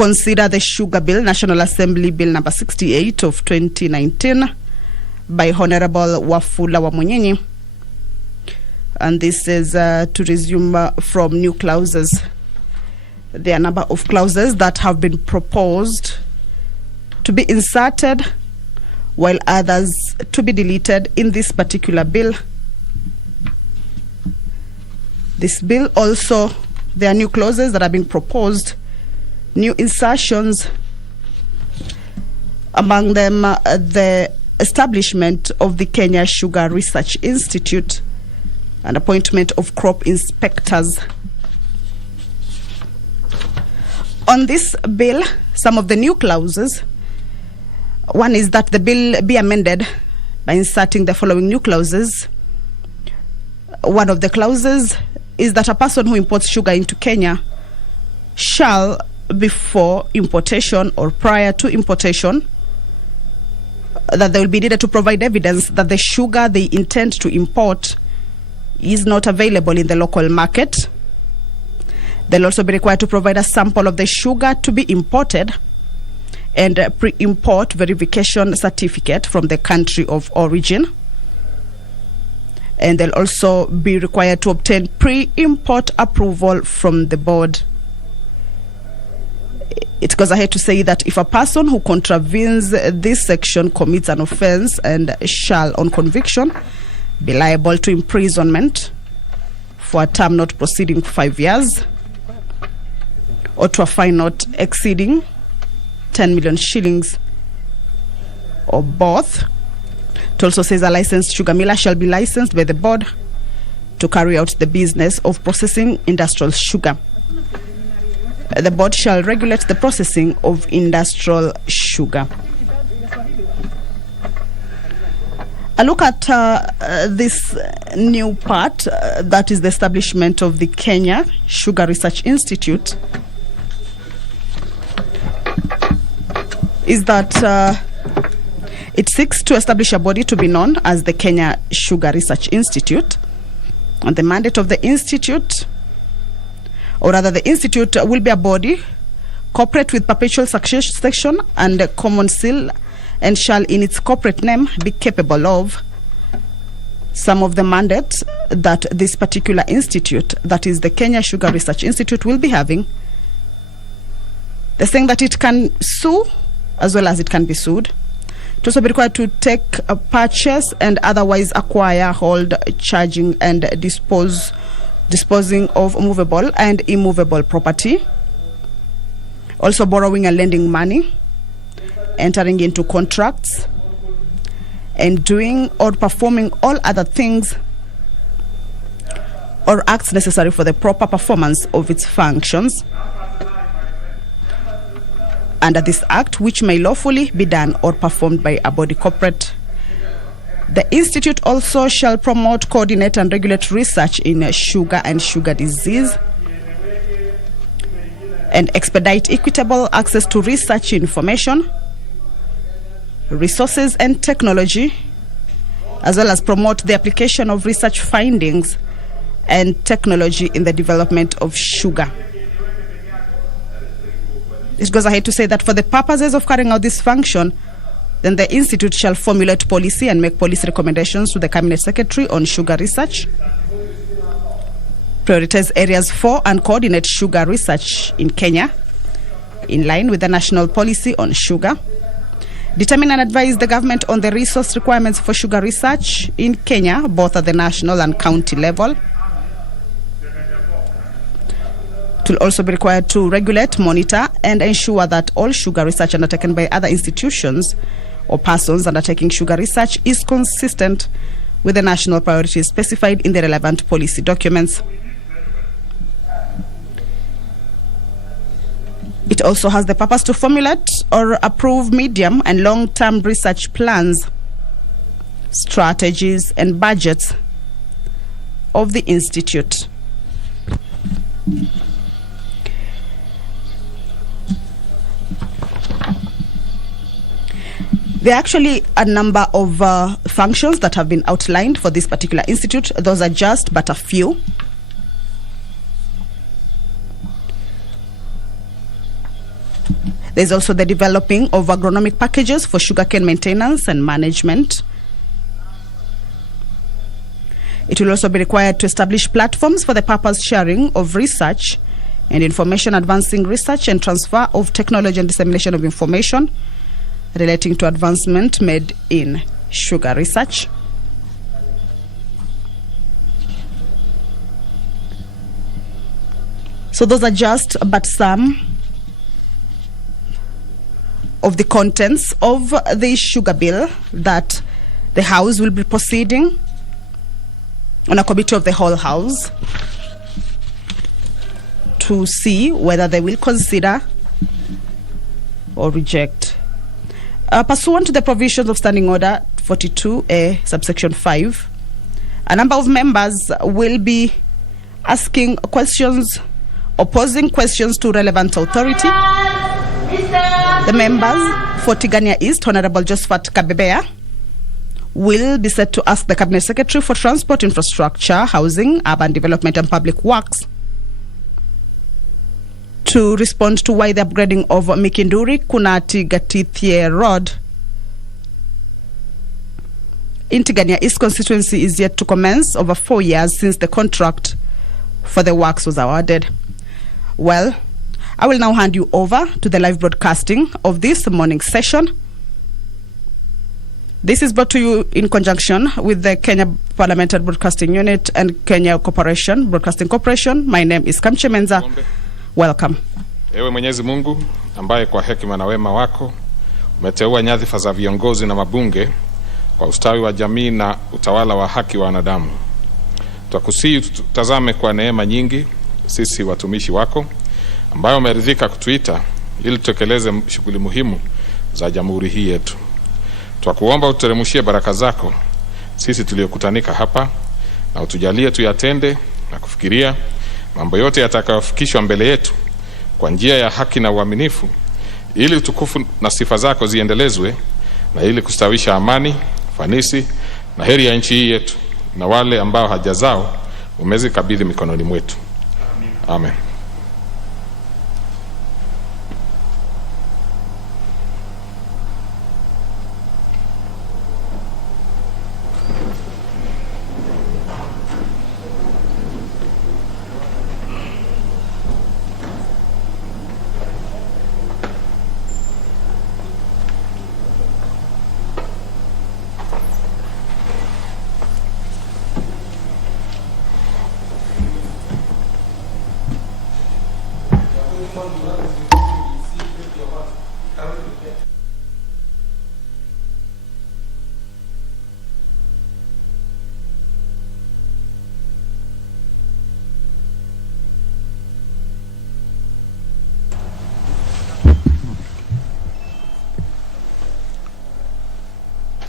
consider the Sugar Bill, National Assembly Bill number 68 of 2019 by Honorable Wafula Wamunyinyi. And this is to resume from new clauses. There are a number of clauses that have been proposed to be inserted, while others to be deleted in this particular bill. This bill also, there are new clauses that have been proposed, new insertions, among them the establishment of the Kenya Sugar Research Institute and appointment of crop inspectors. On this bill, some of the new clauses, one is that the bill be amended by inserting the following new clauses. One of the clauses is that a person who imports sugar into Kenya shall, before importation or prior to importation, that they will be needed to provide evidence that the sugar they intend to import is not available in the local market. They'll also be required to provide a sample of the sugar to be imported and a pre-import verification certificate from the country of origin. And they'll also be required to obtain pre-import approval from the board. It goes ahead to say that if a person who contravenes this section commits an offense and shall, on conviction, be liable to imprisonment for a term not proceeding 5 years, or to a fine not exceeding 10 million shillings, or both. It also says a licensed sugar miller shall be licensed by the board to carry out the business of processing industrial sugar. The board shall regulate the processing of industrial sugar. A look at this new part, that is the establishment of the Kenya Sugar Research Institute, is that it seeks to establish a body to be known as the Kenya Sugar Research Institute. And the mandate of the institute, or rather the institute, will be a body corporate with perpetual succession and a common seal, and shall in its corporate name be capable of some of the mandates that this particular institute, that is the Kenya Sugar Research Institute, will be having. They're saying that it can sue as well as it can be sued. It also be required to take a purchase and otherwise acquire, hold, charging and disposing of movable and immovable property. Also borrowing and lending money, entering into contracts, and doing or performing all other things or acts necessary for the proper performance of its functions under this act, which may lawfully be done or performed by a body corporate. The institute also shall promote, coordinate and regulate research in sugar and sugar disease, and expedite equitable access to research information, resources and technology, as well as promote the application of research findings and technology in the development of sugar. It goes ahead to say that for the purposes of carrying out this function, then the institute shall formulate policy and make policy recommendations to the Cabinet Secretary on sugar research, prioritize areas for and coordinate sugar research in Kenya in line with the national policy on sugar, determine and advise the government on the resource requirements for sugar research in Kenya, both at the national and county level. It will also be required to regulate, monitor, and ensure that all sugar research undertaken by other institutions or persons undertaking sugar research is consistent with the national priorities specified in the relevant policy documents. It also has the purpose to formulate or approve medium and long-term research plans, strategies, and budgets of the institute. There are actually a number of functions that have been outlined for this particular institute. Those are just but a few. There's also the developing of agronomic packages for sugarcane maintenance and management. It will also be required to establish platforms for the purpose sharing of research and information, advancing research and transfer of technology and dissemination of information relating to advancement made in sugar research. So those are just but some of the contents of the sugar bill that the House will be proceeding on a committee of the whole House to see whether they will consider or reject. Pursuant to the provisions of Standing Order 42A, subsection 5, a number of members will be asking questions, posing questions to relevant authority. The members for Tigania East, Honorable Josephat Kabebea, will be set to ask the Cabinet Secretary for Transport, Infrastructure, Housing, Urban Development and Public Works to respond to why the upgrading of Mikinduri Kunati Gatithie Road in Tigania East constituency is yet to commence over 4 years since the contract for the works was awarded. Well, I will now hand you over to the live broadcasting of this morning session. This is brought to you in conjunction with the Kenya Parliamentary Broadcasting Unit and Kenya Broadcasting Corporation. My name is Kamche Menza. Welcome. Ewe Mwenyezi Mungu ambaye kwa hekima na wema wako umeteua nyadhifa za viongozi na mabunge kwa ustawi wa jamii na utawala wa haki wa wanadamu. Twakusihi tutazame kwa neema nyingi sisi watumishi wako ambayo umeridhika kutuita ili tutekeleze shughuli muhimu za jamhuri hii yetu. Twakuomba uteremshie baraka zako sisi tuliokutanika hapa na utujalie tuyatende na kufikiria mambo yote yatakayofikishwa mbele yetu kwa njia ya haki na uaminifu, ili utukufu na sifa zako ziendelezwe na ili kustawisha amani, fanisi na heri ya nchi hii yetu na wale ambao haja zao umezikabidhi mikononi mwetu. Amen.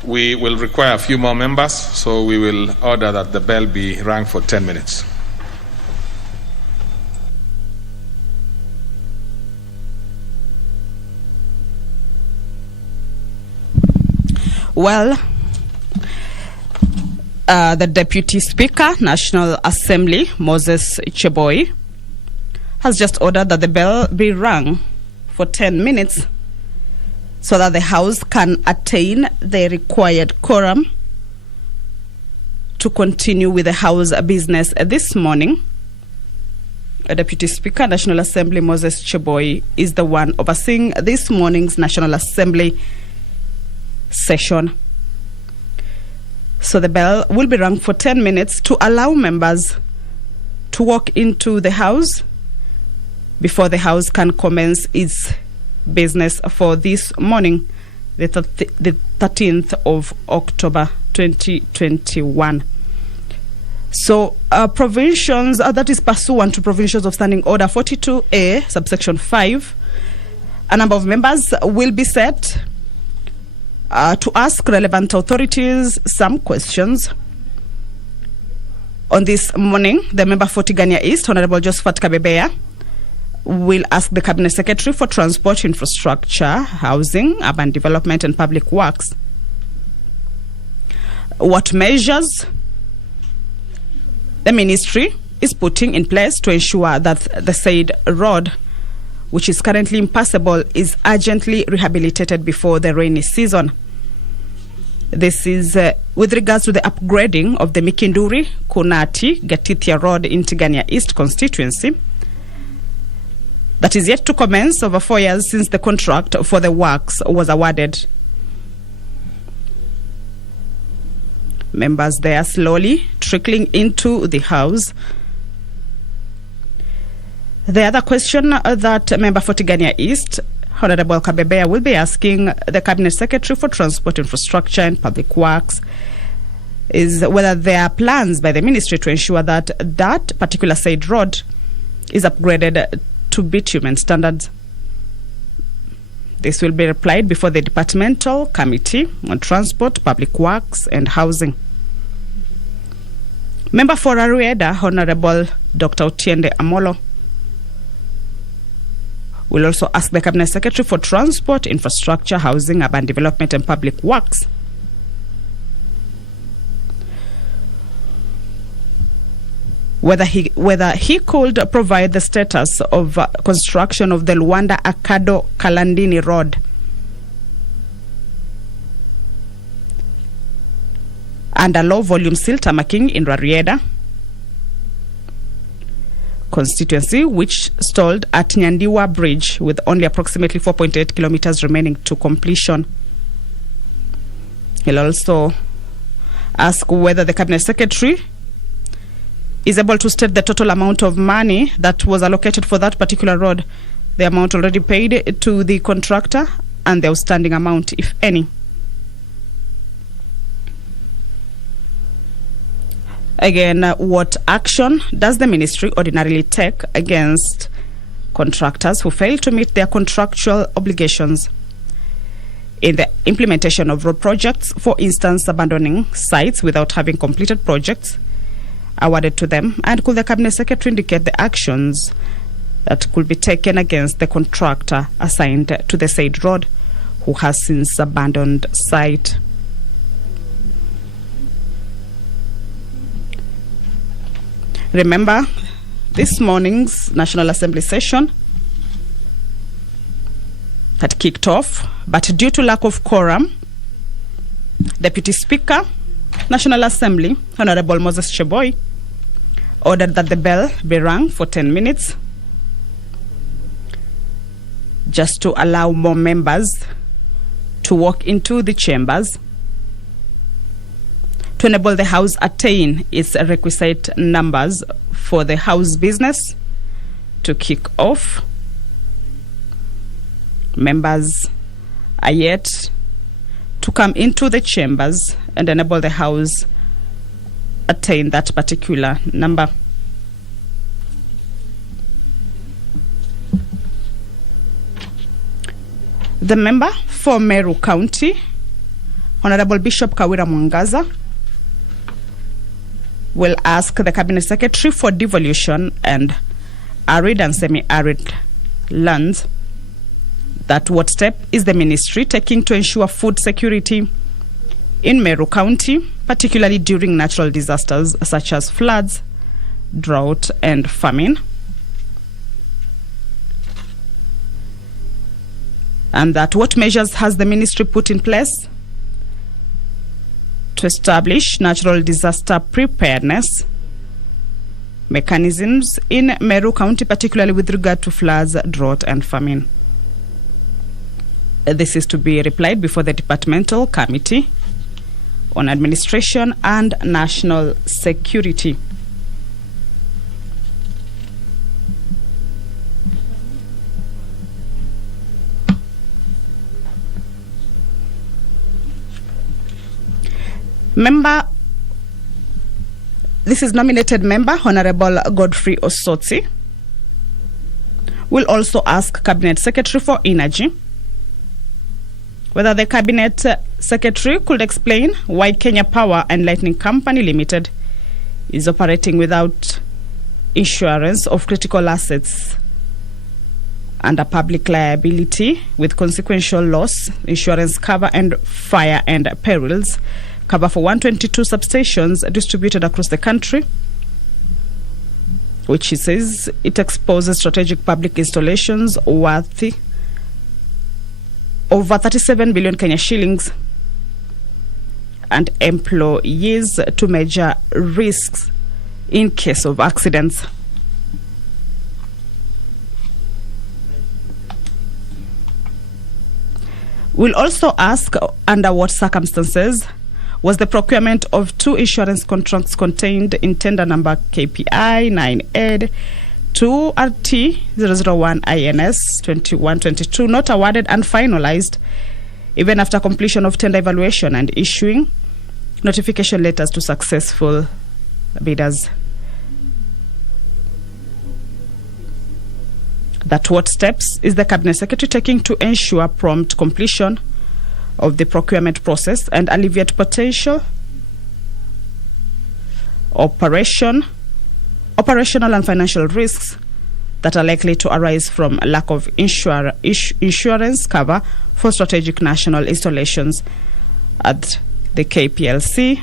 We will require a few more members, so we will order that the bell be rung for 10 minutes. Well, the Deputy Speaker, National Assembly, Moses Cheboy, has just ordered that the bell be rung for 10 minutes so that the House can attain the required quorum to continue with the House business this morning. Deputy Speaker, National Assembly, Moses Cheboy, is the one overseeing this morning's National Assembly session. So the bell will be rung for 10 minutes to allow members to walk into the House before the House can commence its business for this morning, the 13th of October 2021. So provisions, that is pursuant to provisions of Standing Order 42A, subsection 5, a number of members will be set to ask relevant authorities some questions. On this morning, the member for Tigania East, Honorable Josephat Kabebea, will ask the Cabinet Secretary for Transport, Infrastructure, Housing, Urban Development and Public Works what measures the ministry is putting in place to ensure that the said road which is currently impassable, is urgently rehabilitated before the rainy season. This is with regards to the upgrading of the Mikinduri, Kunati, Gatithia Road in Tigania East constituency that is yet to commence over 4 years since the contract for the works was awarded. Members there slowly trickling into the house. The other question that member for Tigania East, Honorable Kabebea, will be asking the Cabinet Secretary for Transport, Infrastructure and Public Works is whether there are plans by the ministry to ensure that that particular said road is upgraded to bitumen standards. This will be replied before the Departmental Committee on Transport, Public Works and Housing. Member for Arueda, Honorable Dr. Otiende Amolo, will also ask the Cabinet Secretary for Transport, Infrastructure, Housing, Urban Development and Public Works whether he could provide the status of construction of the Luanda Akado Kalandini Road and a low volume sill tamaking in Rarieda constituency, which stalled at Nyandiwa Bridge with only approximately 4.8 kilometers remaining to completion. He'll also ask whether the Cabinet Secretary is able to state the total amount of money that was allocated for that particular road, the amount already paid to the contractor, and the outstanding amount, if any. Again, what action does the ministry ordinarily take against contractors who fail to meet their contractual obligations in the implementation of road projects, for instance, abandoning sites without having completed projects awarded to them? And could the Cabinet Secretary indicate the actions that could be taken against the contractor assigned to the said road who has since abandoned site? Remember, this morning's National Assembly session had kicked off, but due to lack of quorum, Deputy Speaker, National Assembly, Honorable Moses Cheboy, ordered that the bell be rung for 10 minutes just to allow more members to walk into the chambers to enable the House attain its requisite numbers for the House business to kick off. Members are yet to come into the chambers and enable the House attain that particular number. The member for Meru County, Honorable Bishop Kawira Mwangaza, will ask the Cabinet Secretary for Devolution and Arid and Semi-Arid Lands that what step is the ministry taking to ensure food security in Meru County, particularly during natural disasters such as floods, drought, and famine. And that what measures has the ministry put in place to establish natural disaster preparedness mechanisms in Meru County, particularly with regard to floods, drought, and famine. This is to be replied before the Departmental Committee on Administration and National Security. This is nominated member, Honorable Godfrey Osotsi, will also ask Cabinet Secretary for Energy whether the Cabinet Secretary could explain why Kenya Power and Lighting Company Limited is operating without insurance of critical assets under public liability with consequential loss, insurance cover, and fire and perils cover for 122 substations distributed across the country, which it says it exposes strategic public installations worth over 37 billion Kenya shillings and employees to major risks in case of accidents. We'll also ask under what circumstances was the procurement of 2 insurance contracts contained in tender number KPI 9A 2RT 001 INS 2122 not awarded and finalized even after completion of tender evaluation and issuing notification letters to successful bidders. That what steps is the Cabinet Secretary taking to ensure prompt completion of the procurement process and alleviate potential operational and financial risks that are likely to arise from a lack of insurance cover for strategic national installations at the KPLC.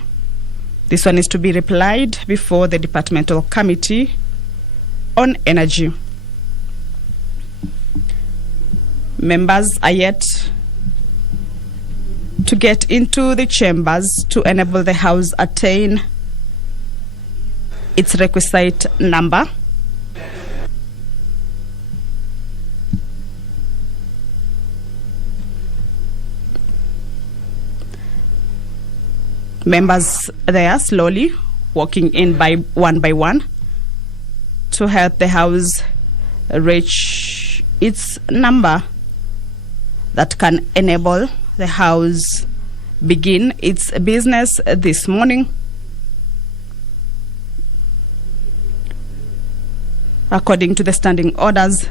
This one is to be replied before the Departmental Committee on Energy. Members are yet to get into the chambers to enable the House attain its requisite number. Members there slowly walking in by one to help the House reach its number that can enable the House begin its business this morning. According to the standing orders,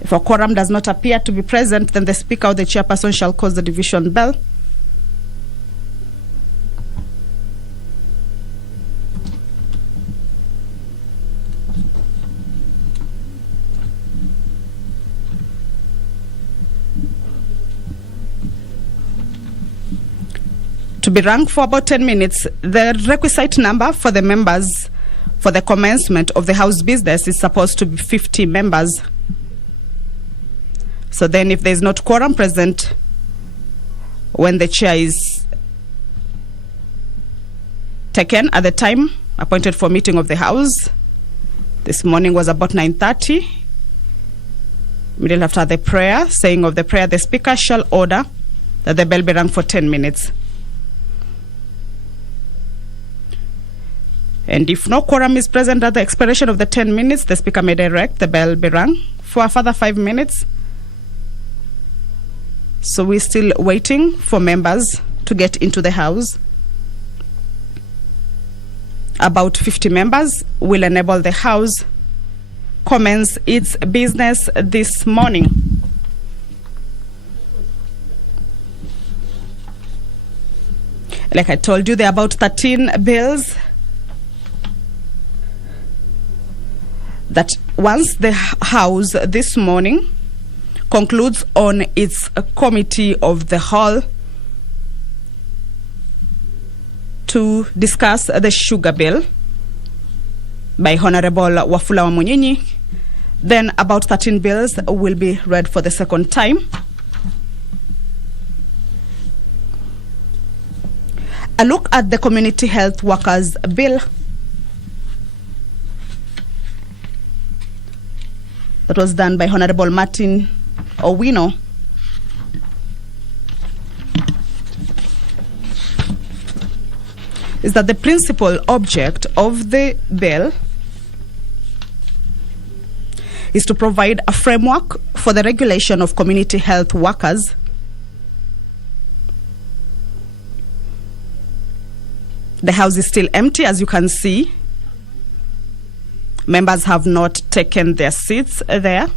if a quorum does not appear to be present, then the Speaker or the Chairperson shall cause the division bell. To be rung for about 10 minutes. The requisite number for the members for the commencement of the House business is supposed to be 50 members. So then if there is not quorum present when the chair is taken at the time appointed for meeting of the House, this morning was about 9:30, immediately after the prayer, saying of the prayer, the Speaker shall order that the bell be rung for 10 minutes. And if no quorum is present at the expiration of the 10 minutes, the Speaker may direct the bell be rung for a further 5 minutes. So we're still waiting for members to get into the House. About 50 members will enable the House commence its business this morning. Like I told you, there are about 13 bills that once the House this morning concludes on its committee of the whole to discuss the sugar bill by Honorable Wafula Wamunyinyi, then about 13 bills will be read for the second time. A look at the Community Health Workers Bill that was done by Honorable Martin Owino. Is that the principal object of the bill is to provide a framework for the regulation of community health workers The House is still empty, as you can see. Members have not taken their seats there.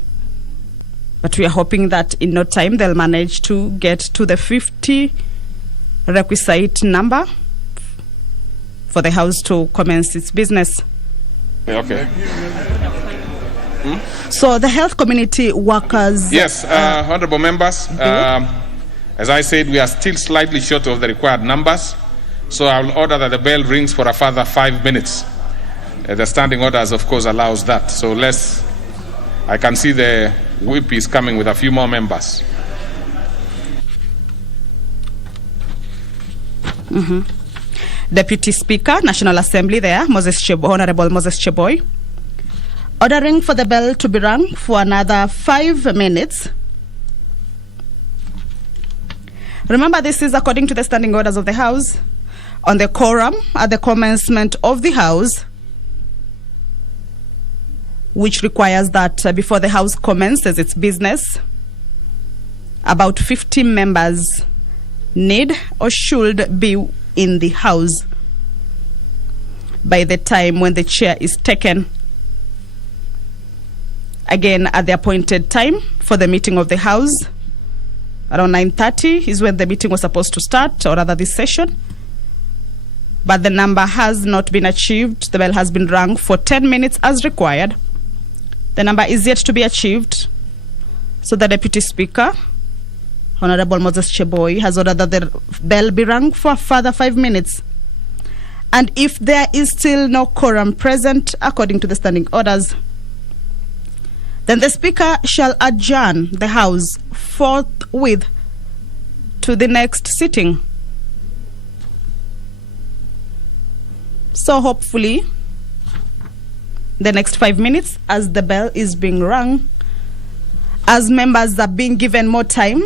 But we are hoping that in no time they'll manage to get to the 50 requisite number for the House to commence its business. Okay. So the health community workers... Yes, honorable members, as I said, we are still slightly short of the required numbers. So I will order that the bell rings for a further 5 minutes. The standing orders, of course, allows that. So I can see the whip is coming with a few more members. Deputy Speaker, National Assembly there, Honorable Moses Cheboy, ordering for the bell to be rung for another 5 minutes. Remember, this is according to the standing orders of the House on the quorum at the commencement of the House, which requires that before the House commences its business, about 50 members need or should be in the House by the time when the chair is taken. Again, at the appointed time for the meeting of the House, around 9:30 is when the meeting was supposed to start, or rather this session. But the number has not been achieved. The bell has been rung for 10 minutes as required. The number is yet to be achieved. So the Deputy Speaker, Honorable Moses Cheboy, has ordered that the bell be rung for a further 5 minutes. And if there is still no quorum present, according to the standing orders, then the Speaker shall adjourn the House forthwith to the next sitting. So hopefully, the next 5 minutes, as the bell is being rung, as members are being given more time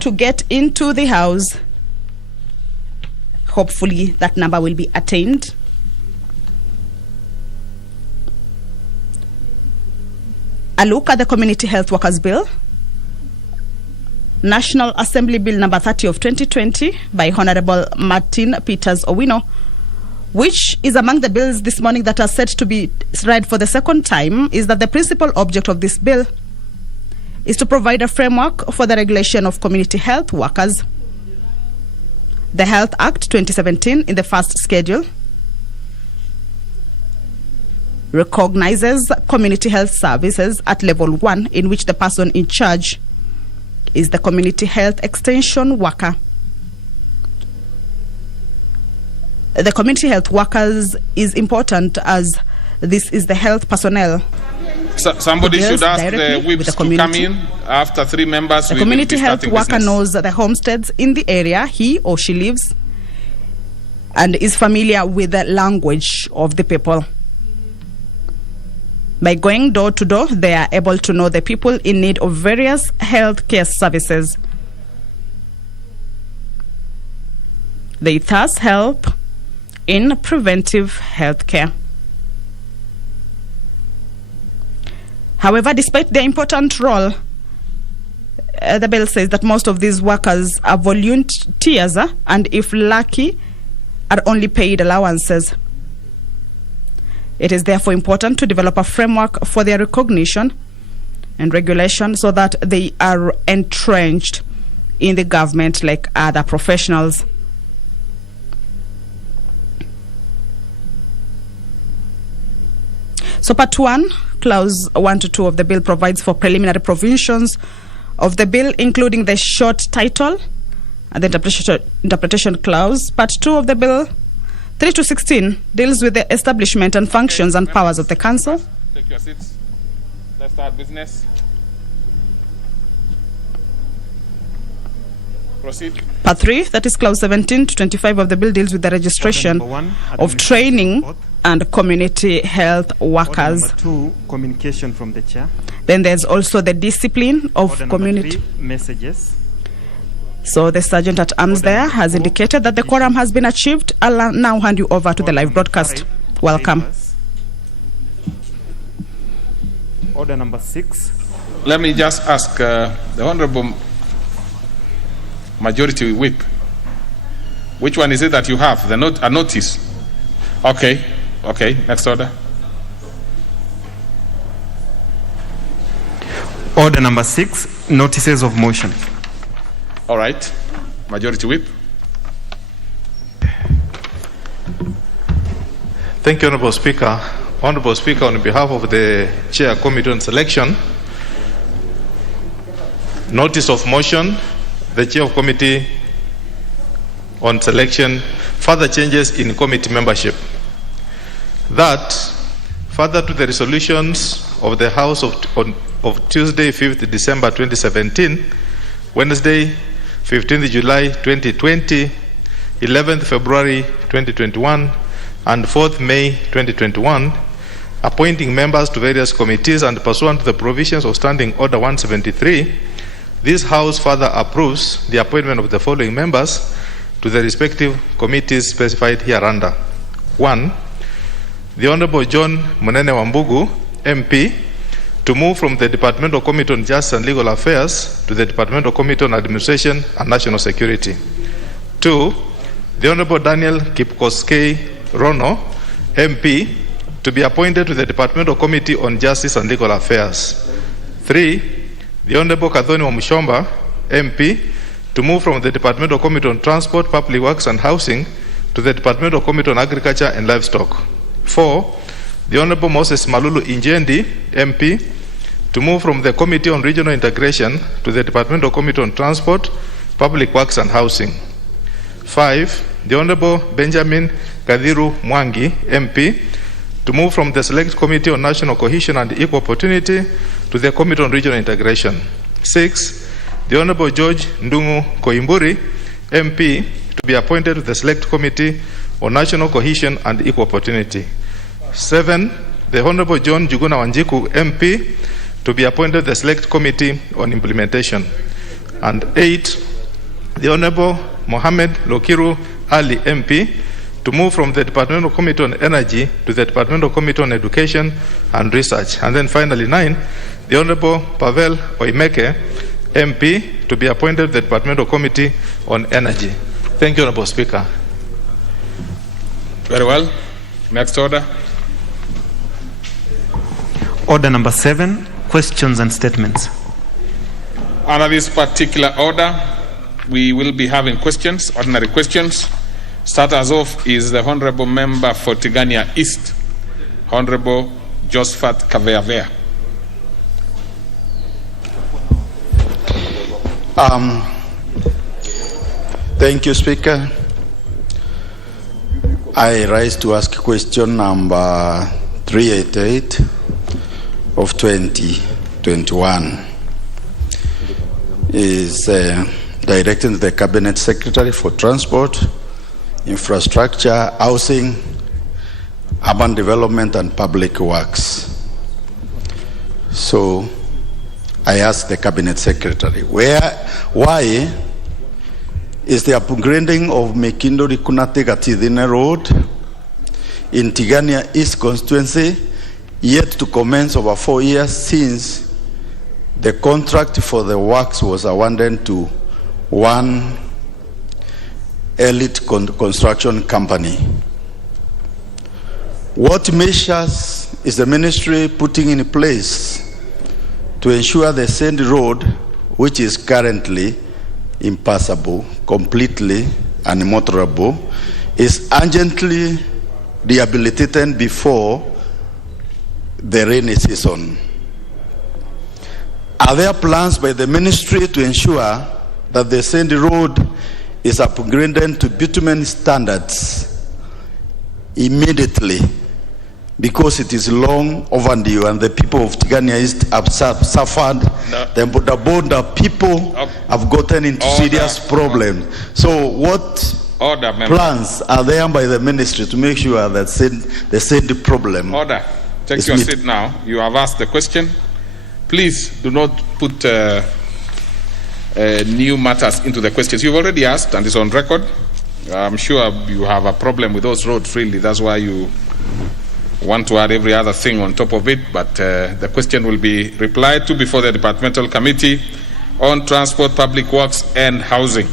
to get into the House, hopefully that number will be attained. A look at the Community Health Workers Bill, National Assembly Bill number 30 of 2020 by Honorable Martin Peters Owino, which is among the bills this morning that are set to be read for the second time, is that the principal object of this bill is to provide a framework for the regulation of community health workers. The Health Act 2017 in the first schedule recognizes community health services at level 1, in which the person in charge is the community health extension worker. The community health workers is important as this is the health personnel. Somebody should ask the whips to come in after 3 members. The community health worker knows the homesteads in the area he or she lives and is familiar with the language of the people. By going door to door, they are able to know the people in need of various health care services. They thus help in preventive health care. However, despite their important role, the bill says that most of these workers are volunteers and, if lucky, are only paid allowances. It is therefore important to develop a framework for their recognition and regulation so that they are entrenched in the government like other professionals. So Part 1, Clause 1 to 2 of the bill provides for preliminary provisions of the bill, including the short title and the interpretation clause. Part 2 of the bill, 3 to 16, deals with the establishment and functions and powers of the council. Take your seats. Let's start business. Proceed. Part 3, that is Clause 17 to 25 of the bill, deals with the registration of training and community health workers. Number 2, communication from the chair. Then there's also the discipline of community messages. So the Sergeant at Arms there has indicated that the quorum has been achieved. I'll now hand you over to the live broadcast. Welcome. Order number 6. Let me just ask the Honorable Majority Whip. Which one is it that you have? A notice. Okay. Next order. Order number 6, notices of motion. All right. Majority Whip. Thank you, Honorable Speaker. Honorable Speaker, on behalf of the Chair Committee on Selection, notice of motion, the Chair of Committee on Selection, further changes in committee membership. That Further to the resolutions of the House of Tuesday, 5th December 2017, Wednesday, 15th July 2020, 11th February 2021, and 4th May 2021, appointing members to various committees and pursuant to the provisions of Standing Order 173, this House further approves the appointment of the following members to the respective committees specified hereunder. 1. The Honorable John Munene Wambugu, MP, to move from the Departmental Committee on Justice and Legal Affairs to the Departmental Committee on Administration and National Security. 2. The Honorable Daniel Kipkoskei Rono, MP, to be appointed to the Departmental Committee on Justice and Legal Affairs. 3. The Honorable Kathoni Wamushomba, MP, to move from the Departmental Committee on Transport, Public Works and Housing to the Departmental Committee on Agriculture and Livestock. 4. The Honorable Moses Malulu Injendi, MP, to move from the Committee on Regional Integration to the Departmental Committee on Transport, Public Works and Housing. 5. The Honorable Benjamin Kadhiru Mwangi, MP, to move from the Select Committee on National Cohesion and Equal Opportunity to the Committee on Regional Integration. 6. The Honorable George Ndungu Koimburi, MP, to be appointed to the Select Committee on National Cohesion and Equal Opportunity. 7. The Honorable John Juguna Wanjiku, MP, to be appointed to the Select Committee on Implementation. And 8. The Honorable Mohammed Lokiru Ali, MP, to move from the Departmental Committee on Energy to the Departmental Committee on Education and Research. And then finally 9, the Honorable Pavel Oimeke, MP, to be appointed to the Departmental Committee on Energy. Thank you, Honorable Speaker. Very well. Next order. Order number 7, questions and statements. Under this particular order, we will be having questions, ordinary questions. Starters off is the Honorable Member for Tigania East, Honorable Josephat Kaveavea. Thank you, Speaker. I rise to ask question number 388 of 2021. Is directed to the Cabinet Secretary for Transport, Infrastructure, Housing, Urban Development and Public Works. So I ask the Cabinet Secretary, why is the upgrading of Mekindori Kunatega Tidhine Road in Tigania East constituency yet to commence over 4 years since the contract for the works was awarded to one elite construction company? What measures is the ministry putting in place to ensure the said road, which is currently impassable, completely unmotorable, is urgently rehabilitated before the rainy season? Are there plans by the ministry to ensure that the said road is upgraded to bitumen standards immediately, because it is long overdue and the people of Tigania East have suffered? The border people have gotten into serious problems. So what plans are there by the ministry to make sure that the said problem? Order. Take your seat now. You have asked the question. Please do not put new matters into the questions. You've already asked and it's on record. I'm sure you have a problem with those roads, really. That's why you want to add every other thing on top of it. But the question will be replied to before the Departmental Committee on Transport, Public Works and Housing.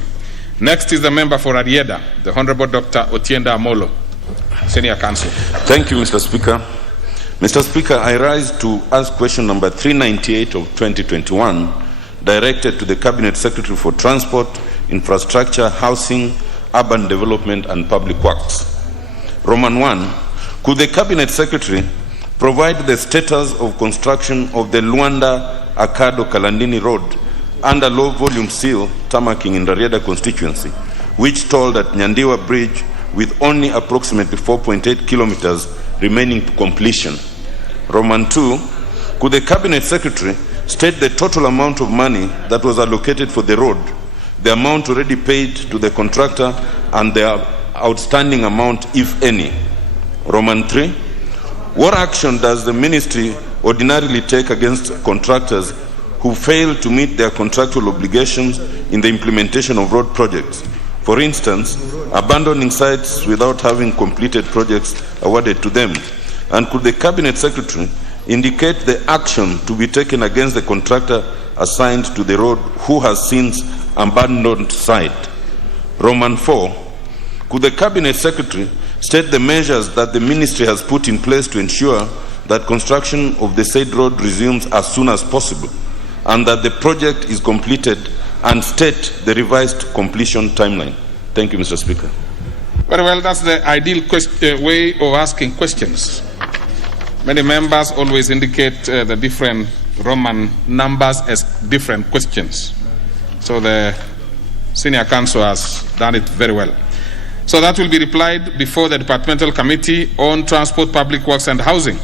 Next is the member for Arieda, the Honorable Dr. Otienda Amolo, Senior Counsel. Thank you, Mr. Speaker. Mr. Speaker, I rise to ask question number 398 of 2021, directed to the Cabinet Secretary for Transport, Infrastructure, Housing, Urban Development and Public Works. Roman 1, could the Cabinet Secretary provide the status of construction of the Luanda-Akado Kalandini Road under low volume seal tarmacking in the Rieda constituency, which told at Nyandiwa Bridge with only approximately 4.8 kilometers remaining to completion? Roman 2, could the Cabinet Secretary state the total amount of money that was allocated for the road, the amount already paid to the contractor, and the outstanding amount, if any? Roman 3, what action does the ministry ordinarily take against contractors who fail to meet their contractual obligations in the implementation of road projects? For instance, abandoning sites without having completed projects awarded to them. And could the Cabinet Secretary indicate the action to be taken against the contractor assigned to the road who has since abandoned site? Roman 4, could the Cabinet Secretary state the measures that the ministry has put in place to ensure that construction of the said road resumes as soon as possible and that the project is completed, and state the revised completion timeline? Thank you, Mr. Speaker. Very well, that's the ideal way of asking questions. Many members always indicate the different Roman numbers as different questions. So the senior counsel has done it very well. So that will be replied before the Departmental Committee on Transport, Public Works and Housing.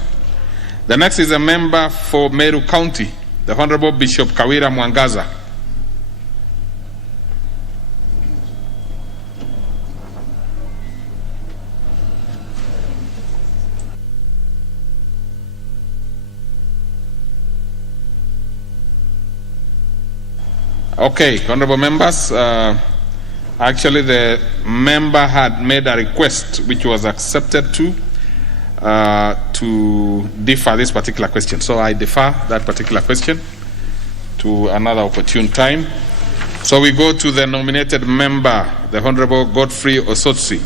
The next is a member for Meru County, the Honorable Bishop Kawira Mwangaza. Okay, honorable members, actually the member had made a request which was accepted to defer this particular question. So I defer that particular question to another opportune time. So we go to the nominated member, the Honorable Godfrey Osotsi.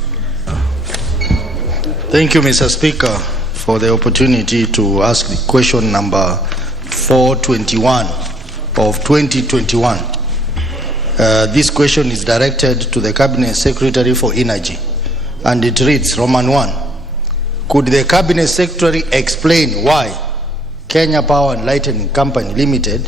Thank you, Mr. Speaker, for the opportunity to ask the question number 421 of 2021. This question is directed to the Cabinet Secretary for Energy, and it reads, Roman 1, could the Cabinet Secretary explain why Kenya Power and Lighting Company Limited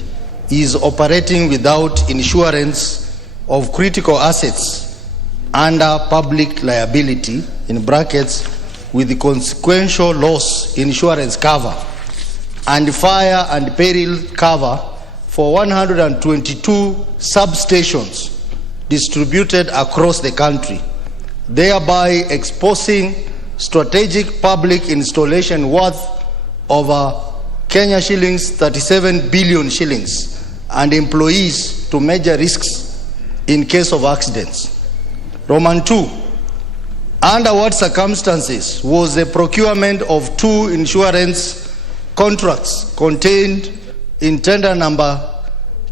is operating without insurance of critical assets under public liability, in brackets, with the consequential loss insurance cover and fire and peril cover for 122 substations distributed across the country, thereby exposing strategic public installation worth over Kenya shillings 37 billion shillings and employees to major risks in case of accidents. Roman 2, under what circumstances was the procurement of 2 insurance contracts contained in tender number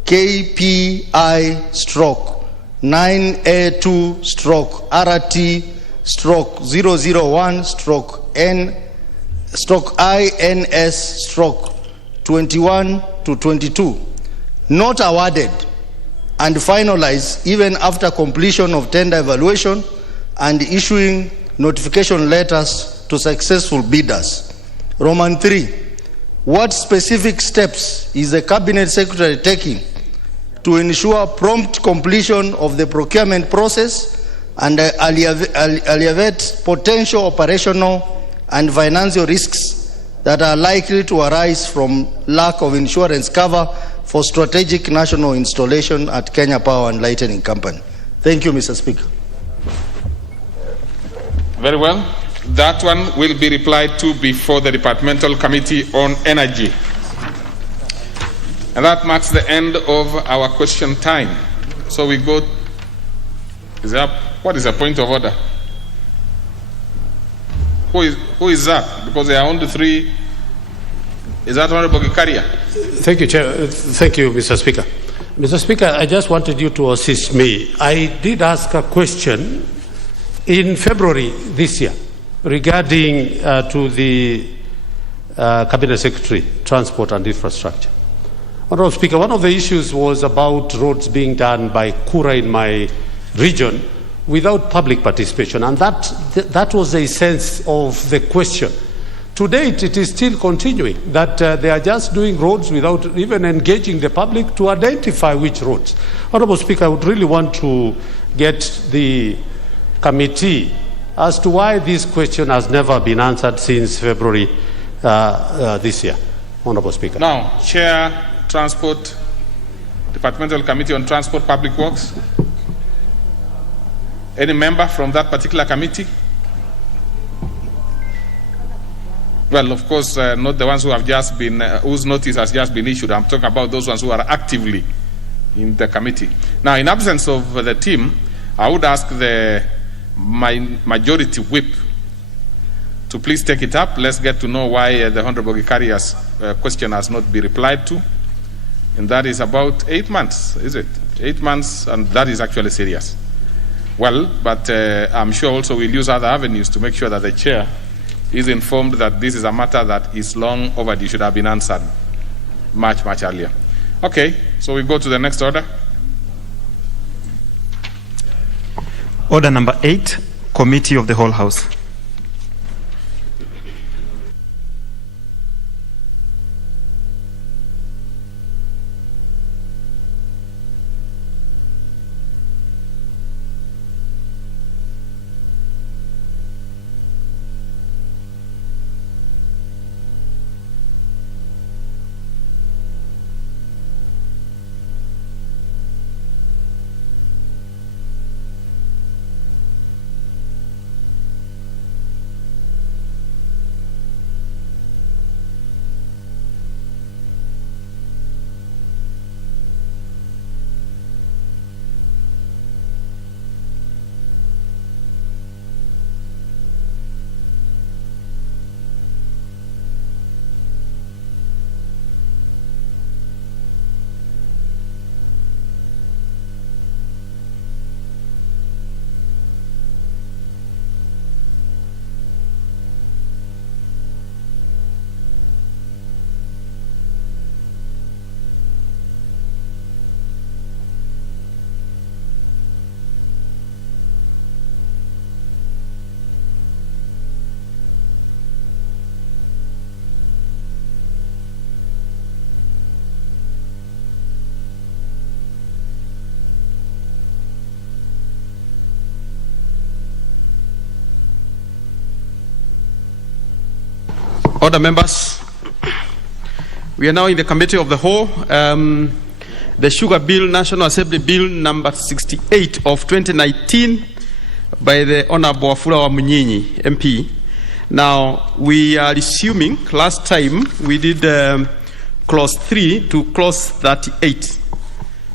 KPI/001/N/2/RT/001/INS/21-22 not awarded and finalized even after completion of tender evaluation and issuing notification letters to successful bidders? Roman 3, what specific steps is the Cabinet Secretary taking to ensure prompt completion of the procurement process and alleviate potential operational and financial risks that are likely to arise from lack of insurance cover for strategic national installation at Kenya Power and Lighting Company? Thank you, Mr. Speaker. Very well. That one will be replied to before the Departmental Committee on Energy. And that marks the end of our question time. So we go. What is the point of order? Who is that? Because there are only 3. Is that Honorable Gikaria? Thank you, Chair. Thank you, Mr. Speaker. Mr. Speaker, I just wanted you to assist me. I did ask a question in February this year regarding to the Cabinet Secretary, Transport and Infrastructure. Honorable Speaker, one of the issues was about roads being done by Kura in my region without public participation, and that was a sense of the question. To date, it is still continuing, that they are just doing roads without even engaging the public to identify which roads. Honorable Speaker, I would really want to get the committee as to why this question has never been answered since February this year, Honorable Speaker. Now, Chair, Transport, Departmental Committee on Transport, Public Works. Any member from that particular committee? Well, of course, not the ones who have just been, whose notice has just been issued. I'm talking about those ones who are actively in the committee. Now, in absence of the team, I would ask the majority whip to please take it up. Let's get to know why the Honorable Gikaria's question has not been replied to. And that is about 8 months, is it? 8 months, and that is actually serious. Well, but I'm sure also we'll use other avenues to make sure that the chair is informed that this is a matter that is long overdue, should have been answered much, much earlier. Okay, so we go to the next order. Order number 8, Committee of the Whole House. Order, members. We are now in the Committee of the Whole. The Sugar Bill, National Assembly Bill number 68 of 2019 by the Honorable Wafula Wamunyinyi, MP. Now, we are resuming, last time we did clause 3 to clause 38.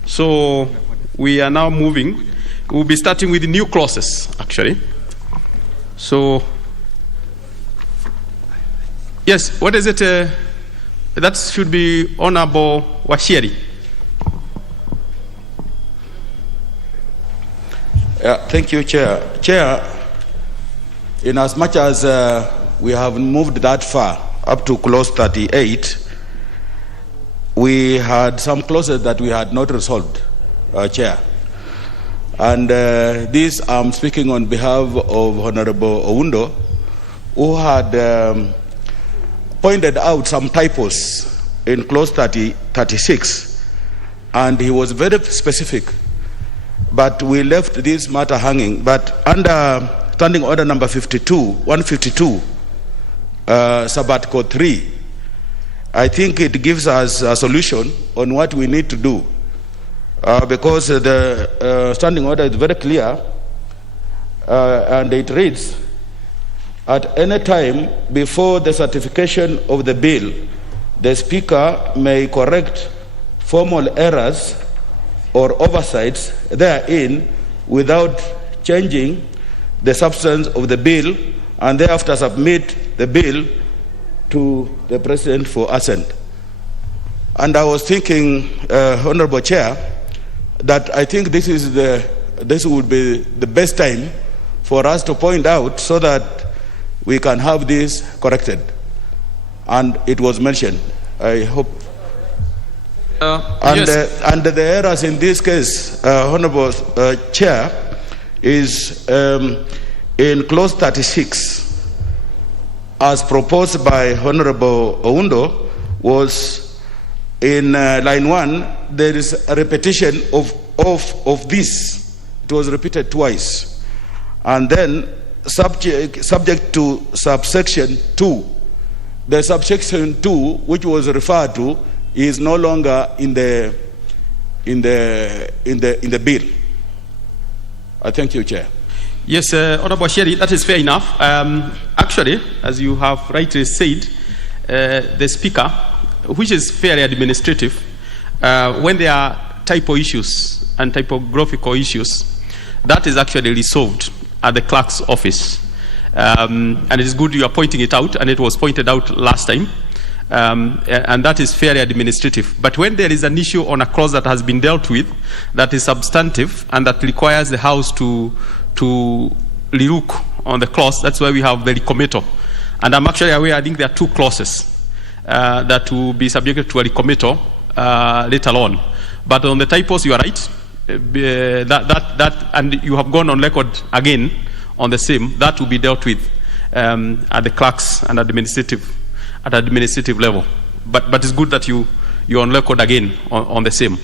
So, we are now moving. We'll be starting with the new clauses, actually. So, yes, what is it? That should be Honorable Washieri. Thank you, Chair. Chair, in as much as we have moved that far, up to clause 38, we had some clauses that we had not resolved, Chair. And this, I'm speaking on behalf of Honorable Oundo, who had pointed out some typos in clause 36, and he was very specific. But we left this matter hanging. But under Standing Order number 152, Sabat 3, I think it gives us a solution on what we need to do. Because the Standing Order is very clear, and it reads, at any time before the certification of the bill, the Speaker may correct formal errors or oversights therein without changing the substance of the bill, and thereafter submit the bill to the President for assent. And I was thinking, Honorable Chair, that I think this would be the best time for us to point out so that we can have this corrected. And it was mentioned. I hope. Yes. And the errors in this case, Honorable Chair, is in clause 36, as proposed by Honorable Oundo, was in line 1, there is a repetition of this. It was repeated twice. And then subject to subsection 2, the subsection 2, which was referred to, is no longer in the bill. I thank you, Chair. Yes, Honorable Sherry, that is fair enough. Actually, as you have rightly said, the Speaker, which is fairly administrative, when there are typo issues and typographical issues, that is actually resolved at the clerk's office. And it is good you are pointing it out, and it was pointed out last time. And that is fairly administrative. But when there is an issue on a clause that has been dealt with, that is substantive, and that requires the House to relook on the clause, that's why we have the recommittal. And I'm actually aware, I think there are 2 clauses that will be subjected to a recommittal later on. But on the typos, you are right. And you have gone on record again on the same. That will be dealt with at the clerks and administrative level. But it's good that you're on record again on the same.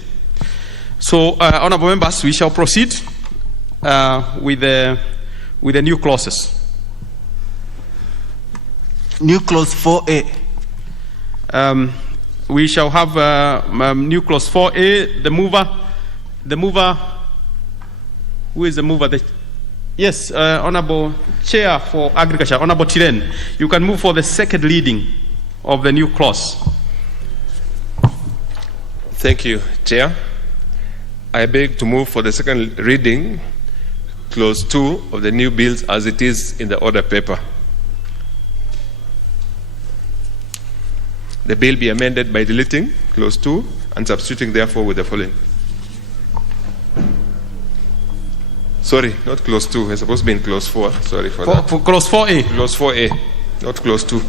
So, honourable members, we shall proceed with the new clauses. New clause 4A. We shall have new clause 4A. The mover. Who is the mover? Yes, Honourable Chair for Agriculture, Honourable Tiren, you can move for the second reading of the new clause. Thank you, Chair. I beg to move for the second reading, clause 2 of the new bills as it is in the order paper. The bill be amended by deleting clause 2 and substituting therefore with the following. Sorry, not clause 2. It's supposed to be in clause 4. Sorry for that. For clause 4A. Clause 4A, not clause 2.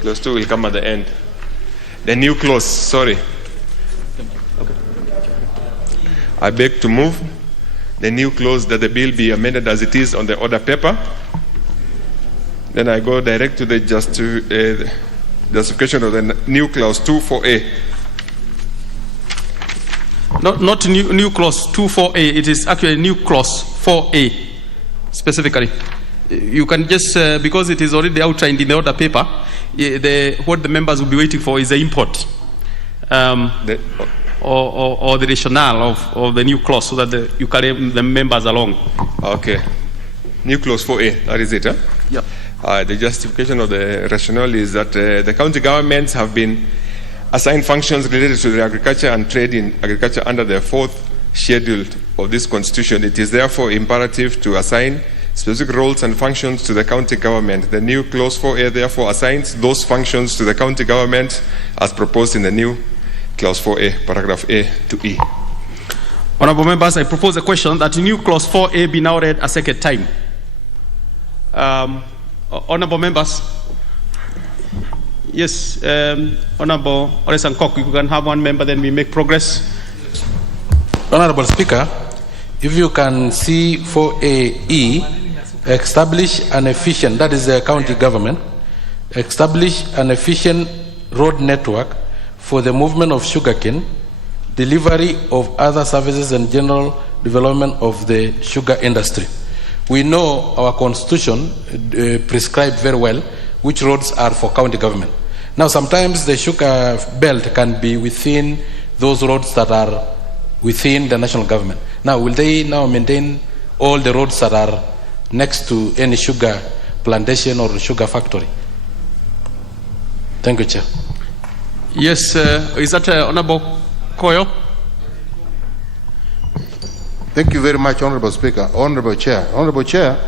Clause 2 will come at the end. The new clause, sorry. I beg to move the new clause that the bill be amended as it is on the order paper. Then I go direct to the justification of the new clause 2.4a. Not new clause 2.4a. It is actually new clause 4a specifically. You can just because it is already outlined in the order paper. What the members will be waiting for is the import or the rationale of the new clause, so that you carry the members along. Okay. New clause 4a. That is it, huh? Yeah. The justification of the rationale is that the county governments have been assigned functions related to the agriculture and trade in agriculture under the 4th schedule of this constitution. It is therefore imperative to assign specific roles and functions to the county government. The new clause 4a therefore assigns those functions to the county government as proposed in the new clause 4a, paragraph A to E. Honourable members, I propose a question that new clause 4a be now read a second time. Honourable members, yes, Honourable Oresan Kok, you can have one member, then we make progress. Honourable Speaker, if you can see 4AE, establish an efficient, that is the county government, establish an efficient road network for the movement of sugarcane, delivery of other services and general development of the sugar industry. We know our constitution prescribes very well which roads are for county government. Now sometimes the sugar belt can be within those roads that are within the national government. Now will they now maintain all the roads that are next to any sugar plantation or sugar factory? Thank you, Chair. Yes, is that Honourable Koyo? Thank you very much, Honourable Speaker. Honourable Chair. Honourable Chair,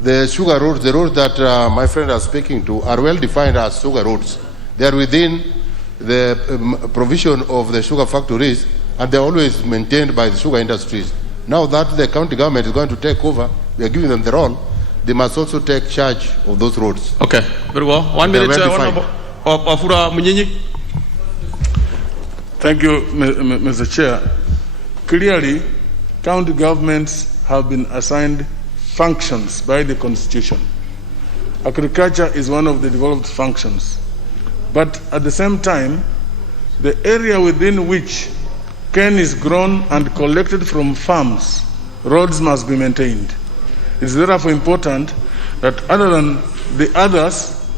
the sugar roads, the roads that my friend is speaking to are well defined as sugar roads. They are within the provision of the sugar factories, and they are always maintained by the sugar industries. Now that the county government is going to take over, we are giving them the role, they must also take charge of those roads. Okay, very well. 1 minute, Honourable Afura Munyinyi. Thank you, Mr. Chair. Clearly, county governments have been assigned functions by the Constitution. Agriculture is one of the devolved functions. But at the same time, the area within which cane is grown and collected from farms, roads must be maintained. It is therefore important that other than the others,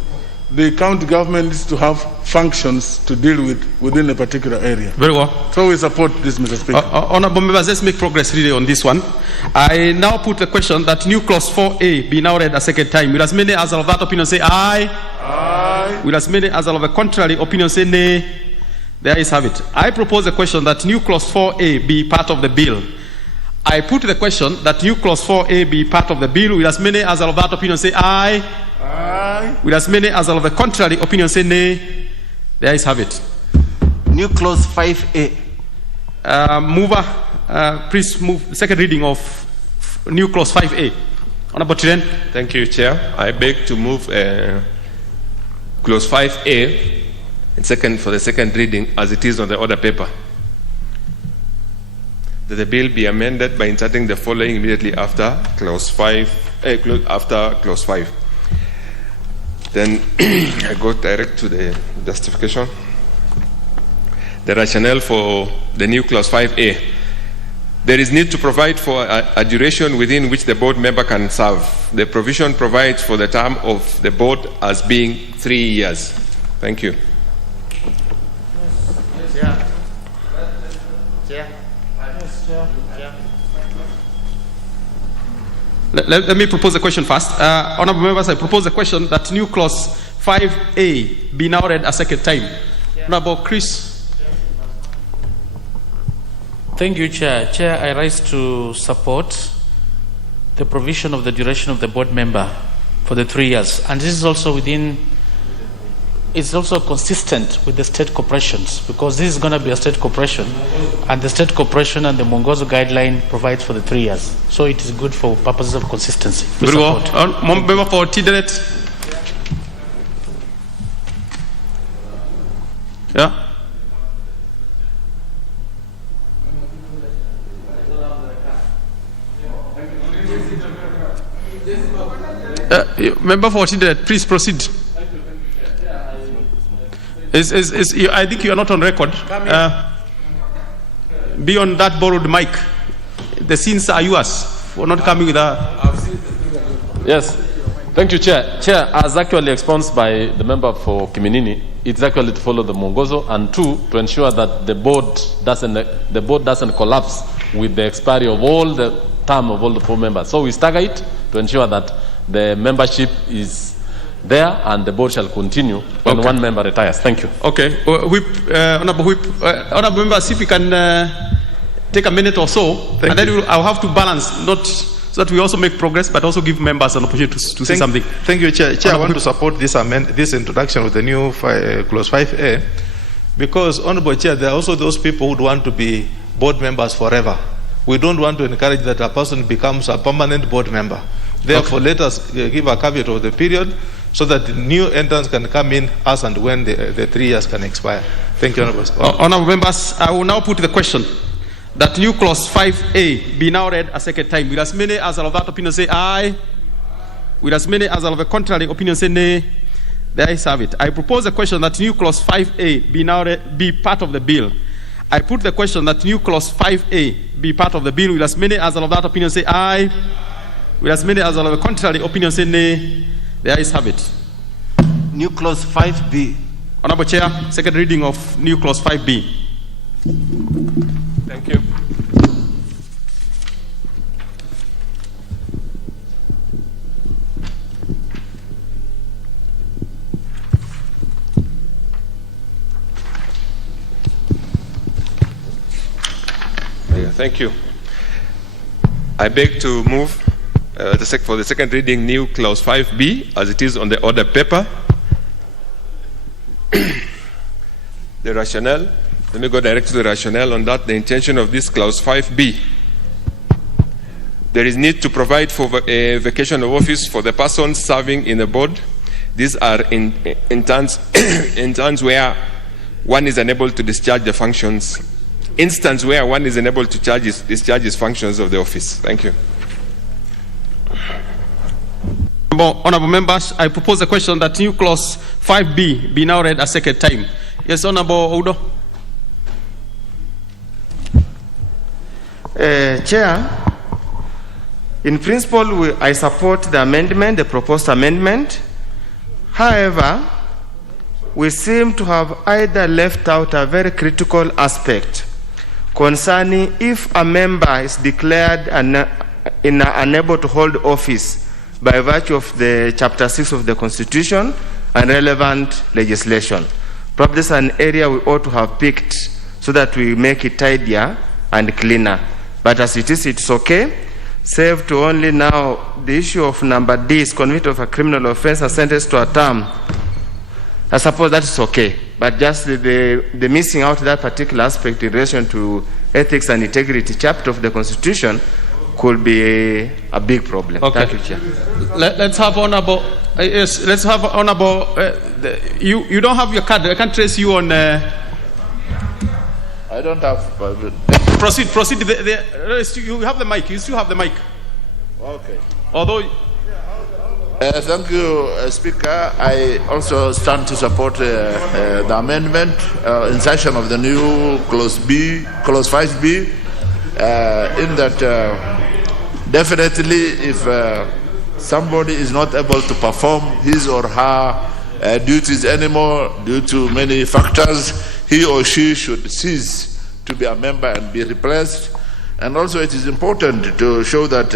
the county government needs to have functions to deal with within a particular area. Very well. So we support this, Mr. Speaker. Honorable members, let's make progress really on this one. I now put the question that new clause 4A be now read a second time. Will as many as of that opinion say aye? Aye. Will as many as of a contrary opinion say nay? There is have it. I propose the question that new clause 4A be part of the bill. I put the question that new clause 4A be part of the bill. Will as many as of that opinion say aye? Aye. Will as many as of the contrary opinion say nay? There is have it. New clause 5A. Mover, please move the second reading of new clause 5A. Honorable Tiren. Thank you, Chair. I beg to move clause 5A for the second reading as it is on the order paper. That the bill be amended by inserting the following immediately after clause 5. After clause 5. Then I go direct to the justification. The rationale for the new clause 5A. There is need to provide for a duration within which the board member can serve. The provision provides for the term of the board as being 3 years. Thank you. Let me propose a question first. Honorable members, I propose a question that new clause 5A be now read a second time. Honorable Chris. Thank you, Chair. Chair, I rise to support the provision of the duration of the board member for the 3 years. And this is also it's also consistent with the state corporations, because this is going to be a state corporation, and the state corporation and the Mwongozo guideline provides for the 3 years. So it is good for purposes of consistency. Very well. Member for Tidenet. Yeah. Member for Tidenet, please proceed. I think you are not on record. Be on that borrowed mic. The scenes are yours for not coming with a... Yes. Thank you, Chair. Chair, as actually expounded by the member for Kiminini, it's actually to follow the Mwongozo, and two, to ensure that the board doesn't collapse with the expiry of all the term of all the 4 members. So we stagger it to ensure that the membership is there and the board shall continue when one member retires. Thank you. Okay. Honorable members, if we can take a minute or so, and then I'll have to balance, not so that we also make progress, but also give members an opportunity to say something. Thank you, Chair. Chair, I want to support this introduction with the new clause 5A, because, Honorable Chair, there are also those people who want to be board members forever. We don't want to encourage that a person becomes a permanent board member. Therefore, let us give a caveat of the period so that the new entrants can come in as and when the 3 years can expire. Thank you, Honorable members. I will now put the question that new clause 5A be now read a second time. Will as many as of that opinion say aye? Will as many as of the contrary opinion say nay? There is have it. I propose the question that new clause 5A be now be part of the bill. I put the question that new clause 5A be part of the bill. Will as many as of that opinion say aye? Will as many as of the contrary opinion say nay? There is have it. New clause 5B. Honorable Chair, second reading of new clause 5B. Thank you. Thank you. I beg to move for the second reading new clause 5B as it is on the order paper. The rationale, let me go direct to the rationale on that. The intention of this clause 5B. There is need to provide for a vacation of office for the person serving in the board. These are in terms where one is unable to discharge the functions. Instance where one is unable to discharge his functions of the office. Thank you. Honorable members, I propose a question that new clause 5B be now read a second time. Yes, Honorable Udo. Chair, in principle, I support the amendment, the proposed amendment. However, we seem to have either left out a very critical aspect concerning if a member is declared unable to hold office by virtue of the Chapter 6 of the Constitution and relevant legislation. Probably this is an area we ought to have picked so that we make it tidier and cleaner. But as it is, it's okay. Save to only now the issue of number D is convicted of a criminal offense and sentenced to a term. I suppose that is okay. But just the missing out that particular aspect in relation to ethics and integrity chapter of the Constitution could be a big problem. Okay. Thank you, Chair. Let's have honorable. Yes, let's have honorable. You don't have your card. I can't trace you on. I don't have. Proceed. You have the mic. You still have the mic. Okay. Although. Thank you, Speaker. I also stand to support the amendment, insertion of the new clause 5B, in that definitely if somebody is not able to perform his or her duties anymore due to many factors, he or she should cease to be a member and be replaced. And also it is important to show that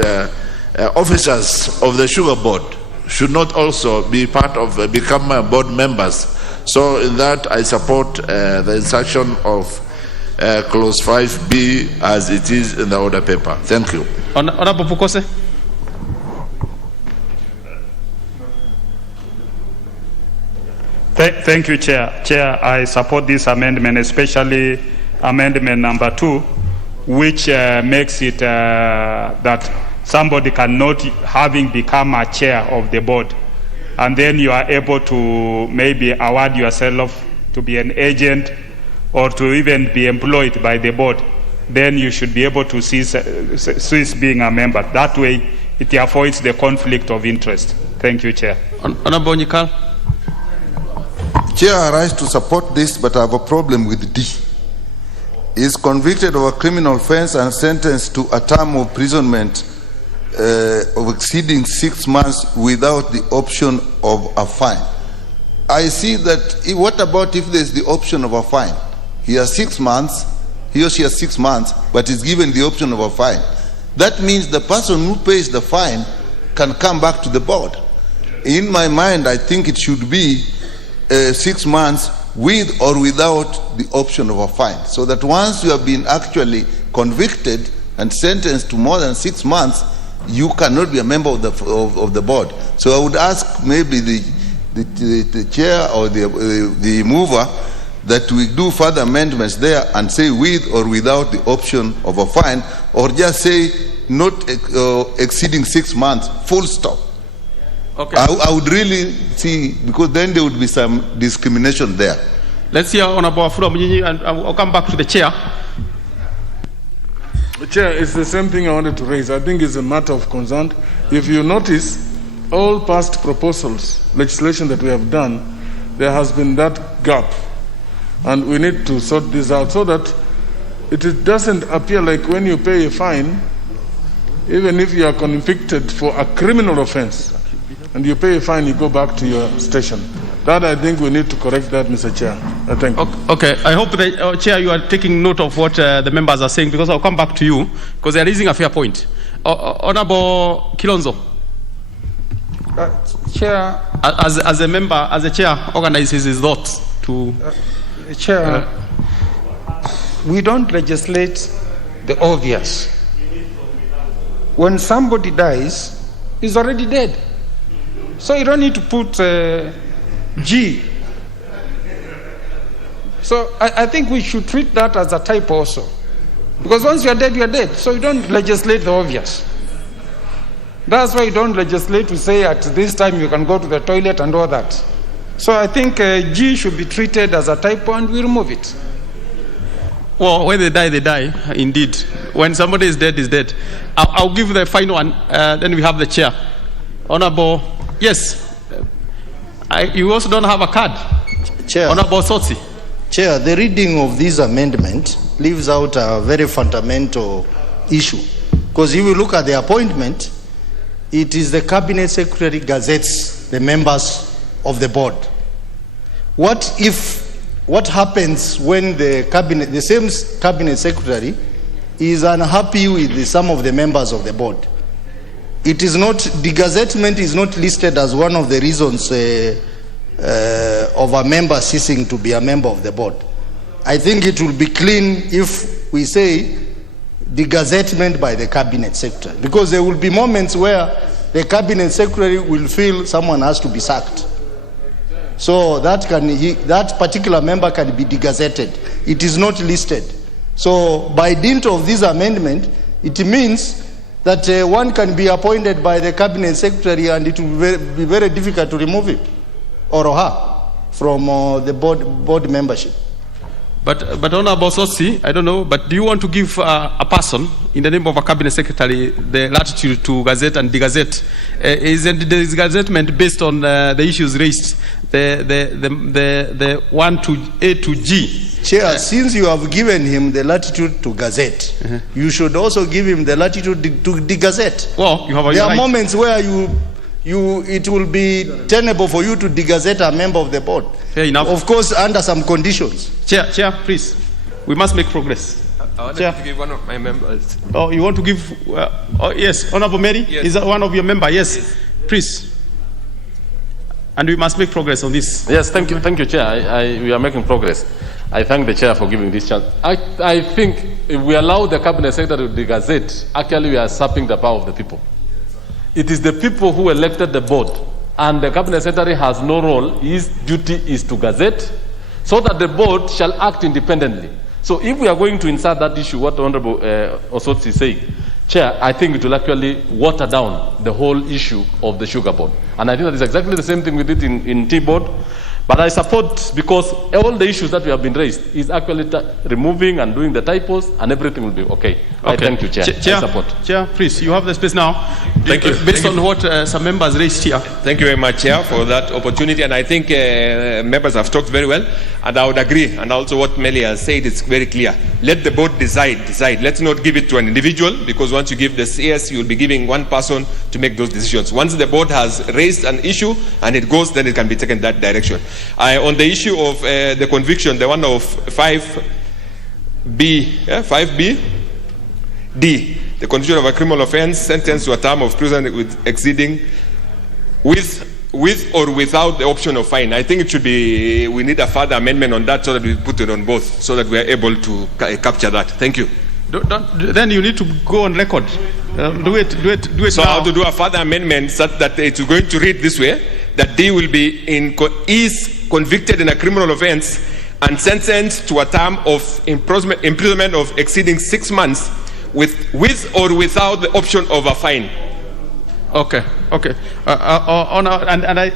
officers of the Sugar Board should not also be part of become board members. So in that I support the insertion of clause 5B as it is in the order paper. Thank you. Honorable Pukose. Thank you, Chair. Chair, I support this amendment, especially amendment number 2, which makes it that somebody cannot, having become a chair of the board, and then you are able to maybe award yourself to be an agent or to even be employed by the board, then you should be able to cease being a member. That way, it avoids the conflict of interest. Thank you, Chair. Honorable Nyikal. Chair, I rise to support this, but I have a problem with D. Is convicted of a criminal offense and sentenced to a term of imprisonment of exceeding 6 months without the option of a fine. I see that, what about if there's the option of a fine? He has 6 months, he or she has 6 months, but is given the option of a fine. That means the person who pays the fine can come back to the board. In my mind, I think it should be 6 months with or without the option of a fine, so that once you have been actually convicted and sentenced to more than 6 months, you cannot be a member of the board. So I would ask maybe the chair or the mover that we do further amendments there and say with or without the option of a fine, or just say not exceeding 6 months, full stop. Okay. I would really see, because then there would be some discrimination there. Let's hear Honorable Afuro Munyinyi, and I'll come back to the chair. Chair, it's the same thing I wanted to raise. I think it's a matter of concern. If you notice, all past proposals, legislation that we have done, there has been that gap. And we need to sort this out so that it doesn't appear like when you pay a fine, even if you are convicted for a criminal offense, and you pay a fine, you go back to your station. That, I think we need to correct that, Mr. Chair. Thank you. Okay, I hope that, Chair, you are taking note of what the members are saying, because I'll come back to you, because they are raising a fair point. Honorable Kilonzo. Chair. As a member, as a chair, organizes his thoughts to... Chair, we don't legislate the obvious. When somebody dies, he's already dead. So you don't need to put G. So I think we should treat that as a type also. Because once you're dead, you're dead. So you don't legislate the obvious. That's why you don't legislate to say at this time you can go to the toilet and all that. So I think G should be treated as a typo and we remove it. Well, when they die, indeed. When somebody is dead, is dead. I'll give the final one, then we have the chair. Honorable, yes. You also don't have a card. Chair. Honorable Sotsi. Chair, the reading of this amendment leaves out a very fundamental issue. Because if you look at the appointment, it is the Cabinet Secretary gazettes the members of the board. what happens when the same cabinet secretary is unhappy with some of the members of the board? It is not, the gazettement is not listed as one of the reasons of a member ceasing to be a member of the board. I think it will be clean if we say the gazettement by the cabinet secretary, because there will be moments where the cabinet secretary will feel someone has to be sacked. So that particular member can be degazetted. It is not listed. So by dint of this amendment, it means that one can be appointed by the cabinet secretary, and it will be very difficult to remove him or her from the board membership. But Honorable Sosi, I don't know, but do you want to give a person in the name of a cabinet secretary the latitude to gazette and degazette? Isn't the gazettement based on the issues raised, the 1 to A to G? Chair, since you have given him the latitude to gazette, you should also give him the latitude to degazette. Well, you have there are moments where it will be tenable for you to degazette a member of the board. Fair enough. Of course, under some conditions. Chair, please. We must make progress. I wanted to give one of my members. Oh, you want to give? Yes, Honorable Mary, yes. Is that one of your members? Yes, please. And we must make progress on this. Yes, thank you, Chair. We are making progress. I thank the Chair for giving this chance. I think if we allow the Cabinet Secretary to gazette, actually we are usurping the power of the people. It is the people who elected the board, and the Cabinet Secretary has no role. His duty is to gazette, so that the board shall act independently. So if we are going to insert that issue, what Honorable Osotsi is saying, Chair, I think it will actually water down the whole issue of the sugar board. And I think that is exactly the same thing we did in tea board. But I support, because all the issues that we have been raised is actually removing and doing the typos, and everything will be okay. I thank you, Chair. Chair, I support. Chair, please, you have the space now. Thank you. Based on what some members raised here. Thank you very much, Chair, for that opportunity. And I think members have talked very well. And I would agree. And also what Melly has said, it's very clear. Let the board decide. Let's not give it to an individual, because once you give the CS, you'll be giving one person to make those decisions. Once the board has raised an issue and it goes, then it can be taken that direction. On the issue of the conviction, the one of 5B, D, the conviction of a criminal offense, sentenced to a term of prison with exceeding, with or without the option of fine. I think it should be, we need a further amendment on that so that we put it on both, so that we are able to capture that. Thank you. Then you need to go on record. Do it so now. I have to do a further amendment such that it's going to read this way, that D will be is convicted in a criminal offense and sentenced to a term of imprisonment of exceeding 6 months with or without the option of a fine. Okay.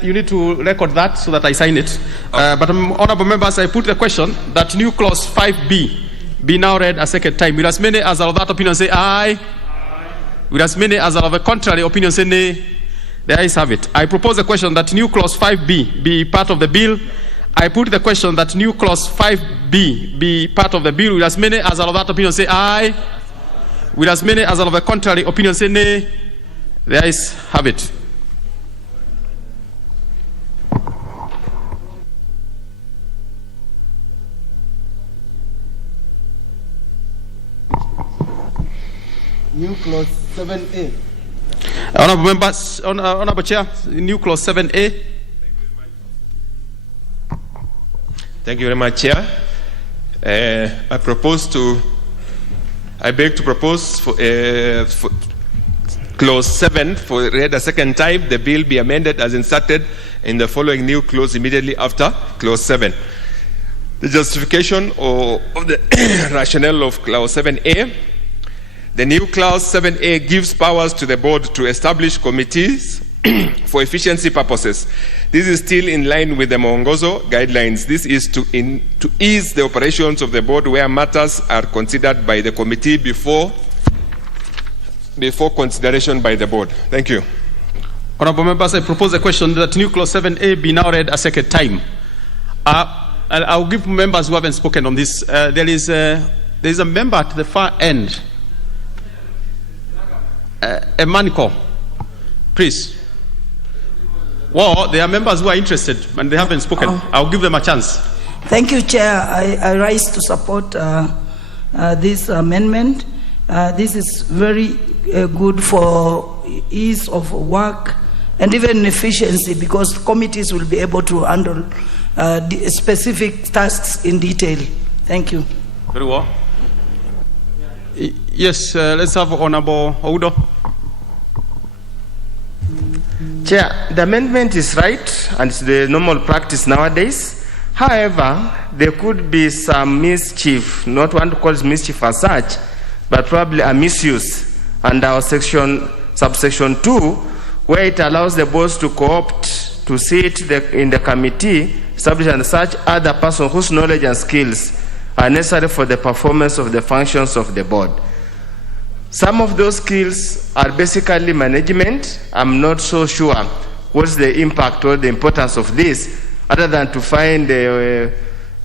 You need to record that so that I sign it. But honorable members, I put the question that new clause 5B be now read a second time. Will as many as are of that opinion say aye? Will as many as are of a contrary opinion say nay? The ayes have it. I propose the question that new clause 5B be part of the bill. I put the question that new clause 5B be part of the bill. Will as many as are of that opinion say aye? Will as many as are of a contrary opinion say nay? The ayes have it. New clause 7A. Honorable members, Honorable Chair, new clause 7A. Thank you very much, Chair. I beg to propose for clause 7 for read a second time. The bill be amended as inserted in the following new clause immediately after clause 7. The justification of the rationale of clause 7A. The new clause 7A gives powers to the board to establish committees for efficiency purposes. This is still in line with the Mwongozo guidelines. This is to ease the operations of the board where matters are considered by the committee before consideration by the board. Thank you. Honorable members, I propose a question that new clause 7A be now read a second time. I'll give members who haven't spoken on this. There is a member at the far end. Emaniko, please. Well, there are members who are interested and they haven't spoken. I'll give them a chance. Thank you, Chair. I rise to support this amendment. This is very good for ease of work and even efficiency, because committees will be able to handle specific tasks in detail. Thank you. Very well. Yes, let's have Honorable Oudo. Chair, the amendment is right and it's the normal practice nowadays. However, there could be some mischief, not want to call it mischief as such, but probably a misuse under our subsection 2, where it allows the boards to co-opt to sit in the committee, establish and such other person whose knowledge and skills are necessary for the performance of the functions of the board. Some of those skills are basically management. I'm not so sure what's the impact or the importance of this, other than to find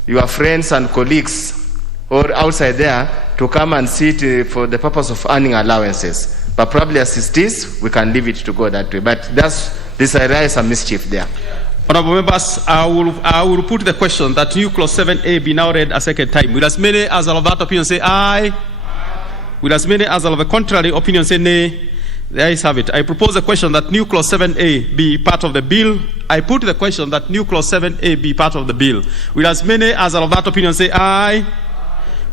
your friends and colleagues or outside there to come and sit for the purpose of earning allowances. But probably as it is, we can leave it to go that way. But this area is a mischief there. Honorable members, I will put the question that new clause 7A be now read a second time. Will as many as of that opinion say aye? Will as many as of the contrary opinion say nay? The ayes have it. I propose the question that new clause 7A be part of the bill. I put the question that new clause 7A be part of the bill. Will as many as of that opinion say aye?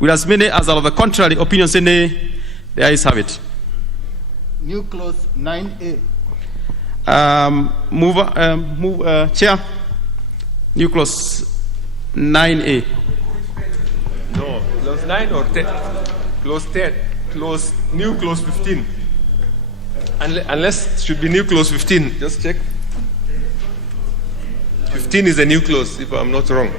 Will as many as of the contrary opinion say nay? The ayes have it. New clause 9A. Chair. New clause 9A. No, clause 9 or 10? Clause 10. New clause 15. Unless it should be new clause 15. Just check. 15 is a new clause, if I'm not wrong.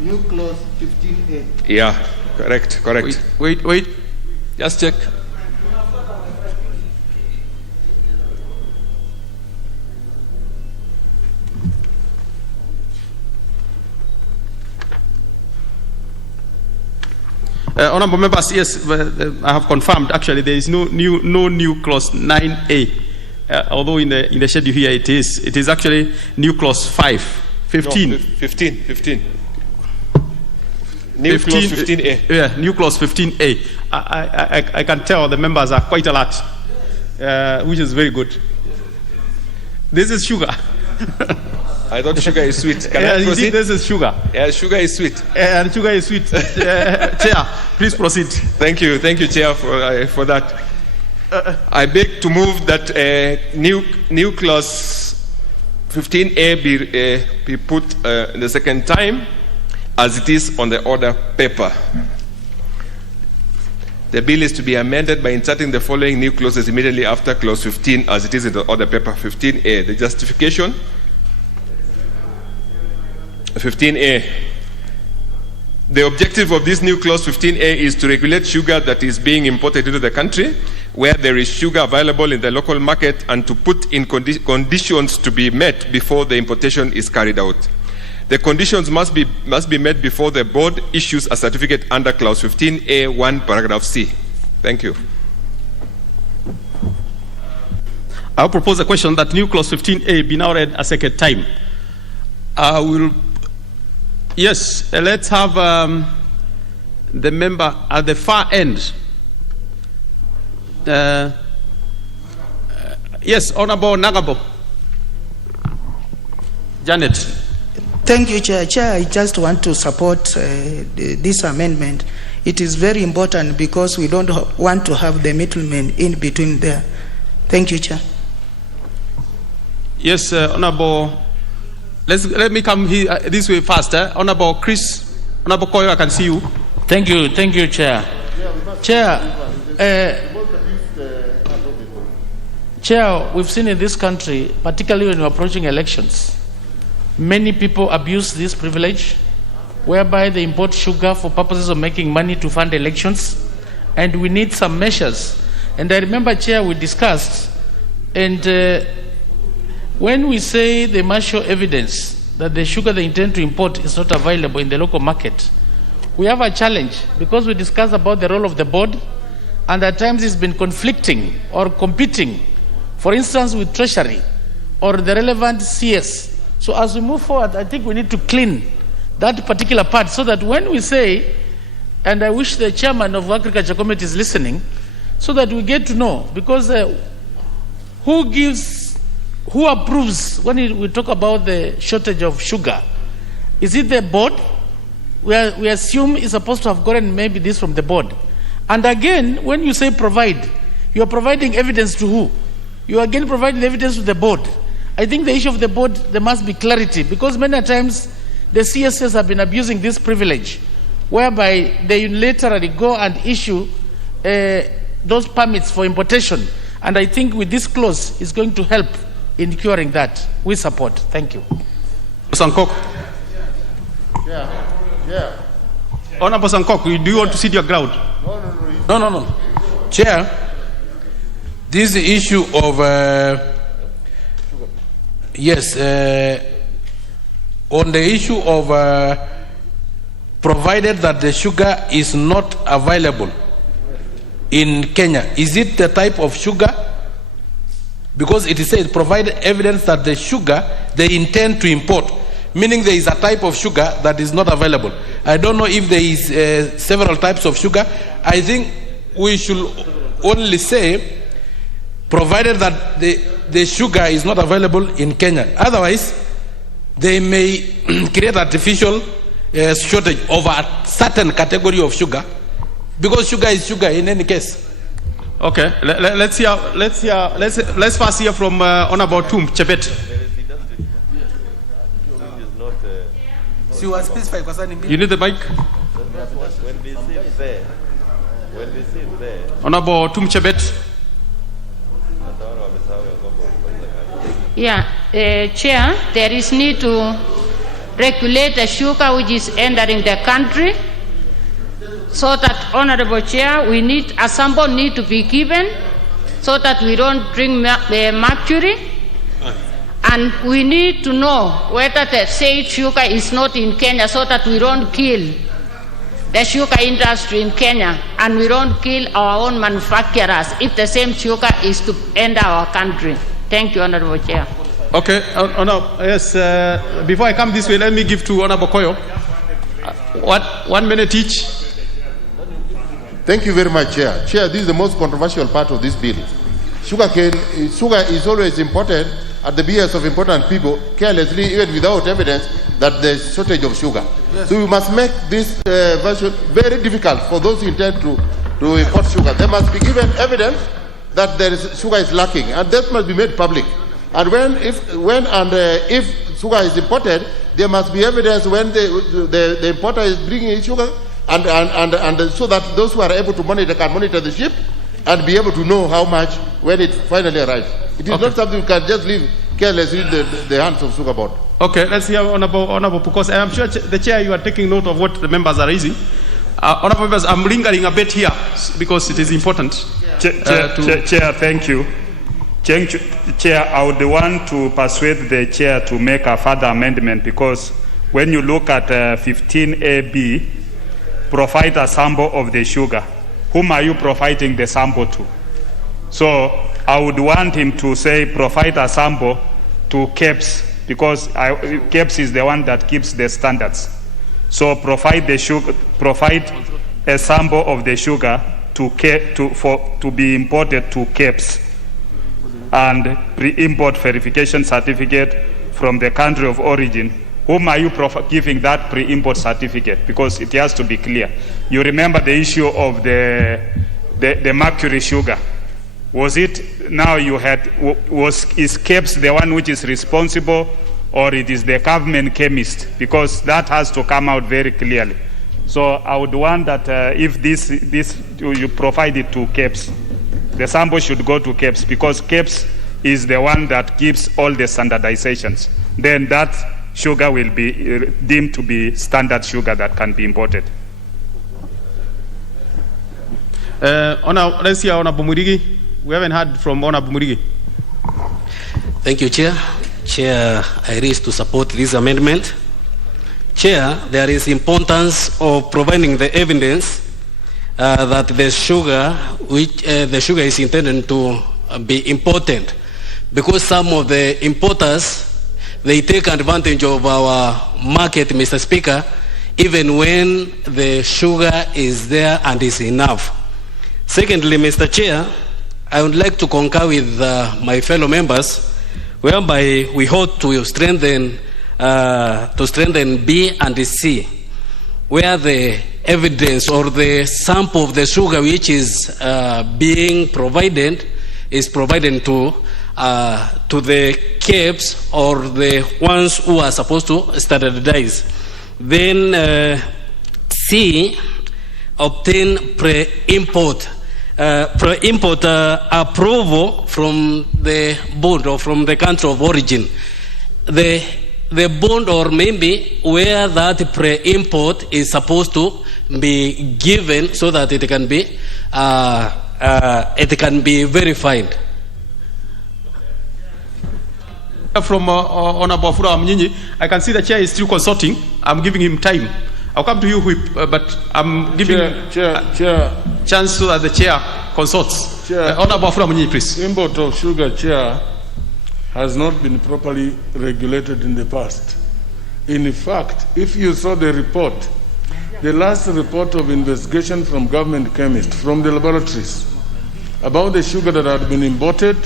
New clause 15A. Yeah, correct. Wait. Just check. Honorable members, yes, I have confirmed. Actually, there is no new clause 9A. Although in the schedule here it is actually new clause 15. No, 15. New clause 15A. Yeah, new clause 15A. I can tell the members are quite alert, which is very good. This is sugar. I thought sugar is sweet. Can I proceed? This is sugar. Yeah, sugar is sweet. And sugar is sweet. Chair, please proceed. Thank you, Chair, for that. I beg to move that new clause 15A be put the second time as it is on the order paper. The bill is to be amended by inserting the following new clauses immediately after clause 15 as it is in the order paper 15A. The justification. 15A. The objective of this new clause 15A is to regulate sugar that is being imported into the country where there is sugar available in the local market and to put in conditions to be met before the importation is carried out. The conditions must be met before the board issues a certificate under clause 15A1 paragraph C. Thank you. I'll propose a question that new clause 15A be now read a second time. Yes, let's have the member at the far end. Yes, Honorable Nagabo. Janet. Thank you, Chair. Chair, I just want to support this amendment. It is very important because we don't want to have the middlemen in between there. Thank you, Chair. Yes, Honorable. Let me come here, this way first. Honorable Chris, Honorable Koyo, I can see you. Thank you, Chair. Chair, we've seen in this country, particularly when we're approaching elections, many people abuse this privilege, whereby they import sugar for purposes of making money to fund elections, and we need some measures. And I remember, Chair, we discussed, and when we say they must show evidence that the sugar they intend to import is not available in the local market, we have a challenge because we discussed about the role of the board and at times it's been conflicting or competing, for instance, with Treasury or the relevant CS. So as we move forward, I think we need to clean that particular part so that when we say, and I wish the chairman of Agriculture Committee is listening, so that we get to know, because who approves when we talk about the shortage of sugar? Is it the board? We assume it's supposed to have gotten maybe this from the board. And again, when you say provide, you are providing evidence to who? You are again providing evidence to the board. I think the issue of the board, there must be clarity, because many times the CSS have been abusing this privilege, whereby they unilaterally go and issue those permits for importation. And I think with this clause, it's going to help in curing that. We support. Thank you. Sankok. Yeah. Honorable Sankok, do you want to sit your ground? No. Chair, this is the issue of, on the issue of provided that the sugar is not available in Kenya. Is it the type of sugar? Because it is said provided evidence that the sugar they intend to import, meaning there is a type of sugar that is not available. I don't know if there is several types of sugar. I think we should only say provided that the sugar is not available in Kenya. Otherwise, they may create artificial shortage of a certain category of sugar, because sugar is sugar in any case. Okay, let's first hear from Honorable Tum Chebet. You need the mic. Honorable Tum Chebet. Yeah, Chair, there is need to regulate the sugar which is entering the country, so that, Honorable Chair, we need a sample need to be given so that we don't drink mercury, and we need to know whether the said sugar is not in Kenya, so that we don't kill the sugar industry in Kenya and we don't kill our own manufacturers if the same sugar is to enter our country. Thank you, Honorable Chair. Okay, yes. Before I come this way, let me give to Honorable Koyo. 1 minute each. Thank you very much, Chair. Chair, this is the most controversial part of this bill. Sugar is always imported at the behest of important people, carelessly, even without evidence that there is shortage of sugar. Yes. So we must make this version very difficult for those who intend to import sugar. They must be given evidence that sugar is lacking, and that must be made public. And if sugar is imported, there must be evidence when the importer is bringing in sugar, and so that those who are able to monitor can monitor the ship and be able to know how much when it finally arrives. It is not something you can just leave carelessly in the hands of sugar board. Okay, let's hear Honorable Pukos. I'm sure the chair, you are taking note of what the members are raising. Honorable members, I'm lingering a bit here because it is important. Chair, thank you. Chair, I would want to persuade the chair to make a further amendment, because when you look at 15AB, provide a sample of the sugar. Whom are you providing the sample to? So I would want him to say provide a sample to KEPS, because KEPS is the one that keeps the standards. So provide the sugar, provide a sample of the sugar to be imported to KEPS, and pre-import verification certificate from the country of origin. Whom are you giving that pre-import certificate? Because it has to be clear. You remember the issue of the mercury sugar. Was it now is KEPS the one which is responsible, or it is the government chemist? Because that has to come out very clearly. So I would want that if this you provide it to KEPS, the sample should go to KEPS, because KEPS is the one that gives all the standardizations. Then that sugar will be deemed to be standard sugar that can be imported. Let's hear Honorable Murigi. We haven't heard from Honorable Murigi. Thank you, Chair. Chair, I raise to support this amendment. Chair, there is importance of providing the evidence that the sugar, the sugar is intended to be imported, because some of the importers, they take advantage of our market, Mr. Speaker, even when the sugar is there and is enough. Secondly, Mr. Chair, I would like to concur with my fellow members, whereby we ought to strengthen B and C, where the evidence or the sample of the sugar which is being provided is provided to the CAPs or the ones who are supposed to standardize. Then C, obtain pre-import approval from the board or from the country of origin. The bond, or maybe where that pre-import is supposed to be given so that it can be verified. From Honorable Afura Mnyinyi, I can see the chair is still consulting. I'm giving him time. I'll come to you, Whip, but I'm giving Chair, chance so that the chair consults. Honorable Afura Mnyinyi, please. Import of sugar, Chair, has not been properly regulated in the past. In fact, if you saw the report, the last report of investigation from government chemists, from the laboratories, about the sugar that had been imported,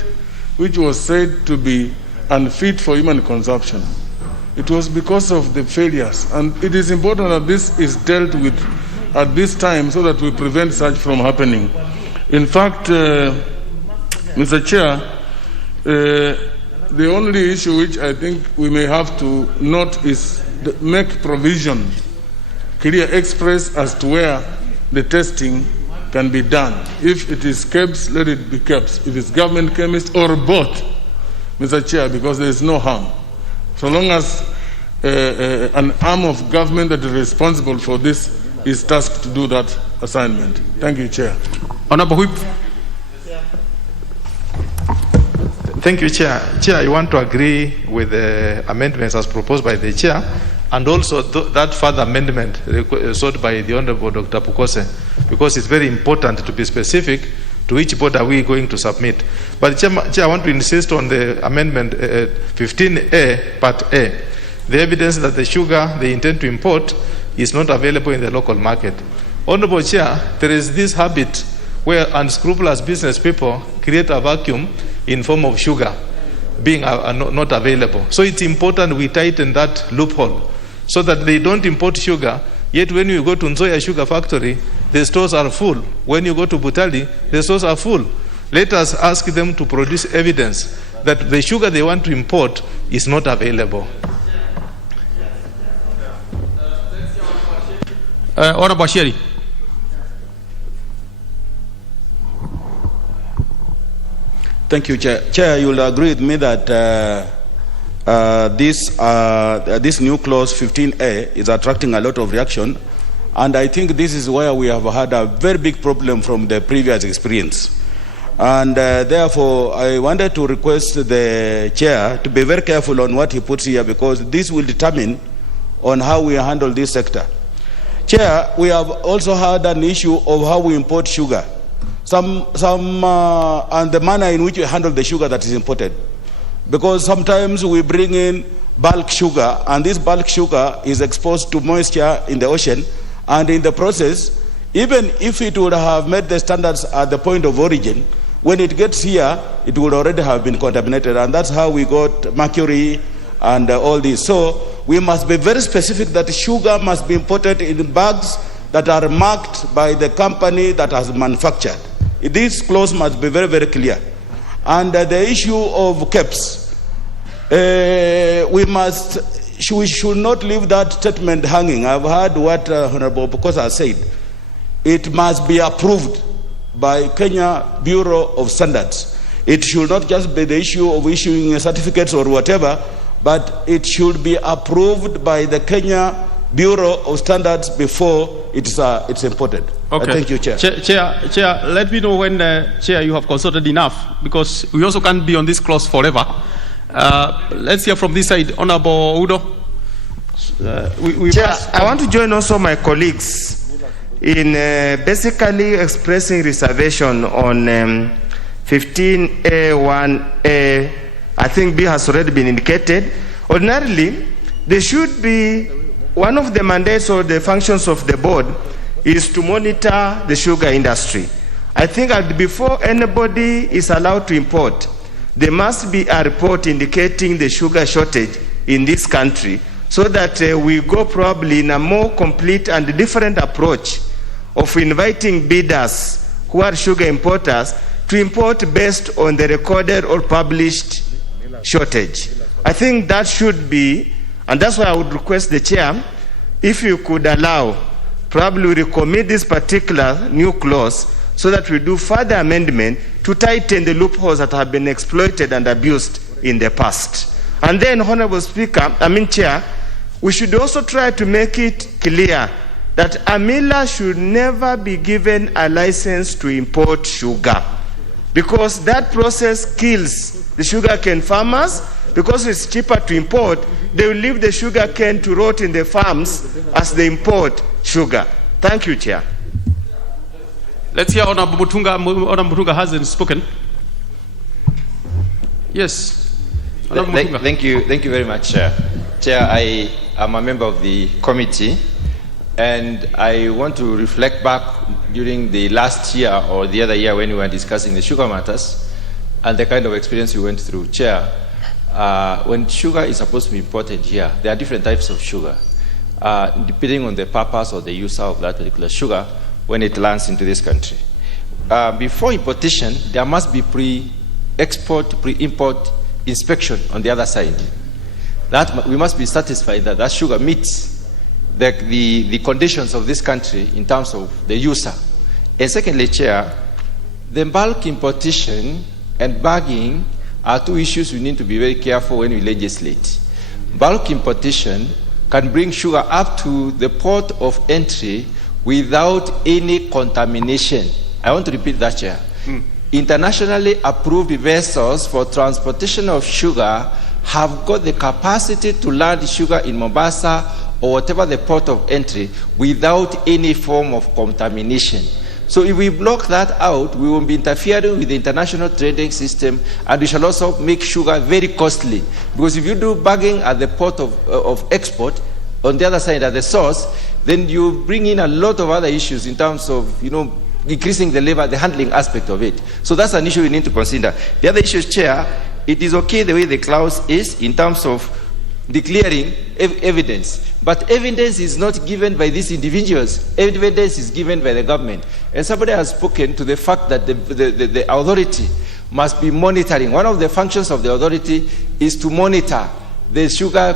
which was said to be unfit for human consumption, it was because of the failures. And it is important that this is dealt with at this time so that we prevent such from happening. In fact, Mr. Chair, the only issue which I think we may have to note is make provision, clear express as to where the testing can be done. If it is KEBS, let it be KEBS. If it's government chemist or both, Mr. Chair, because there is no harm. So long as an arm of government that is responsible for this is tasked to do that assignment. Thank you, Chair. Honorable Whip. Thank you, Chair. Chair, I want to agree with the amendments as proposed by the Chair, and also that further amendment sought by the Honorable Dr. Pukose, because it's very important to be specific to which board are we going to submit. But Chair, I want to insist on the amendment 15A, Part A. The evidence that the sugar they intend to import is not available in the local market. Honorable Chair, there is this habit where unscrupulous business people create a vacuum in form of sugar being not available. So it's important we tighten that loophole so that they don't import sugar, yet when you go to Nzoia Sugar Factory, the stores are full. When you go to Butali, the stores are full. Let us ask them to produce evidence that the sugar they want to import is not available. Honorable Sheri. Thank you, Chair. Chair, you will agree with me that this new clause 15A is attracting a lot of reaction, and I think this is where we have had a very big problem from the previous experience. And therefore, I wanted to request the Chair to be very careful on what he puts here, because this will determine on how we handle this sector. Chair, we have also had an issue of how we import sugar. And the manner in which we handle the sugar that is imported. Because sometimes we bring in bulk sugar, and this bulk sugar is exposed to moisture in the ocean, and in the process, even if it would have met the standards at the point of origin, when it gets here, it would already have been contaminated, and that's how we got mercury and all this. So we must be very specific that sugar must be imported in bags that are marked by the company that has manufactured. This clause must be very, very clear. And the issue of KEBS, we should not leave that statement hanging. I've heard what Honorable Pukosa said. It must be approved by Kenya Bureau of Standards. It should not just be the issue of issuing certificates or whatever, but it should be approved by the Kenya Bureau of Standards before it's imported. Okay. Thank you, Chair. Chair, let me know when, Chair, you have consulted enough, because we also can't be on this clause forever. Let's hear from this side. Honorable Udo. Chair, I want to join also my colleagues in basically expressing reservation on 15A1A. I think B has already been indicated. Ordinarily, there should be one of the mandates or the functions of the board is to monitor the sugar industry. I think that before anybody is allowed to import, there must be a report indicating the sugar shortage in this country, so that we go probably in a more complete and different approach of inviting bidders who are sugar importers to import based on the recorded or published shortage. I think that should be, and that's why I would request the chair, if you could allow, probably recommit this particular new clause so that we do further amendment to tighten the loopholes that have been exploited and abused in the past. And then, Honorable Chair, we should also try to make it clear that a miller should never be given a license to import sugar, because that process kills the sugarcane farmers. Because it's cheaper to import, they will leave the sugarcane to rot in the farms as they import sugar. Thank you, Chair. Let's hear Honorable Mutunga. Honorable Mutunga hasn't spoken. Yes. Thank you very much, Chair. Chair, I am a member of the committee, and I want to reflect back during the last year or the other year when we were discussing the sugar matters and the kind of experience we went through. Chair, when sugar is supposed to be imported here, there are different types of sugar, depending on the purpose or the user of that particular sugar when it lands into this country. Before importation, there must be pre-export, pre-import inspection on the other side. That we must be satisfied that that sugar meets the conditions of this country in terms of the user. And secondly, Chair, the bulk importation and bagging are two issues we need to be very careful when we legislate. Bulk importation can bring sugar up to the port of entry without any contamination. I want to repeat that, Chair. Internationally approved vessels for transportation of sugar have got the capacity to land sugar in Mombasa or whatever the port of entry without any form of contamination. So if we block that out, we will be interfering with the international trading system, and we shall also make sugar very costly. Because if you do bagging at the port of export, on the other side at the source, then you bring in a lot of other issues in terms of, increasing the labor, the handling aspect of it. So that's an issue we need to consider. The other issue, Chair, it is okay the way the clause is in terms of declaring evidence. But evidence is not given by these individuals. Evidence is given by the government. And somebody has spoken to the fact that the authority must be monitoring. One of the functions of the authority is to monitor the sugar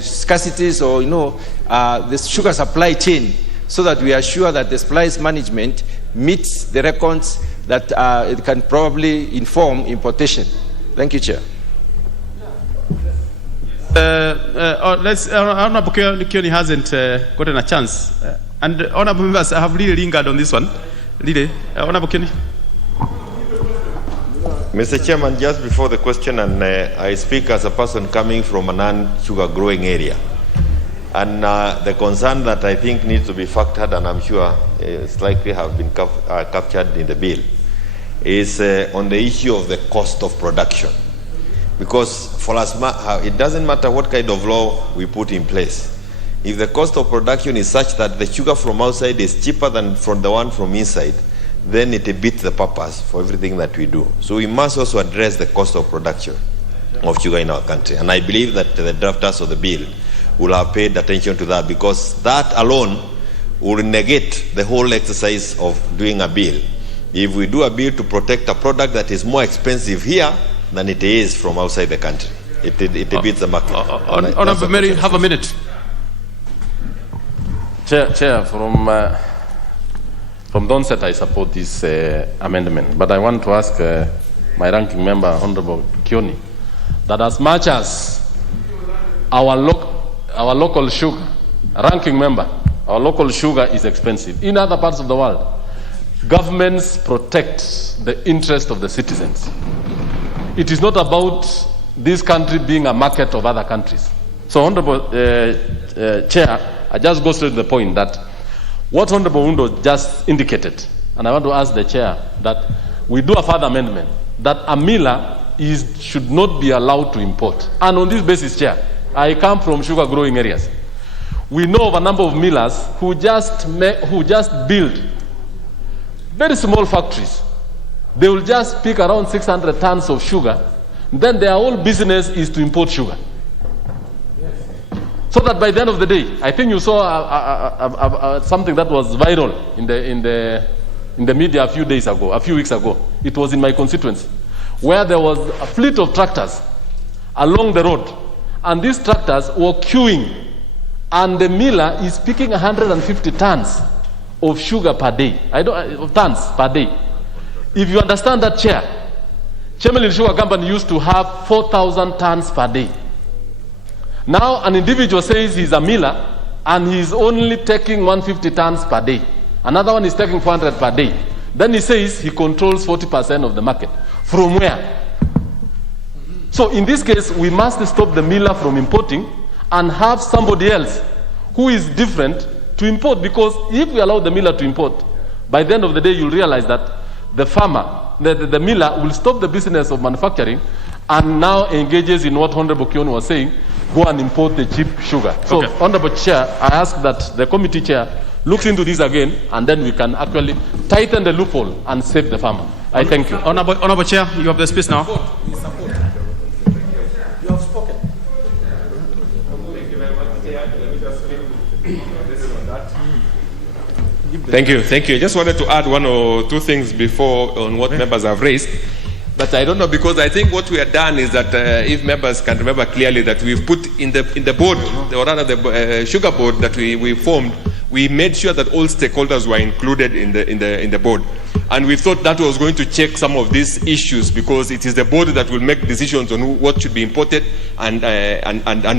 scarcities or, the sugar supply chain, so that we are sure that the supplies management meets the records that it can probably inform importation. Thank you, Chair. Honorable Kioni hasn't gotten a chance. And honorable members, I have really lingered on this one. Really. Honorable Kioni. Mr. Chairman, just before the question, and I speak as a person coming from a non-sugar growing area. And the concern that I think needs to be factored, and I'm sure it's likely have been captured in the bill, is on the issue of the cost of production. Because for us, it doesn't matter what kind of law we put in place. If the cost of production is such that the sugar from outside is cheaper than from the one from inside, then it beats the purpose for everything that we do. So we must also address the cost of production of sugar in our country. And I believe that the drafters of the bill will have paid attention to that, because that alone will negate the whole exercise of doing a bill. If we do a bill to protect a product that is more expensive here than it is from outside the country, it beats the market. Honorable Mary, have a minute. Chair, from the onset, I support this amendment, but I want to ask my ranking member, Honorable Kioni, that as much as our local sugar, ranking member, our local sugar is expensive in other parts of the world, governments protect the interest of the citizens. It is not about this country being a market of other countries. So, Honorable Chair, I just go straight to the point that What Honorable Undo just indicated, and I want to ask the chair that we do a further amendment, that a miller should not be allowed to import. And on this basis, Chair, I come from sugar growing areas. We know of a number of millers who just build very small factories. They will just pick around 600 tons of sugar. Then their whole business is to import sugar. So that by the end of the day, I think you saw something that was viral in the media a few weeks ago. It was in my constituency, where there was a fleet of tractors along the road, and these tractors were queuing, and the miller is picking 150 tons of sugar per day. Tons per day. If you understand that, Chair, Chemelil Sugar Company used to have 4,000 tons per day. Now an individual says he's a miller and he's only taking 150 tons per day. Another one is taking 400 per day. Then he says he controls 40% of the market. From where? So in this case, we must stop the miller from importing and have somebody else who is different to import, because if we allow the miller to import, by the end of the day you'll realize that the farmer, the miller will stop the business of manufacturing and now engages in what Honorable Kion was saying, go and import the cheap sugar. So, okay. Honorable Chair, I ask that the committee chair looks into this again, and then we can actually tighten the loophole and save the farmer. I thank you. Honorable Chair, you have the space now. You have spoken. Thank you. I just wanted to add one or two things before on what members have raised. But I don't know, because I think what we have done is that if members can remember clearly, that we've put in the board, or rather the sugar board that we formed, we made sure that all stakeholders were included in the board. And we thought that was going to check some of these issues, because it is the board that will make decisions on what should be imported and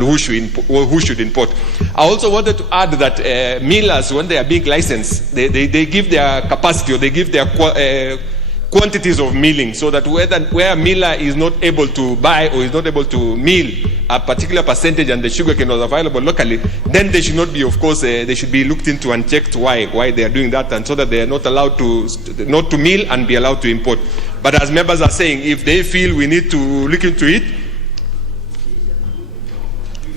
who should import. I also wanted to add that millers, when they are being licensed, they give their capacity, or they give their quantities of milling, so that where a miller is not able to buy or is not able to mill a particular percentage and the sugar cane was available locally, then they should not be, of course, they should be looked into and checked why they are doing that, and so that they are not allowed not to mill and be allowed to import. But as members are saying, if they feel we need to look into it,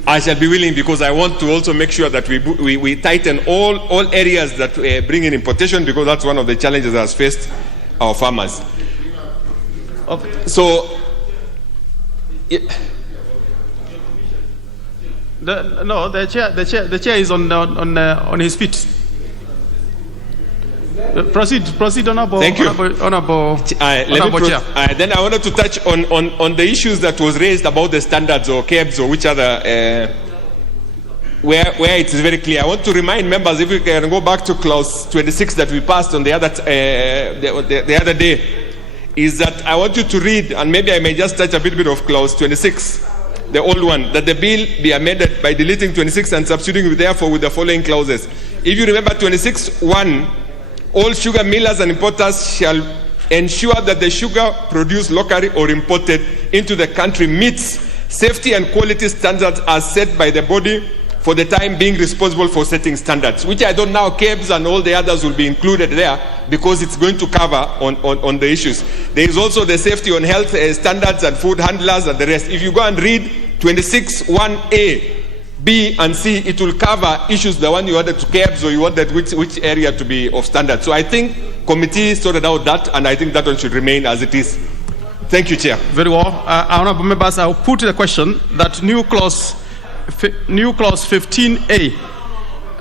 I shall be willing, because I want to also make sure that we tighten all areas that bring in importation, because that's one of the challenges that has faced our farmers. Okay. So, the chair is on his feet. Proceed, honorable. Thank you. Honorable Chair. Then I wanted to touch on the issues that was raised about the standards or KEBS or which other. Where it is very clear. I want to remind members, if we can go back to clause 26 that we passed on the other day, is that I want you to read, and maybe I may just touch a bit of clause 26, the old one, that the bill be amended by deleting 26 and substituting therefore with the following clauses. If you remember 26(1), all sugar millers and importers shall ensure that the sugar produced locally or imported into the country meets safety and quality standards as set by the body for the time being responsible for setting standards, which I don't know, KEBS and all the others will be included there, because it's going to cover on the issues. There is also the safety on health standards and food handlers and the rest. If you go and read 26(1)(a), B and C, it will cover issues, the one you wanted to KEBS, or you wanted which area to be of standard. So I think committee sorted out that, and I think that one should remain as it is. Thank you, Chair. Very well. Honorable members, I'll put the question that new clause 15A.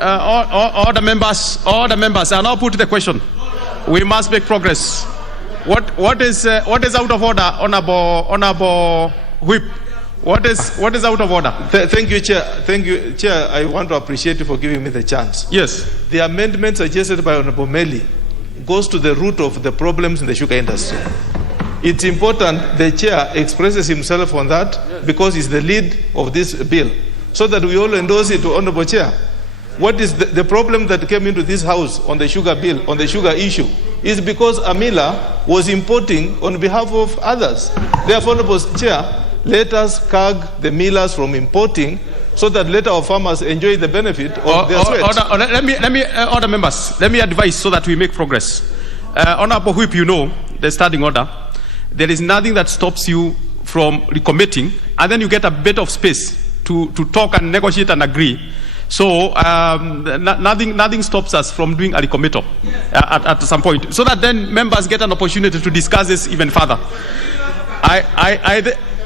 All the members, I'll now put the question. We must make progress. What is out of order, honorable Whip? What is out of order? Thank you, Chair. Thank you, Chair. I want to appreciate you for giving me the chance. Yes. The amendment suggested by Honorable Meli goes to the root of the problems in the sugar industry. It's important the Chair expresses himself on that, because he's the lead of this bill, so that we all endorse it to Honorable Chair. What is the problem that came into this house on the sugar bill, on the sugar issue, is because a miller was importing on behalf of others. Therefore, Honorable Chair, let us curb the millers from importing so that later our farmers enjoy the benefit of their sweat. Order members, let me advise so that we make progress. Honorable Whip, you know the standing order. There is nothing that stops you from recommitting, and then you get a bit of space to talk and negotiate and agree. So nothing stops us from doing a recommittal at some point, so that then members get an opportunity to discuss this even further.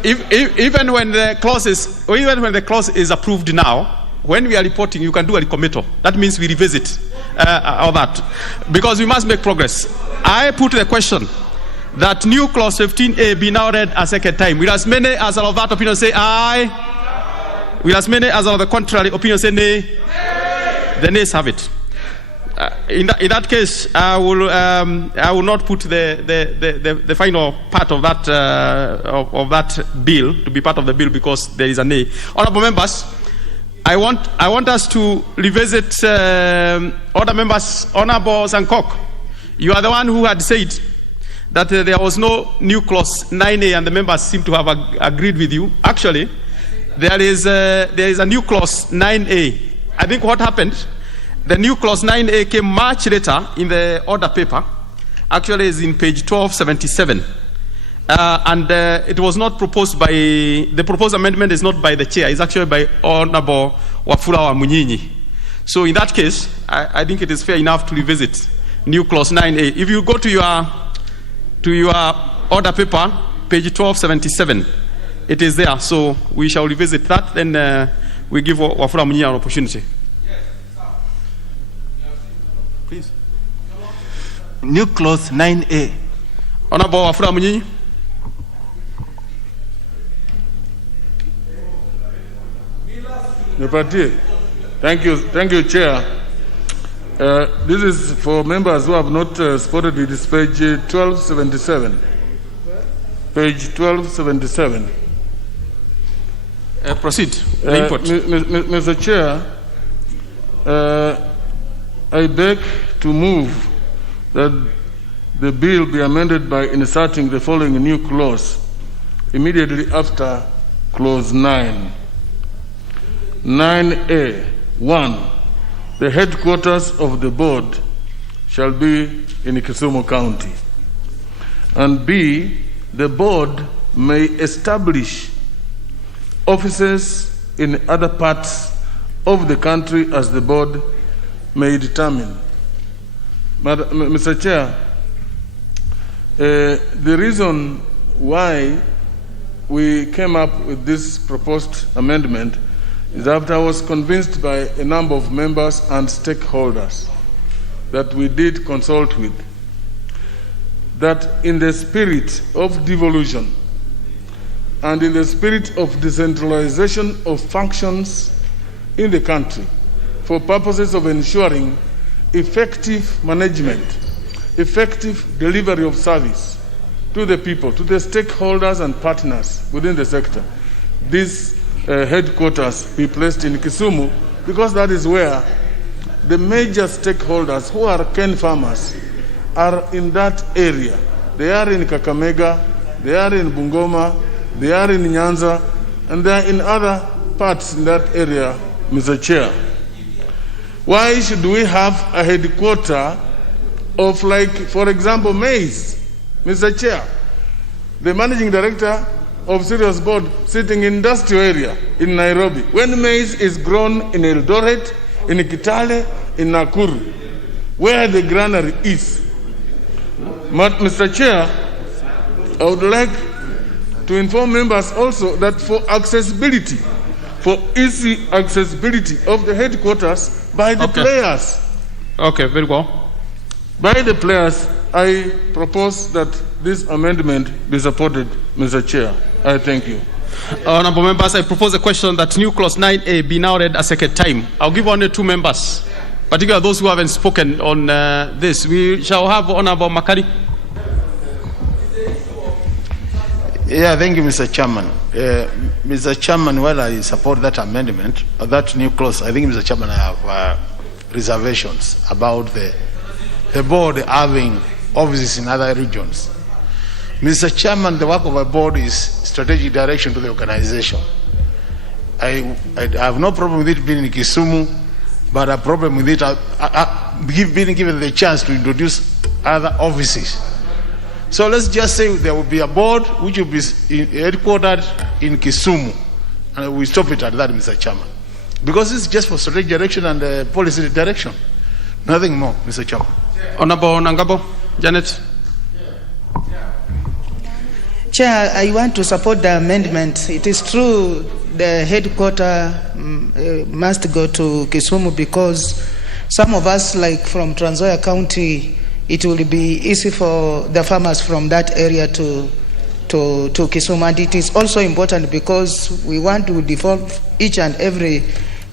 Even when the clause is approved now, when we are reporting, you can do a recommittal. That means we revisit all that, because we must make progress. I put the question that new clause 15A be now read a second time. Will as many as are of that opinion say aye? Will as many as are of the contrary opinion say nay? The nays have it. In that case, I will not put the final part of that bill to be part of the bill, because there is a nay. Honourable members, I want us to revisit order members. Honourable Sankok, you are the one who had said that there was no new clause 9A, and the members seem to have agreed with you. Actually, there is a new clause 9A. I think what happened, the new clause 9A came much later in the order paper. Actually, it's in page 1277. And it was not proposed by, the proposed amendment is not by the chair, it's actually by Honorable Wafula Munyinyi. So in that case, I think it is fair enough to revisit new clause 9A. If you go to your order paper, page 1277, it is there. So we shall revisit that, then we give Wafula Munyinyi an opportunity. Please. New clause 9A. Honorable Wafula Munyinyi. Thank you, Chair. This is for members who have not spotted it. It's page 1277. Page 1277. Proceed. Input. Mr. Chair, I beg to move that the bill be amended by inserting the following new clause immediately after clause 9. 9A. 1. The headquarters of the board shall be in Kisumu County. And B. The board may establish offices in other parts of the country as the board may determine. Mr. Chair, the reason why we came up with this proposed amendment is after I was convinced by a number of members and stakeholders that we did consult with, that in the spirit of devolution and in the spirit of decentralization of functions in the country for purposes of ensuring effective management, effective delivery of service to the people, to the stakeholders and partners within the sector, this headquarters be placed in Kisumu, because that is where the major stakeholders who are cane farmers are in that area. They are in Kakamega, they are in Bungoma, they are in Nyanza, and they are in other parts in that area, Mr. Chair. Why should we have a headquarter of, like, for example, maize? Mr. Chair, the managing director of Serious Board sitting in industrial area in Nairobi, when maize is grown in Eldoret, in Kitale, in Nakuru, where the granary is. But Mr. Chair, I would like to inform members also that for accessibility, for easy accessibility of the headquarters by the players. Okay, very well. By the players, I propose that this amendment be supported, Mr. Chair. I thank you. Honourable members, I propose a question that new clause 9A be now read a second time. I'll give only 2 members, particularly those who haven't spoken on this. We shall have Honourable Makari. Yeah, thank you, Mr. Chairman. Mr. Chairman, while I support that amendment, that new clause, I think, Mr. Chairman, I have reservations about the board having offices in other regions. Mr. Chairman, the work of a board is strategic direction to the organization. I have no problem with it being in Kisumu, but a problem with it being given the chance to introduce other offices. So let's just say there will be a board which will be headquartered in Kisumu, and we stop it at that, Mr. Chairman. Because it's just for strategic direction and policy direction. Nothing more, Mr. Chairman. Honorable Nangabo, Janet. Chair, I want to support the amendment. It is true the headquarters must go to Kisumu because some of us, like from Trans Nzoia County, it will be easy for the farmers from that area to Kisumu. And it is also important because we want to devolve each and every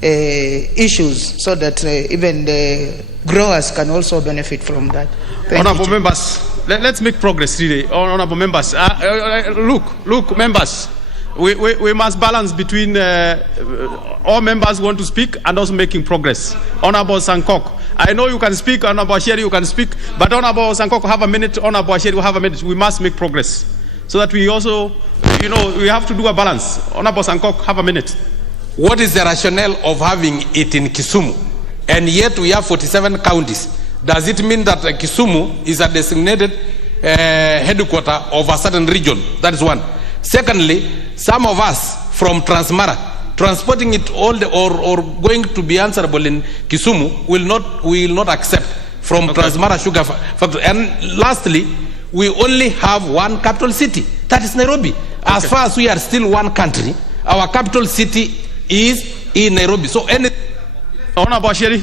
issues so that even the growers can also benefit from that. Honorable members, let's make progress really. Honorable members, look, members, we must balance between all members who want to speak and also making progress. Honorable Sankok, I know you can speak. Honorable Asheri, you can speak, but Honorable Sankok have a minute. Honorable Asheri will have a minute. We must make progress so that we also, we have to do a balance. Honorable Sankok, have a minute. What is the rationale of having it in Kisumu? And yet we have 47 counties. Does it mean that Kisumu is a designated headquarter of a certain region? That is one. Secondly, some of us from Transmara, transporting it all or going to be answerable in Kisumu will not accept from Transmara Sugar Factory. And lastly, we only have one capital city. That is Nairobi. As far as we are still one country, our capital city is in Nairobi. So Honorable Asheri,